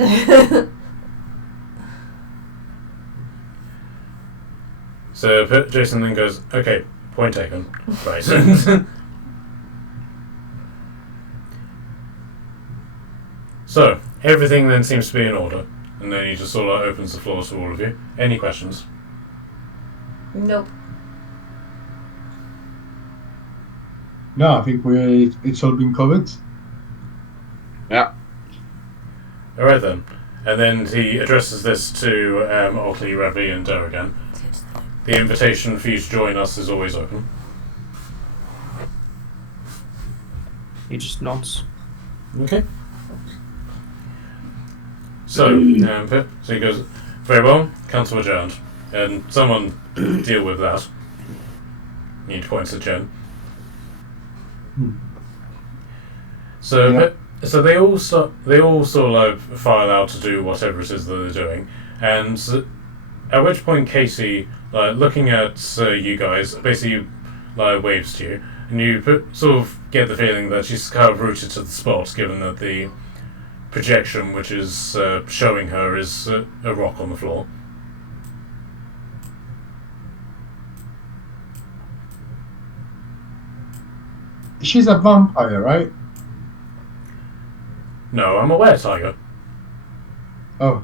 So Jason then goes, "Okay, point taken." Right. So everything then seems to be in order, and then he just sort of opens the floor to all of you. Any questions? Nope. No, I think it's all been covered. Yeah. Alright then. And then he addresses this to Oakley, Ravi and Doe again. The invitation for you to join us is always open. He just nods. Okay. So he goes, "Very well, council adjourned." And someone deal with that. He points at Jen. So Yeah. So they all sort of like file out to do whatever it is that they're doing, and at which point Casey, like looking at you guys, basically like waves to you, and you sort of get the feeling that she's kind of rooted to the spot, given that the projection which is showing her is a rock on the floor. She's a vampire, right? No, I'm a were-tiger. Oh.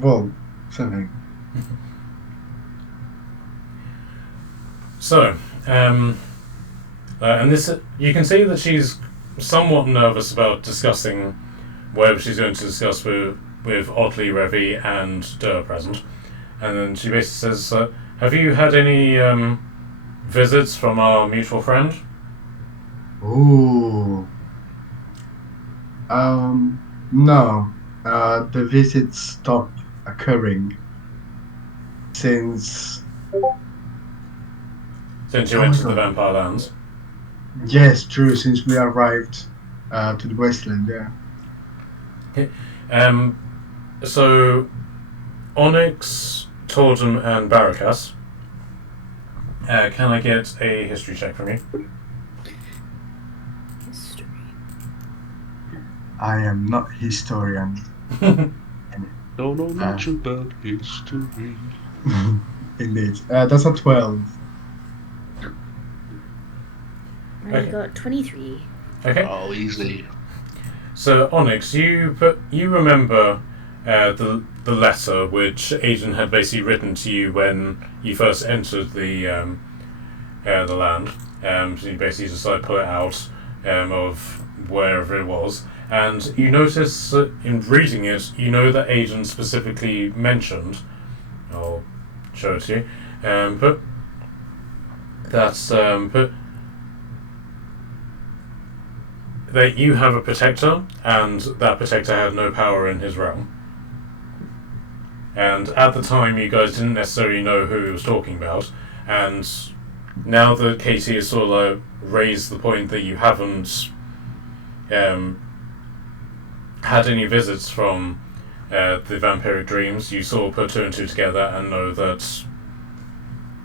Well, something. So, and this, you can see that she's somewhat nervous about discussing whatever she's going to discuss with Otley, Revy, and Durr present. And then she basically says, "Have you had any visits from our mutual friend?" Ooh. No. The visits stopped occurring since. Since you Oh my entered the God. Vampire Lands. Yes, true. Since we arrived to the Wasteland, yeah. So, Onyx, Tordum, and Barakas. Can I get a history check from you? History. I am not historian. Don't know much about history. Indeed. That's a 12. I Okay. got 23. Okay. Oh, easy. So Onyx, you remember the letter which Aiden had basically written to you when you first entered the land. So you basically decided to pull it out of wherever it was, and you notice that in reading it, you know that Aiden specifically mentioned. I'll show it to you. But that you have a protector, and that protector had no power in his realm. And at the time, you guys didn't necessarily know who he was talking about, and now that Katie has sort of like raised the point that you haven't had any visits from the vampiric dreams, you sort of put two and two together and know that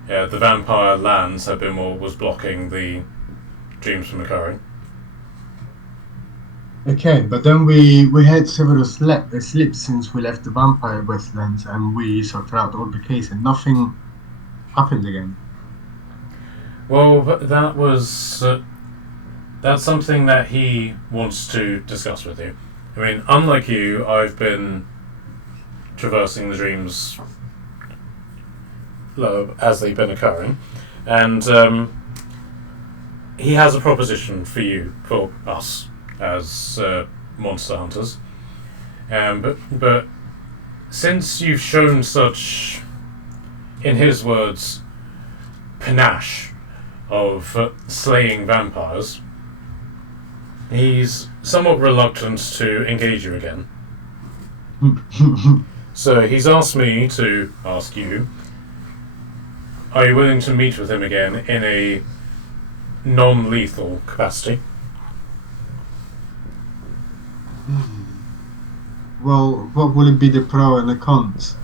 the vampire lands have been what was blocking the dreams from occurring. Okay, but then we had several slips since we left the vampire wastelands, and we sorted out all the case, and nothing happened again. Well, that was that's something that he wants to discuss with you. I mean, unlike you, I've been traversing the dreams as they've been occurring, and he has a proposition for you, for us, as monster hunters. But since you've shown such, in his words, panache of slaying vampires, he's somewhat reluctant to engage you again. So he's asked me to ask you, are you willing to meet with him again in a non-lethal capacity? Well, what will it be the pro and the cons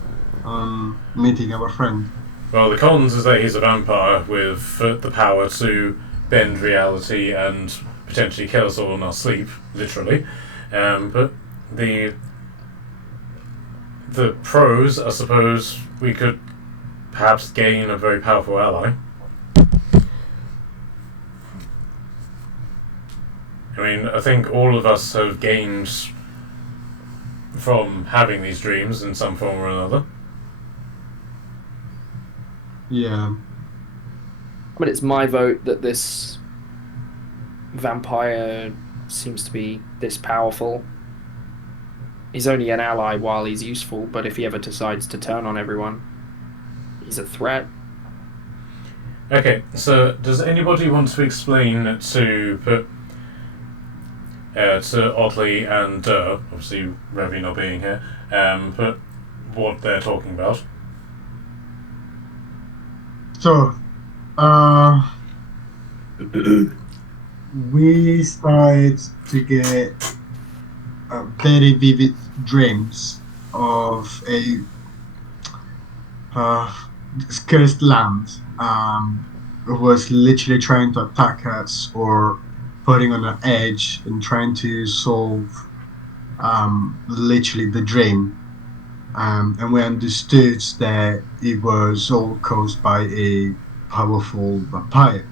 on meeting our friend? Well, the cons is that he's a vampire with the power to bend reality and potentially kill us all in our sleep, literally. But the pros, I suppose, we could perhaps gain a very powerful ally. I mean, I think all of us have gained from having these dreams in some form or another. Yeah. But it's my vote that this vampire seems to be this powerful. He's only an ally while he's useful, but if he ever decides to turn on everyone, he's a threat. Okay, so does anybody want to explain to Oddly and obviously Revy not being here, but what they're talking about? So, we started to get very vivid dreams of a cursed land who was literally trying to attack us or putting on an edge and trying to solve literally the dream. And we understood that it was all caused by a powerful vampire.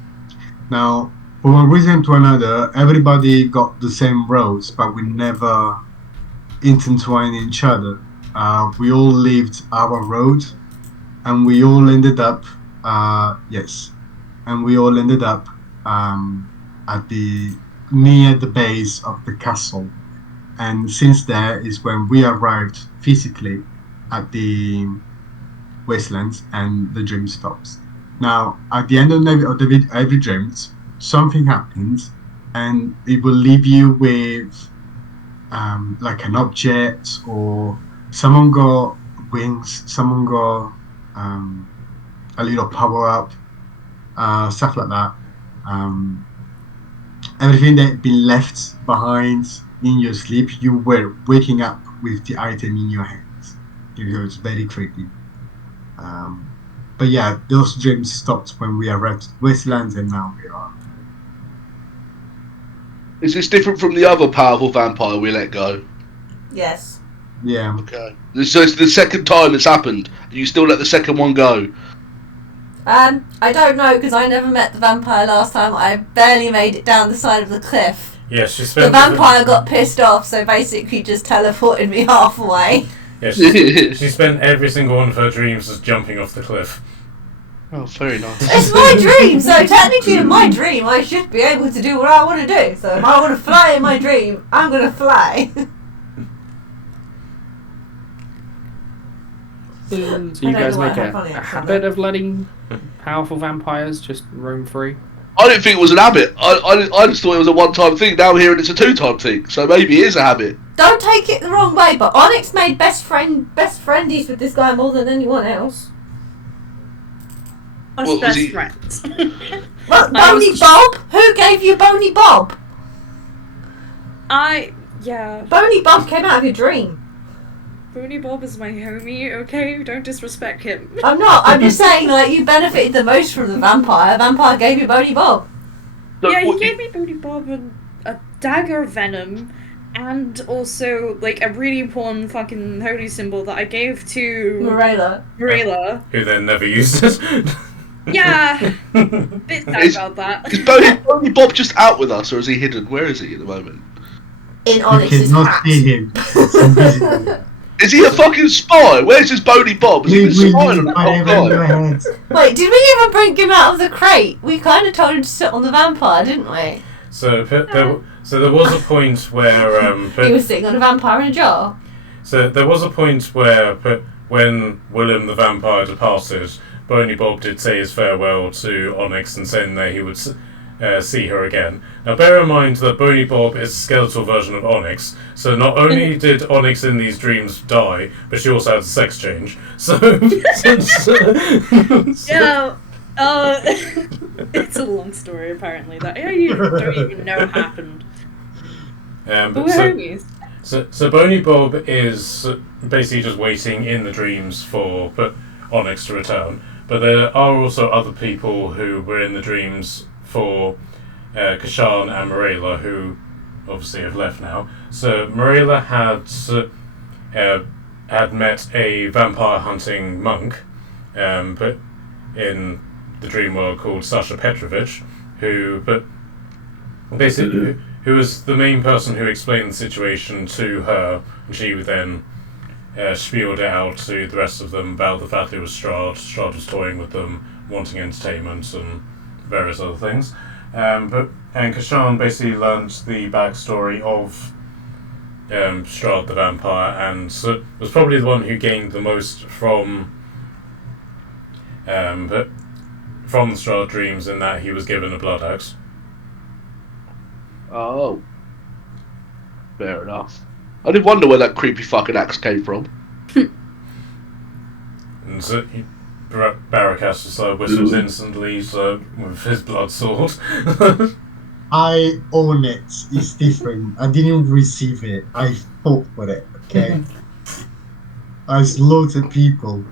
Now, for one reason to another, everybody got the same roads, but we never intertwined each other. We all lived our road, and we all ended up, at the near the base of the castle. And since there is when we arrived physically at the wastelands and the dream stops. Now, at the end of every dream, something happens and it will leave you with like an object, or someone got wings, someone got a little power up, stuff like that. Everything that had been left behind in your sleep, you were waking up with the item in your hands. It was very creepy. But yeah, those dreams stopped when we arrived at Wastelands, and now we are. Is this different from the other powerful vampire we let go? Yes. Yeah. Okay. So it's the second time it's happened. You still let the second one go? I don't know because I never met the vampire last time. I barely made it down the side of the cliff. Yeah, she The spent vampire got pissed off, so basically just teleported me halfway. Yeah, she spent every single one of her dreams just jumping off the cliff. Oh, very nice. It's my dream, so technically in my dream I should be able to do what I want to do. So if I want to fly in my dream, I'm going to fly. So you I don't guys know why make I a have funny accent habit there. of letting powerful vampires just roam free? I didn't think it was an habit. I just thought it was a one-time thing. Now I'm hearing it's a two-time thing. So maybe it is a habit. Don't take it the wrong way, but Onyx made best friendies with this guy more than anyone else. Us What was best he- friends. Well, I Boney was- Bob? Who gave you Boney Bob? Yeah. Boney Bob came out of your dream. Boney Bob is my homie, okay? Don't disrespect him. I'm not. I'm just saying, like, you benefited the most from the vampire. Vampire gave you Boney Bob. No, Yeah, he what- gave me Boney Bob and a dagger of venom, and also, like, a really important fucking holy symbol that I gave to Morella. Marilla. Who then never used it. Yeah, bit sad Is- about that. Is Boney Bob just out with us, or is he hidden? Where is he at the moment? In You Onyx's cannot hat. see him. It's invisible. Is he a fucking spy? Where's his Boney Bob? Has he been spying on the whole whatever in your time? head. Wait, did we even bring him out of the crate? We kind of told him to sit on the vampire, didn't we? So there was a point where He was sitting on a vampire in a jar. so there was a point where when Willem the vampire departed, Boney Bob did say his farewell to Onyx and saying that he would see her again. Now bear in mind that Boney Bob is a skeletal version of Onyx, so not only did Onyx in these dreams die, but she also had a sex change. So Yeah, it's a long story apparently that I don't even know happened. But but we're so, homies. so Boney Bob is basically just waiting in the dreams for Onyx to return. But there are also other people who were in the dreams for Kashan and Morella, who obviously have left now. So Morella had met a vampire hunting monk, but in the dream world called Sasha Petrovich, who basically who was the main person who explained the situation to her, and she then spewed it out to the rest of them about the fact it was Strahd. Strahd was toying with them, wanting entertainment and various other things. And Kashan basically learned the backstory of Strahd the vampire, and was probably the one who gained the most from the Strahd dreams, in that he was given a blood axe. Oh. Fair enough. I did wonder where that creepy fucking axe came from. And so Barakas just whistles instantly with his blood sword. I own it. It's different. I didn't receive it. I fought for it. Okay. I slaughtered people.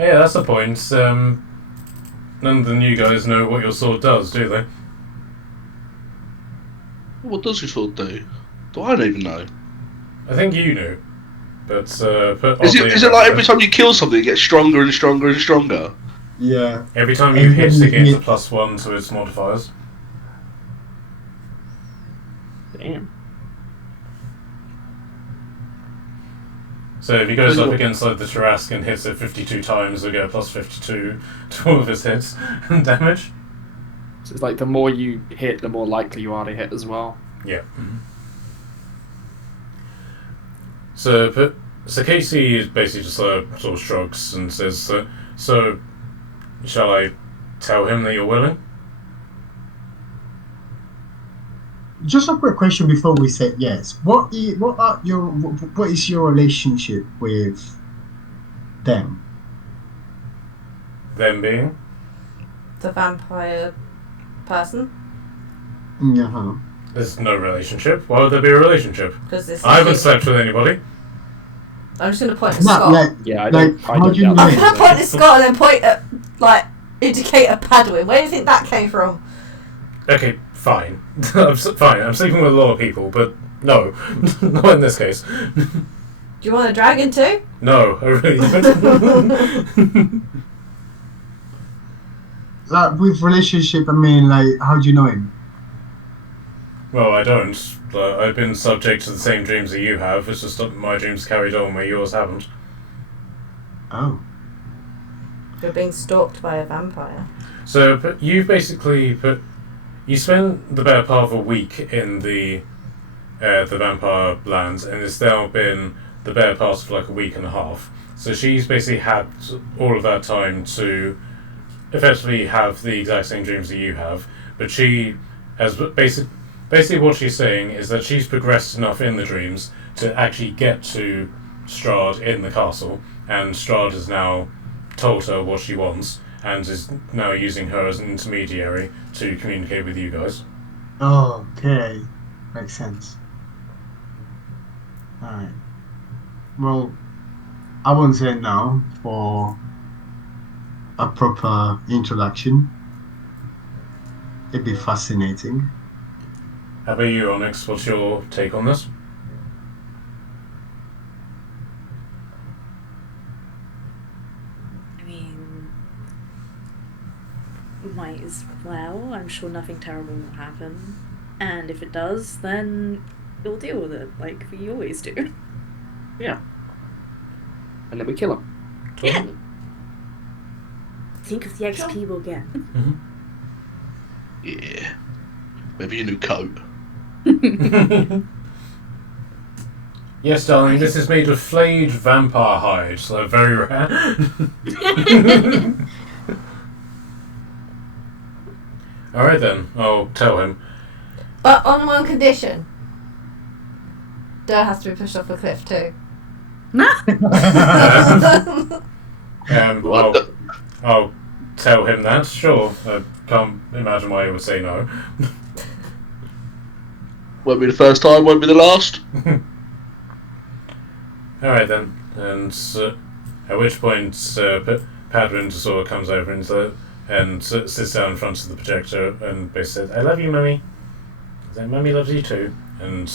Yeah, that's the point. None of the new guys know what your sword does, do they? What does your sword do? I don't even know. I think you knew. But Is it like every time you kill something it gets stronger and stronger and stronger? Yeah. every time you hit, it gains a +1 to its modifiers. Damn. So if he goes up against like the Tarrasque and hits it 52 times, he'll get a +52 to all of his hits and damage. So it's like the more you hit, the more likely you are to hit as well. Yeah. So Casey basically just sort of shrugs and says, "So, shall I tell him that you're willing?" Just a quick question before we say yes. What is your relationship with them? Them being? The vampire person. Yeah. There's no relationship. Why would there be a relationship? Because this. I haven't slept with anybody. I'm just gonna point at Not Scott. like Yeah, I Like, don't. how I don't do you doubt know? I'm that. gonna point at Scott and then point at indicate a Padwin. Where do you think that came from? Okay, fine. Fine, I'm sleeping with a lot of people, but no. Not in this case. Do you want a dragon too? No, I really don't. Like, with relationship, I mean, like, how do you know him? Well, I don't. I've been subject to the same dreams that you have. It's just that my dreams carried on where yours haven't. Oh. You're being stalked by a vampire. So you've basically you spent the better part of a week in the vampire lands, and it's now been the better part of like a week and a half. So she's basically had all of that time to effectively have the exact same dreams that you have, but she has basically what she's saying is that she's progressed enough in the dreams to actually get to Strahd in the castle, and Strahd has now told her what she wants and is now using her as an intermediary to communicate with you guys. Oh, okay. Makes sense. Alright. Well, I won't say no for a proper introduction. It'd be fascinating. How about you, Onyx? What's your take on this? I mean, might as well. I'm sure nothing terrible will happen. And if it does, then we'll deal with it, like we always do. Yeah. And then we kill him. Yeah. Think of the XP we'll get. Yeah. Maybe a new coat. Yes, darling, this is made of flayed vampire hide, so very rare. Alright then, I'll tell him. But on one condition. Durr has to be pushed off a cliff too. I'll tell him that, sure. I can't imagine why he would say no. Won't be the first time, won't be the last. Alright then, and at which point Padwin sort of comes over and sits down in front of the projector and basically says, "I love you, Mummy. Mummy loves you too." And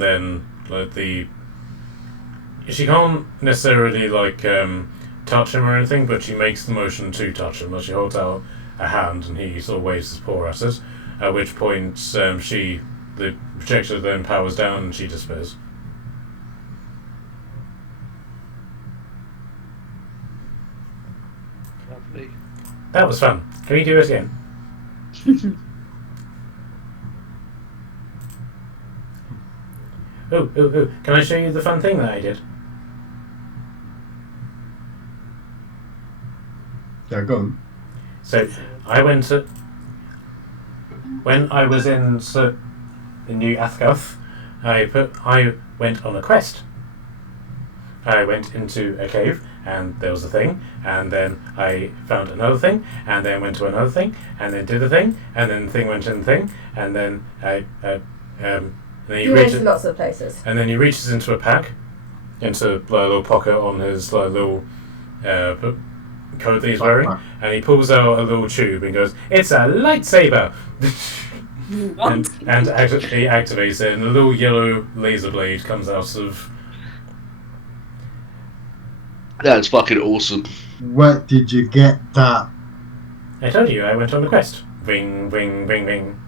then like she can't necessarily touch him or anything, but she makes the motion to touch him. Like she holds out a hand and he sort of waves his paw at it. At which point the projector then powers down and she disappears. Lovely. That was fun. Can we do it again? Oh, can I show you the fun thing that I did? Yeah, go on. So, I went to... When I was in New Athgoth, I went on a quest. I went into a cave, and there was a thing, and then I found another thing, and then went to another thing, and then did a thing, and then the thing went in the thing, and then You went to lots of places. And then he reaches into a pack, into a little pocket on his little coat that he's wearing, and he pulls out a little tube and goes, "It's a lightsaber!" What? and he activates it, and a little yellow laser blade comes out of... That's fucking awesome. Where did you get that? I told you, I went on a quest. Ring, ring, ring, ring.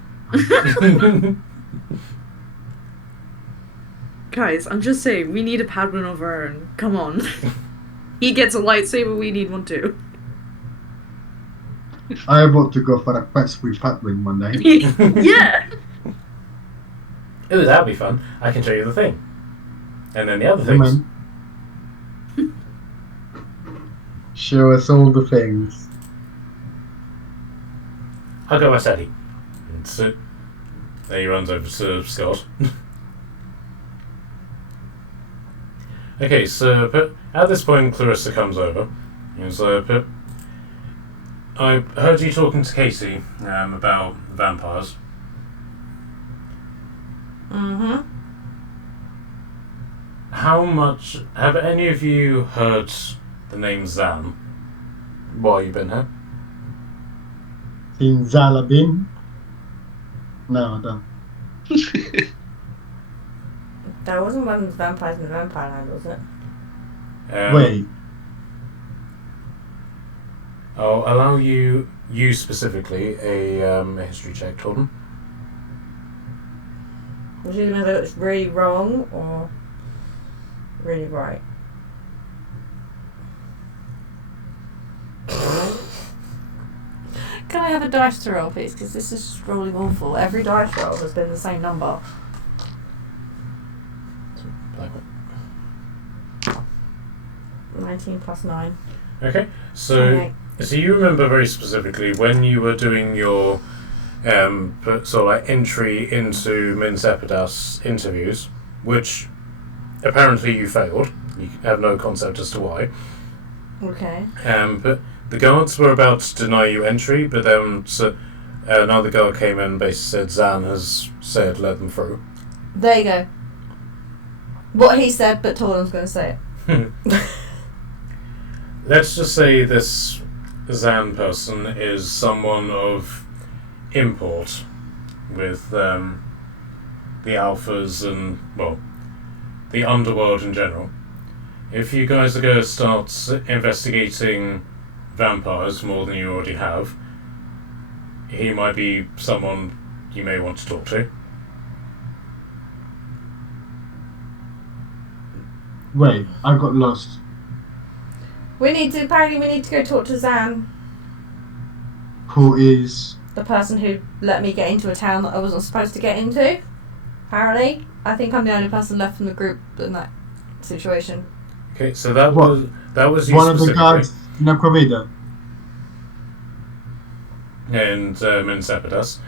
Guys, I'm just saying, we need a Padwin of our own. Come on. He gets a lightsaber, we need one too. I want to go for a quest with Padwin one day. Yeah! Ooh, that'll be fun. I can show you the thing. And then the other Come things. on. Show us all the things. I'll go with Eddie. And so, there he runs over to Scott. Okay, so at this point, Clarissa comes over. He's like, I heard you talking to Casey about vampires. Mm-hmm. How much... Have any of you heard the name Zan while you've been here? In Zalabin. No, I don't. There wasn't one of the vampires in the vampire land, was it? Wait. I'll allow you specifically, a history check, Torben. Which is whether it's really wrong or really right. Can I have a dice to roll, please? Because this is just rolling awful. Every dice roll has been the same number. Black one. 19 plus 9. Okay, so you remember very specifically when you were doing your sort of like entry into Min Sepidas interviews, which apparently you failed. You have no concept as to why. Okay. But the guards were about to deny you entry, but then another guard came in and basically said Zan has said let them through. There you go. What he said, but Torden's going to say it. Let's just say this Zan person is someone of import with the alphas and, well, the underworld in general. If you guys are going to start investigating vampires more than you already have, he might be someone you may want to talk to. Wait, I got lost. Apparently we need to go talk to Zan, Who is... the person who let me get into a town that I wasn't supposed to get into. Apparently. I think I'm the only person left from the group in that situation. Okay, so that What? was you one of the specifically. guards in Aquavida? And Min Sepidas.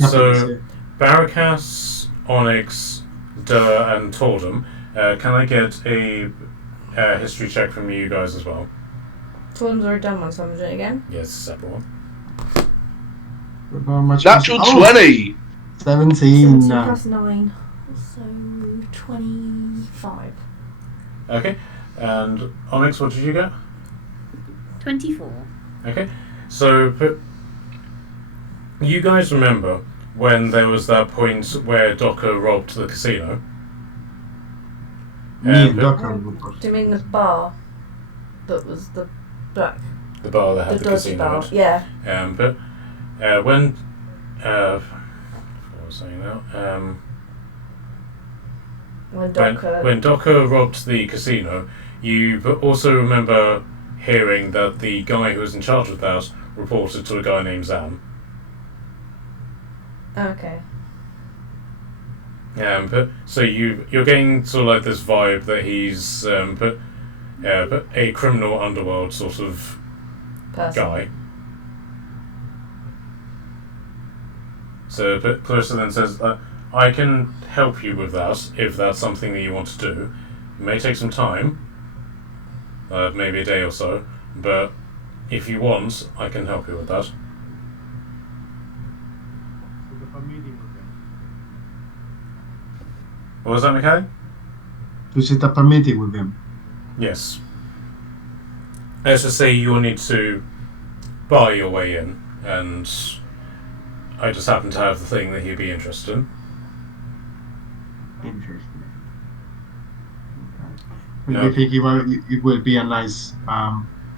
So... Barakas, Onyx, Dur, and Tordum. Can I get a history check from you guys as well? Torden's already done one, so I'm doing it again. Yes, a separate one. Natural 20! 17 17 now. plus 9. So 25. Okay, and Onyx, what did you get? 24. Okay, so you guys remember when there was that point where Docker robbed the casino? Me and but- Docker. Do you mean the bar that was the black? The bar that had The the dodgy casino. bar? in it. Yeah. But when what was I saying now? When Docker robbed the casino, you also remember hearing that the guy who was in charge of that reported to a guy named Zan. Okay. But so you're getting sort of like this vibe that he's but a criminal underworld sort of Person. guy. So, but Clarissa then says, I can help you with that if that's something that you want to do. It may take some time, maybe a day or so, but if you want, I can help you with that. What was that, Mikhail? To set up a meeting with him. Yes. Let's just say you'll need to buy your way in, and I just happen to have the thing that he'd be interested in. Interesting. No. You think it will be a nice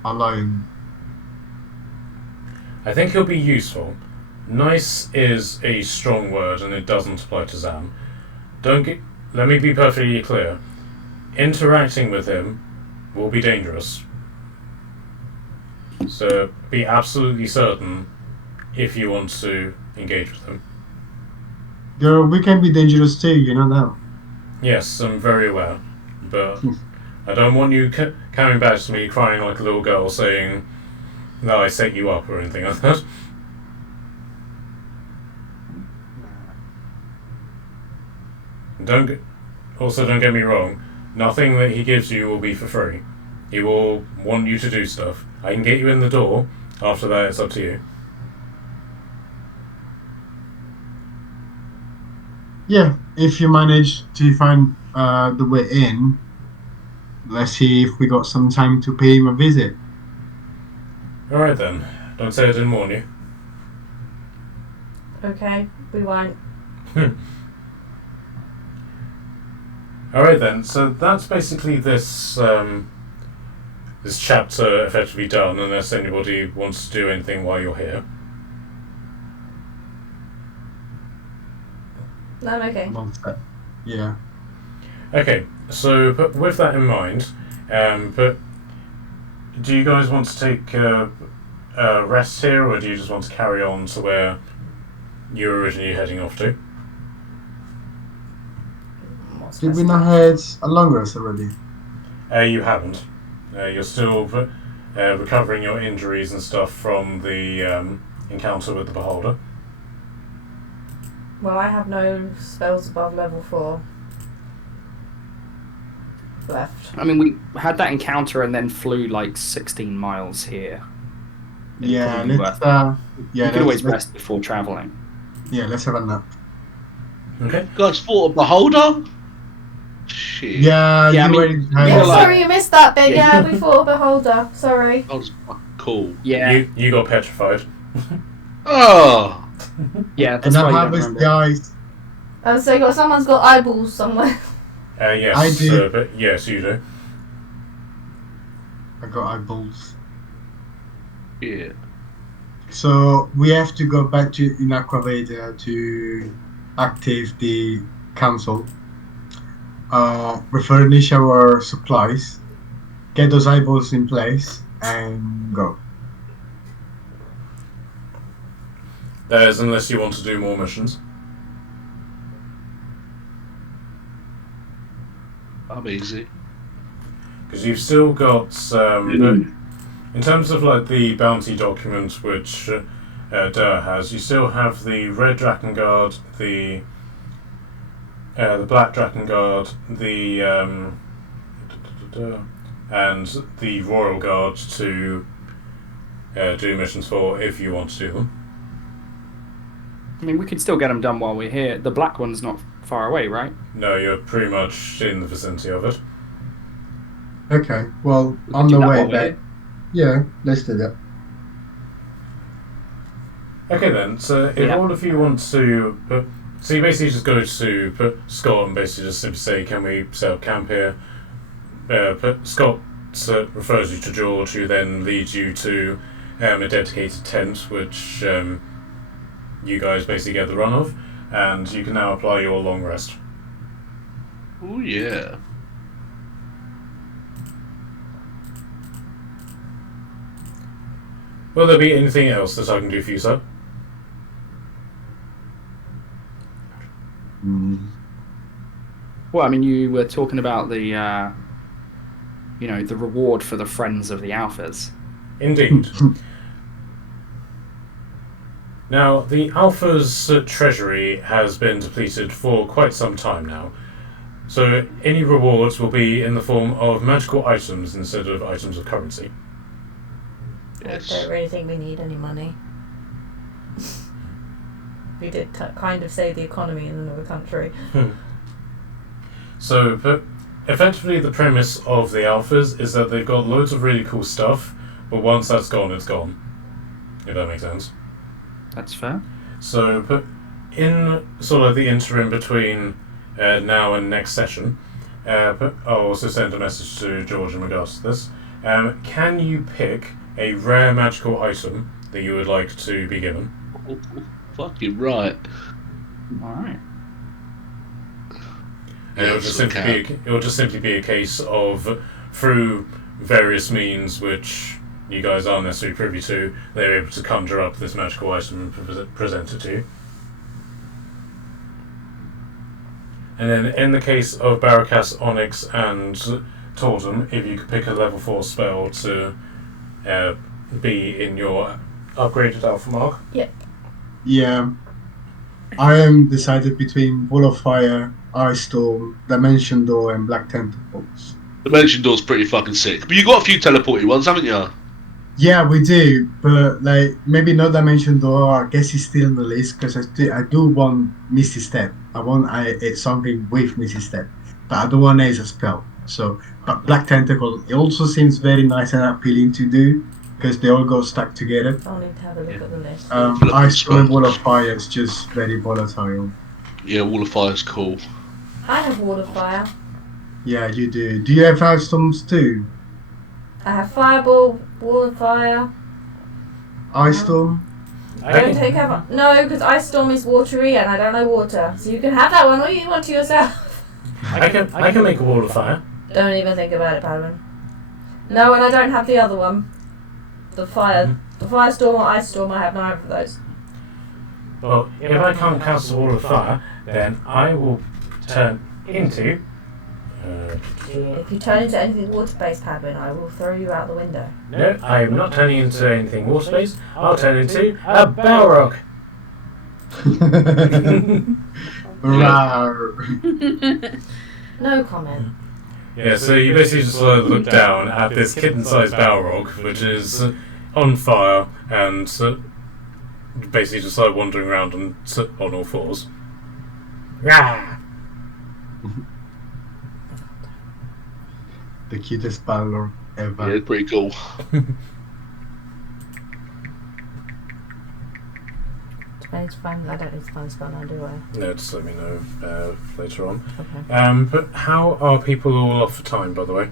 alone? I think he'll be useful. Nice is a strong word, and it doesn't apply to Zam. Let me be perfectly clear. Interacting with him will be dangerous. So be absolutely certain if you want to engage with him. Girl, we can be dangerous too, you know that. Yes, I'm very aware, but I don't want you coming back to me crying like a little girl saying that I set you up or anything like that. Don't get me wrong. Nothing that he gives you will be for free. He will want you to do stuff. I can get you in the door. After that, it's up to you. Yeah, if you manage to find the way in, let's see if we got some time to pay him a visit. Alright then. Don't say I didn't warn you. Okay, we won't. Alright then, so that's basically this this chapter effectively done, unless anybody wants to do anything while you're here. No, I'm okay. Yeah. Okay, so but with that in mind, but do you guys want to take a rest here, or do you just want to carry on to where you were originally heading off to? What's Did we best? not had a long rest already? You haven't. You're still recovering your injuries and stuff from the encounter with the Beholder. Well, I have no spells above level 4 left. I mean, we had that encounter and then flew like 16 miles here. It'd Yeah, probably be let's. worth- Yeah, you could always let's, rest before traveling. yeah, let's have a nap. Okay. Guys fought a beholder? Shit. Yeah, Yeah, I you mean- were Yeah, You're like- sorry you missed that bit. Yeah. Yeah, we fought a beholder. Sorry. That was fucking cool. Yeah, You got petrified. Oh! yeah, that's And why I you have don't this remember. guys. So someone's got eyeballs somewhere. Yes, I do. but yes, you do. I got eyeballs. Yeah. So we have to go back to in Aquaveda to activate the council, refurnish our supplies, get those eyeballs in place, and go. That is, unless you want to do more missions. I'm easy. Because you've still got, in terms of like the bounty document which Durr has, you still have the Red Drakengard, the Black Drakengard, the and the Royal Guard to do missions for if you want to do them. I mean, we could still get them done while we're here. The black one's not far away, right? No, you're pretty much in the vicinity of it. Okay, well, We on could do the that way while we're back. Yeah, let's do that. Okay then, so if Yeah. all of you want to so you basically just go to Scott and basically just simply say, can we set up camp here? Scott refers you to George, who then leads you to a dedicated tent, which you guys basically get the run of, and you can now apply your long rest. Oh yeah. Will there be anything else that I can do for you, sir? Well, I mean, you were talking about the, the reward for the friends of the Alphas. Indeed. Now, the Alpha's treasury has been depleted for quite some time now, so any rewards will be in the form of magical items instead of items of currency. Yes. I don't really think we need any money. We did kind of save the economy in another country. So, but effectively the premise of the Alphas is that they've got loads of really cool stuff, but once that's gone, it's gone. If that makes sense. That's fair. So, but in sort of the interim between now and next session, but I'll also send a message to George in regards to this. Can you pick a rare magical item that you would like to be given? Oh, fucking right. All right. And it'll just simply be a case of, through various means which you guys aren't necessarily privy to, they're able to conjure up this magical item and present it to you. And then in the case of Barracas, Onyx, and Totem, if you could pick a level 4 spell to be in your upgraded alpha mark. Yeah, I am decided between Wall of Fire, Ice Storm, Dimension Door, and Black Tentacles. Dimension Door's pretty fucking sick. But you got a few teleporty ones, haven't you? Yeah, we do, but like maybe not Dimension Door. I guess it's still on the list because I do want Misty Step. I want it's something with Misty Step, but I don't want it as a spell. So, but Black Tentacle, it also seems very nice and appealing to do. because they all go stuck together. I'll need to have a look at the list. Ice Storm and Wall of Fire is just very volatile. Yeah, Wall of Fire is cool. I have Wall of Fire. Yeah, you do. Do you have Ice Storms too? I have Fireball, Wall of Fire. Ice Storm? Don't take cover. No, because Ice Storm is watery and I don't know water. So you can have that one or you want to yourself. I can make a wall of fire. Don't even think about it, Padawan. No, and I don't have the other one. The Firestorm or Ice Storm, I have neither of those. Well, if I can't cast a wall of fire, then I will turn into. If you turn into anything water-based, Padawan, I will throw you out the window. No, I am not turning into anything water-based. I'll turn into a Balrog. Rawr. No comment. Yeah, so you basically just look down at this kitten-sized Balrog, which is on fire and basically just wandering around on all fours. Rah! The cutest Balrog ever. Yeah, it's pretty cool. I don't need to find a spell now, do I? No, just let me know later on. Okay. But how are people all off for time, by the way?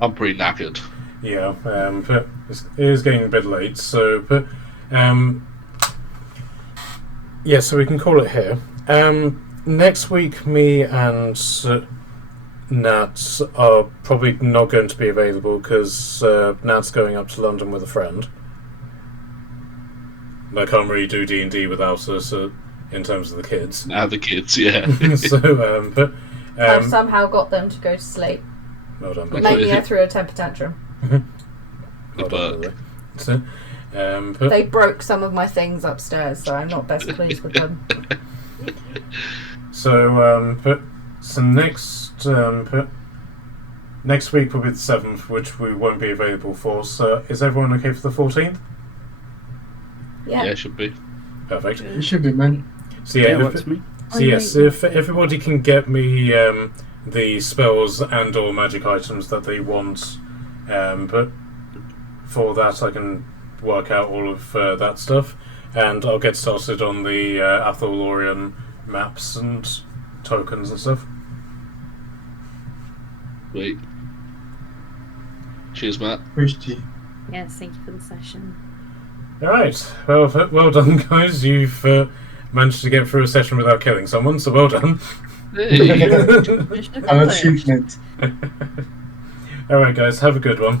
I'm pretty knackered. Yeah, but it is getting a bit late, so yeah, so we can call it here. Next week, me and Nat are probably not going to be available because Nat's going up to London with a friend. I can't really do D&D without us in terms of the kids. Now the kids, yeah. So, I've somehow got them to go to sleep. well done, Okay. Billy. Maybe I threw a temper tantrum. Well done, But- Billy. So, They broke some of my things upstairs, so I'm not best pleased with them. so next week will be the 7th, which we won't be available for. So, is everyone okay for the 14th? Yeah. Yeah, should be. Perfect. It should be, man. So yeah, works for me. so yes, if everybody can get me the spells and or magic items that they want, but for that I can work out all of that stuff, and I'll get started on the Atholorian maps and tokens and stuff. Wait. Cheers, Matt. Christy. Yes, thank you for the session. All right, well done, guys. You've managed to get through a session without killing someone, so well done. Hey. Mission An accomplished. achievement. All right, guys, have a good one.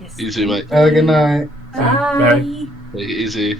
Yes. Easy, mate. Have a good night. Bye. Take it easy.